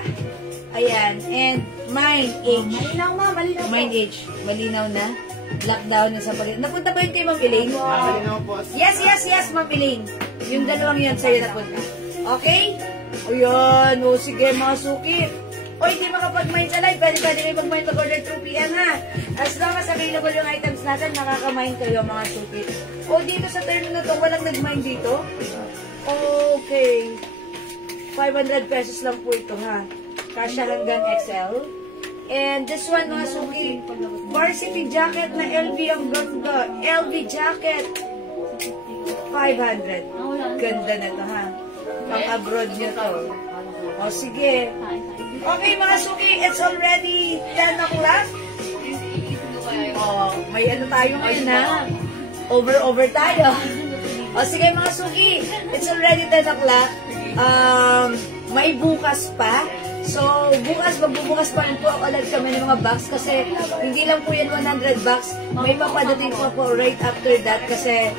Ayan. And mine H. Malinaw, ma. Malinaw po. Mine H. Malinaw na. Lockdown na sa pagkakas. Napunta ba yun kay Ma'am Elaine? Yes, Ma'am Elaine. Yung dalawang yun sa'yo napunta. Okay? Ayan. O sige mga suki. O hindi makapag-mine sa live. Pwede kayo mag-mine mag-order 2 PM ha. As long as available yung items natin, makaka-mine kayo mga suki. O dito sa term na to, walang nag-mine dito? Okay. 500 pesos lang po ito ha. Kasya hanggang XL. And this one mga suki, varsity jacket na LV ang ganda. LV jacket. 500. Ganda na to ha. Pang abroad nyo to. O sige. Okay mga suki, it's already 10 o'clock. O Oh, may ano tayo ngayon na. Over tayo. O sige mga suki, it's already 10 o'clock. May bukas pa. So, magbubukas pa rin po ulit kami ng mga box kasi hindi lang po yan 100 box. May papadating po right after that kasi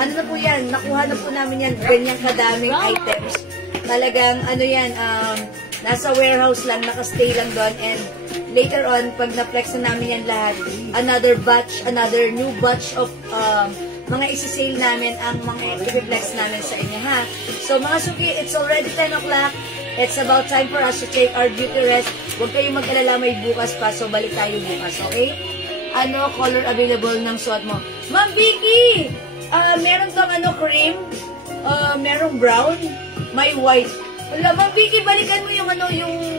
ano na po yan, nakuha na po namin yan, ganyang kadaming items. Talagang ano yan, nasa warehouse lang, nakastay lang doon and later on, pag na-flex na namin yan lahat, another new batch of mga isi-sale namin ang mga i-flex namin sa inyo ha. So mga suki, it's already 10 o'clock. It's about time for us to take our beauty rest. Huwag kayong mag-alala, may bukas pa. So, balik tayo bukas, okay? Ano color available ng suot mo? Ma'am Vicky! Meron tong cream. Merong brown. May white. Wala, Ma'am Vicky, balikan mo yung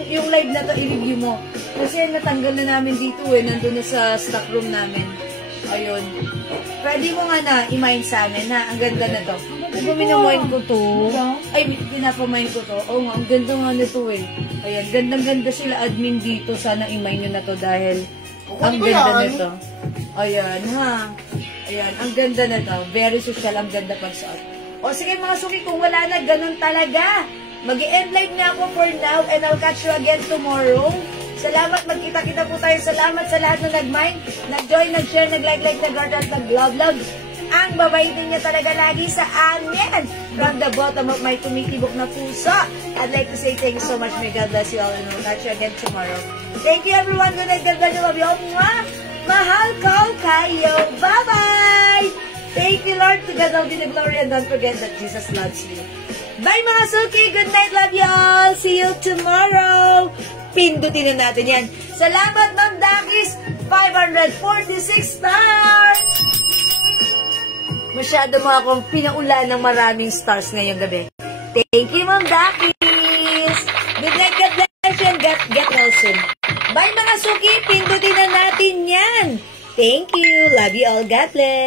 yung live na to, i-review mo. Kasi natanggal na namin dito nandun na sa stock room namin. Ayun. Pwede mo nga na i-mind sa amin, ha? Ang ganda na to. Diba minamind ko to? Ay, pinapamind ko to. Oo nga, ang ganda nga nito Ayan, gandang-ganda sila admin dito. Sana i-mind nyo na to dahil ang ganda nito. Ayan, ha? Ayan, ang ganda na to. Very social, ang ganda pagsuot. O sige mga suki, kung wala na, ganun talaga. Mag-i-end live na ako for now and I'll catch you again tomorrow. Salamat, magkita-kita po tayo. Salamat sa lahat na nag-mind, nag-join, nag-share, nag-like, nag-heart, at nag-love. Ang babaitin niya talaga lagi sa amin. From the bottom of my tumitibok na puso. I'd like to say thank you so much. May God bless you all and we'll catch you again tomorrow. Thank you everyone. Good night. God bless you. Love you all. Mwah! Mahal ko kayo. Bye-bye! Thank you, Lord. To God all be the glory and don't forget that Jesus loves you. Bye mga suki. Good night. Love you all. See you tomorrow. Pindutin na natin yan. Salamat, Ma'am Dakis. 546 stars! Masyado mo akong pinaulan ng maraming stars ngayong gabi. Thank you, Ma'am Dakis. Good night, God bless you, and get well soon. Bye, mga suki. Pindutin na natin yan. Thank you. Love you all. God bless.